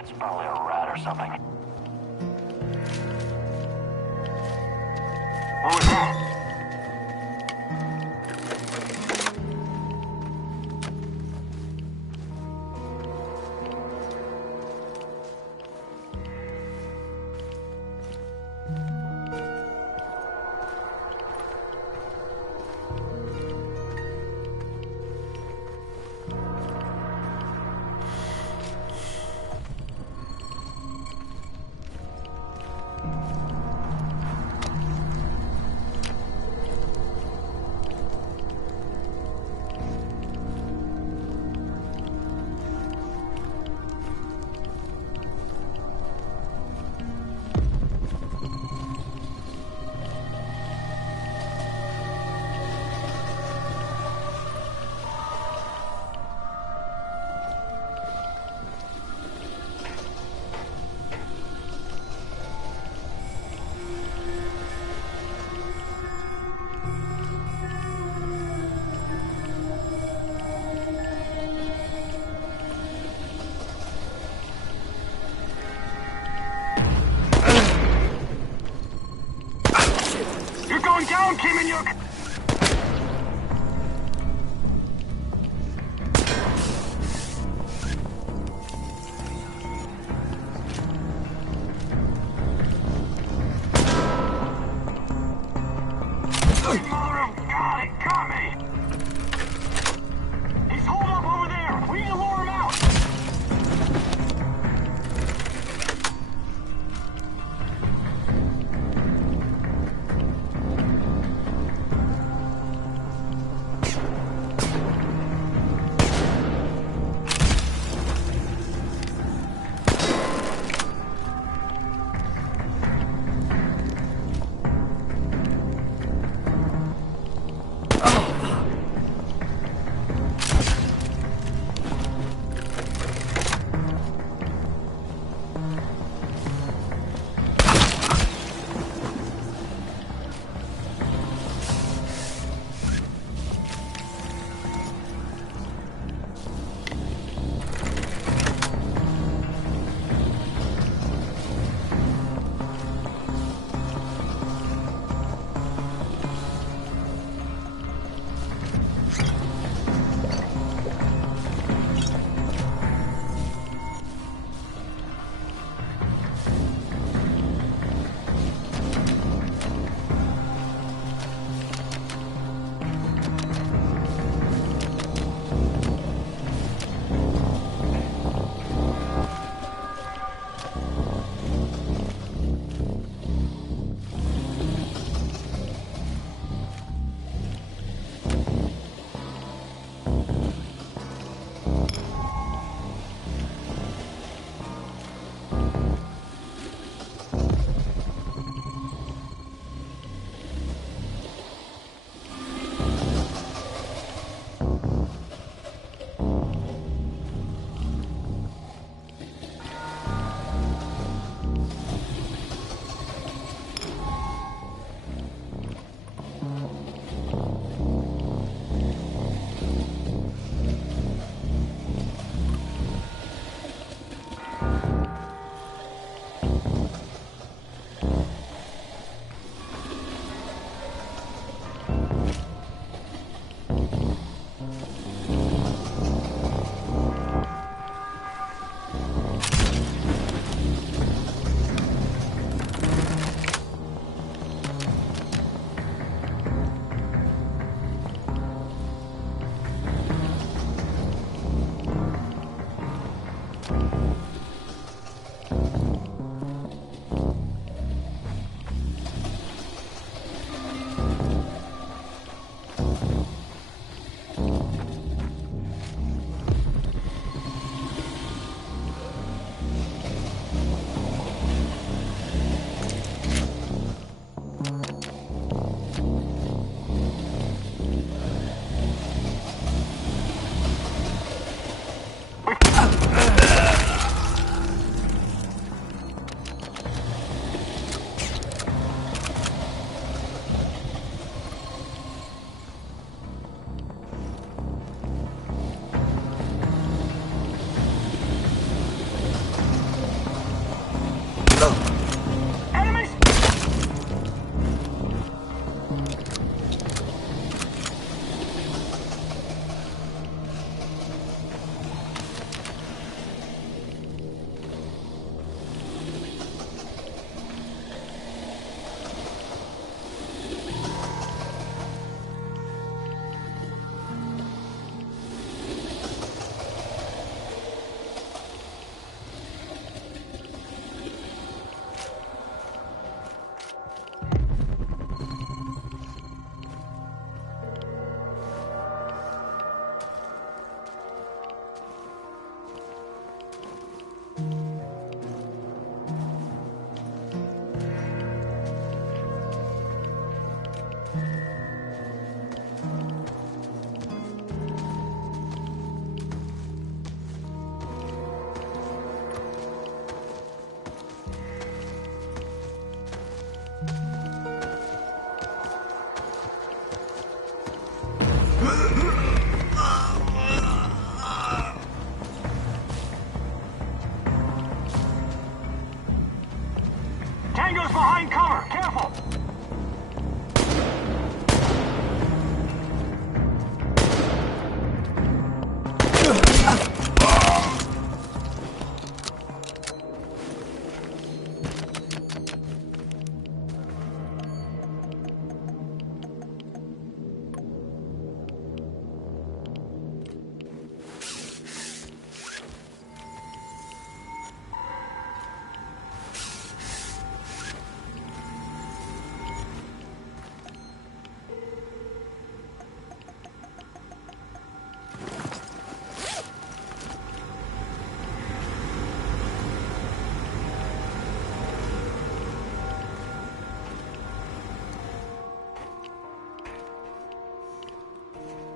It's probably a rat or something. What was that? You're going down, Kim and Yuk! Mother of God, it got me! He's holed up over there! We need to lure him out! Tango's behind cover! Careful!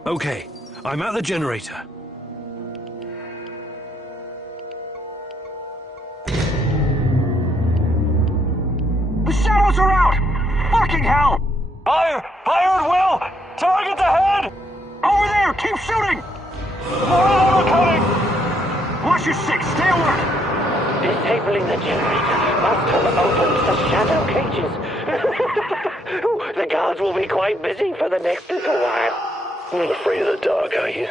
Okay, I'm at the generator. The shadows are out! Fucking hell! Fire! Fire at will! Target ahead! Over there! Keep shooting! More of them are coming! Watch your six! Stay alert! Disabling the generator must have opened the shadow cages. The guards will be quite busy for the next little while. Not afraid of the dark, are you?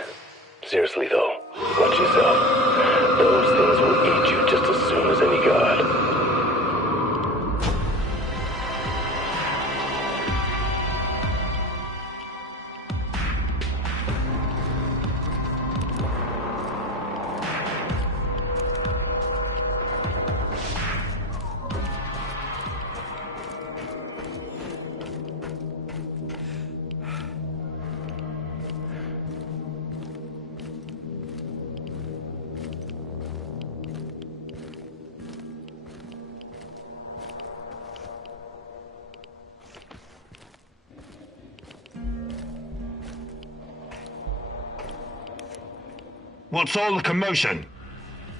Seriously, though, watch yourself. Those things will eat you just as soon as any guard. What's all the commotion?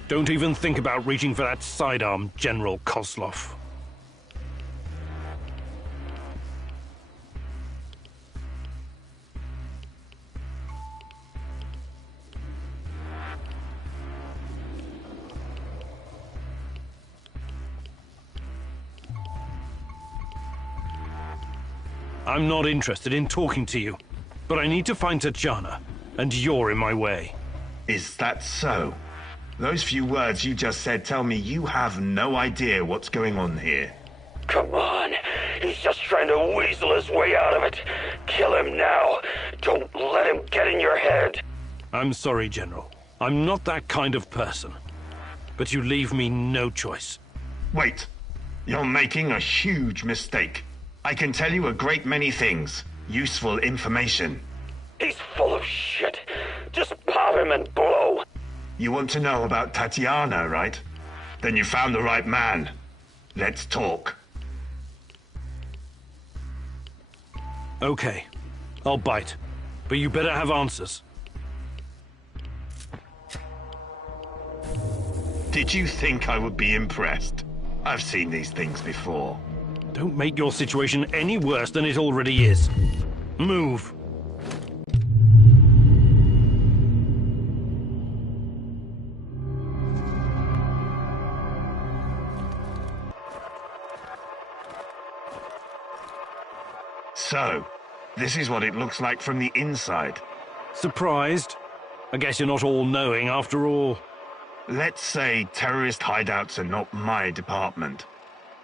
Don't even think about reaching for that sidearm, General Kozlov. I'm not interested in talking to you, but I need to find Tatiana, and you're in my way. Is that so? Those few words you just said tell me you have no idea what's going on here. Come on. He's just trying to weasel his way out of it. Kill him now. Don't let him get in your head. I'm sorry, General. I'm not that kind of person. But you leave me no choice. Wait. You're making a huge mistake. I can tell you a great many things. Useful information. He's full of shit. Just pop him and blow. You want to know about Tatiana, right? Then you found the right man. Let's talk. Okay. I'll bite. But you better have answers. Did you think I would be impressed? I've seen these things before. Don't make your situation any worse than it already is. Move. So, this is what it looks like from the inside. Surprised? I guess you're not all-knowing after all. Let's say terrorist hideouts are not my department.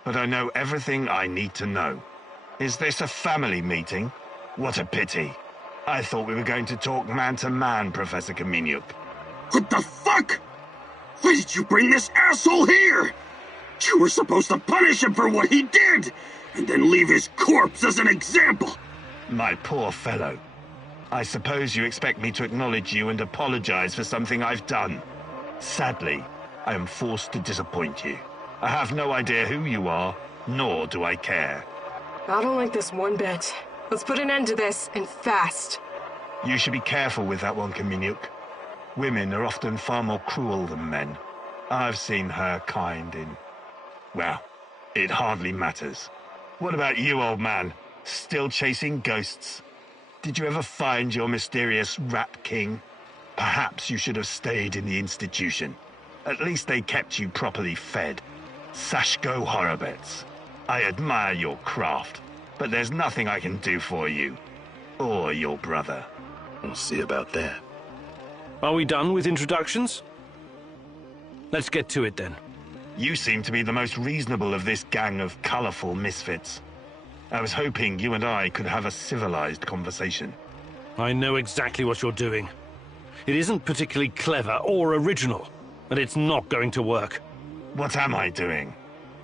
But I know everything I need to know. Is this a family meeting? What a pity. I thought we were going to talk man-to-man, Professor Kaminyuk. What the fuck? Why did you bring this asshole here? You were supposed to punish him for what he did, and then leave his corpse as an example. My poor fellow. I suppose you expect me to acknowledge you and apologize for something I've done. Sadly, I am forced to disappoint you. I have no idea who you are, nor do I care. I don't like this one bit. Let's put an end to this, and fast. You should be careful with that one, Kaminyuk. Women are often far more cruel than men. I've seen her kind in... well, it hardly matters. What about you, old man? Still chasing ghosts? Did you ever find your mysterious Rat King? Perhaps you should have stayed in the institution. At least they kept you properly fed. Sashko Horobets. I admire your craft, but there's nothing I can do for you. Or your brother. We'll see about that. Are we done with introductions? Let's get to it then. You seem to be the most reasonable of this gang of colorful misfits. I was hoping you and I could have a civilized conversation. I know exactly what you're doing. It isn't particularly clever or original, and it's not going to work. What am I doing?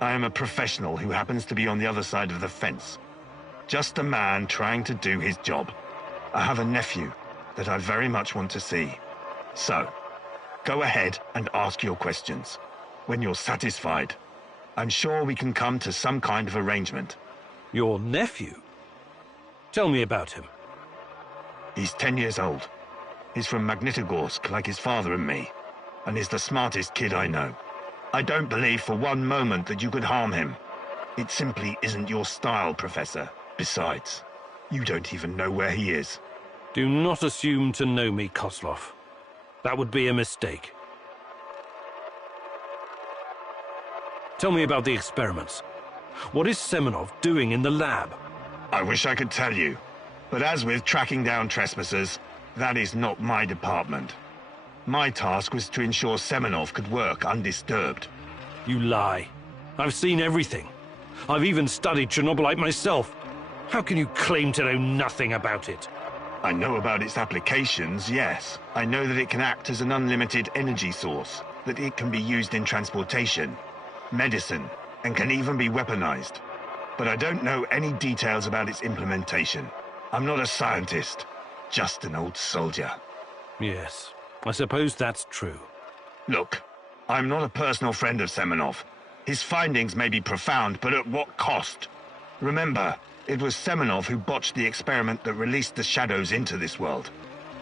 I am a professional who happens to be on the other side of the fence. Just a man trying to do his job. I have a nephew that I very much want to see. So, go ahead and ask your questions. When you're satisfied, I'm sure we can come to some kind of arrangement. Your nephew? Tell me about him. He's 10 years old. He's from Magnitogorsk, like his father and me, and is the smartest kid I know. I don't believe for one moment that you could harm him. It simply isn't your style, Professor. Besides, you don't even know where he is. Do not assume to know me, Koslov. That would be a mistake. Tell me about the experiments. What is Semenov doing in the lab? I wish I could tell you, but as with tracking down trespassers, that is not my department. My task was to ensure Semenov could work undisturbed. You lie. I've seen everything. I've even studied Chernobylite myself. How can you claim to know nothing about it? I know about its applications, yes. I know that it can act as an unlimited energy source, that it can be used in transportation, medicine, and can even be weaponized. But I don't know any details about its implementation. I'm not a scientist, just an old soldier. Yes, I suppose that's true. Look, I'm not a personal friend of Semenov. His findings may be profound, but at what cost? Remember, it was Semenov who botched the experiment that released the shadows into this world.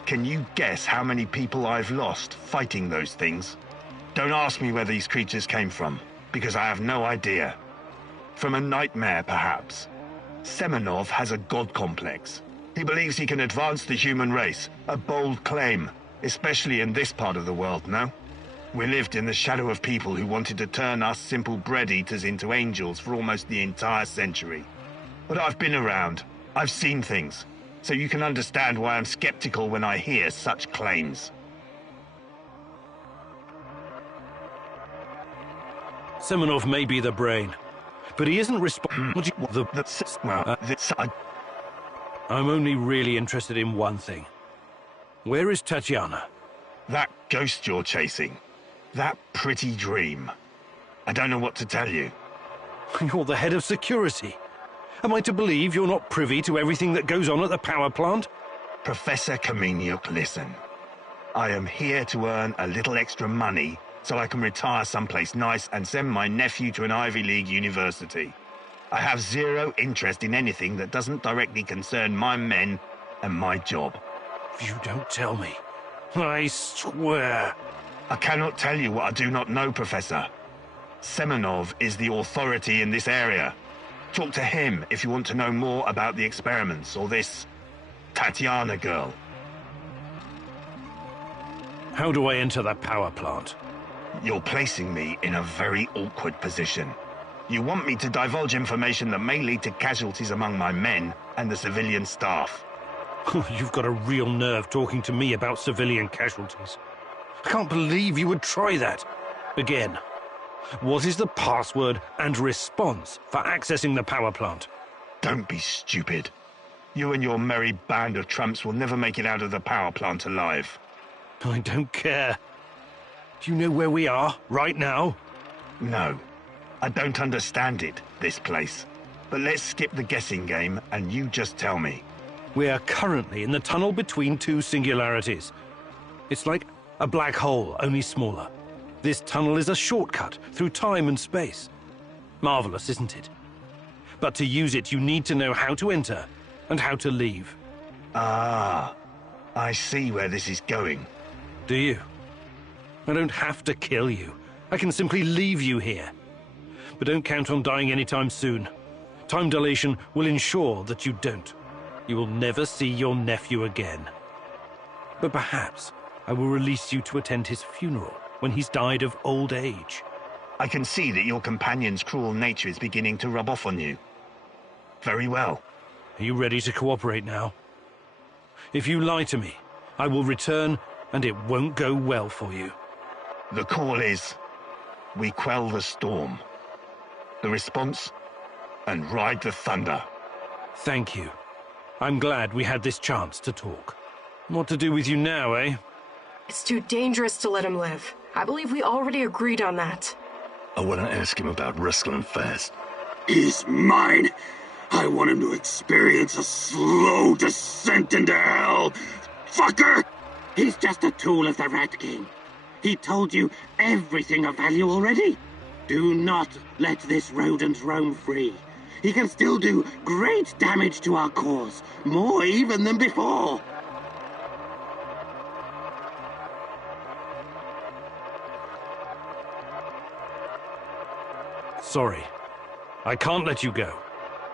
Can you guess how many people I've lost fighting those things? Don't ask me where these creatures came from, because I have no idea. From a nightmare, perhaps. Semenov has a god complex. He believes he can advance the human race, a bold claim, especially in this part of the world, no? We lived in the shadow of people who wanted to turn us simple bread-eaters into angels for almost the entire century. But I've been around. I've seen things. So you can understand why I'm skeptical when I hear such claims. Semenov may be the brain, but he isn't responsible. I'm only really interested in one thing. Where is Tatiana? That ghost you're chasing. That pretty dream. I don't know what to tell you. You're the head of security. Am I to believe you're not privy to everything that goes on at the power plant? Professor Kamenyuk, listen. I am here to earn a little extra money so I can retire someplace nice and send my nephew to an Ivy League university. I have zero interest in anything that doesn't directly concern my men and my job. You don't tell me. I swear. I cannot tell you what I do not know, Professor. Semenov is the authority in this area. Talk to him if you want to know more about the experiments or this Tatiana girl. How do I enter that power plant? You're placing me in a very awkward position. You want me to divulge information that may lead to casualties among my men and the civilian staff. You've got a real nerve talking to me about civilian casualties. I can't believe you would try that. Again, what is the password and response for accessing the power plant? Don't be stupid. You and your merry band of trumps will never make it out of the power plant alive. I don't care. Do you know where we are, right now? No. I don't understand it, this place. But let's skip the guessing game, and you just tell me. We are currently in the tunnel between two singularities. It's like a black hole, only smaller. This tunnel is a shortcut through time and space. Marvelous, isn't it? But to use it, you need to know how to enter and how to leave. Ah, I see where this is going. Do you? I don't have to kill you. I can simply leave you here. But don't count on dying anytime soon. Time dilation will ensure that you don't. You will never see your nephew again. But perhaps I will release you to attend his funeral when he's died of old age. I can see that your companion's cruel nature is beginning to rub off on you. Very well. Are you ready to cooperate now? If you lie to me, I will return and it won't go well for you. The call is, we quell the storm. The response, and ride the thunder. Thank you. I'm glad we had this chance to talk. What to do with you now, eh? It's too dangerous to let him live. I believe we already agreed on that. I want to ask him about wrestling fast. He's mine. I want him to experience a slow descent into hell. Fucker! He's just a tool of the Rat King. He told you everything of value already. Do not let this rodent roam free. He can still do great damage to our cause, more even than before. Sorry. I can't let you go.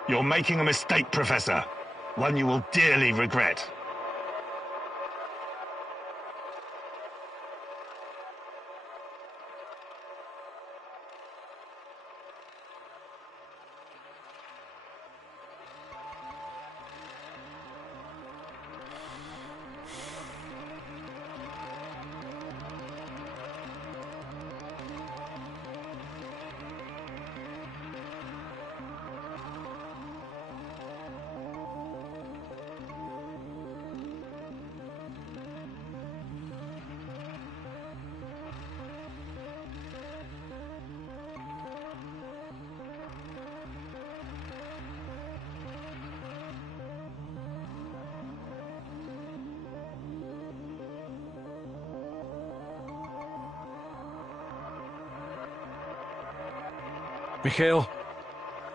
You're making a mistake, Professor. One you will dearly regret. Mikhail,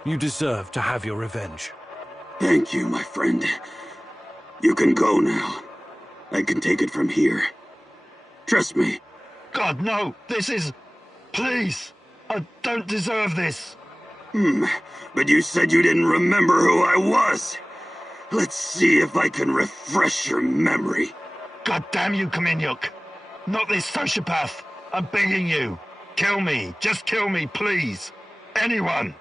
you deserve to have your revenge. Thank you, my friend. You can go now. I can take it from here. Trust me. God, no! This is... Please! I don't deserve this! But you said you didn't remember who I was. Let's see if I can refresh your memory. God damn you, Kaminyuk! Not this sociopath! I'm begging you! Kill me! Just kill me, please! Anyone!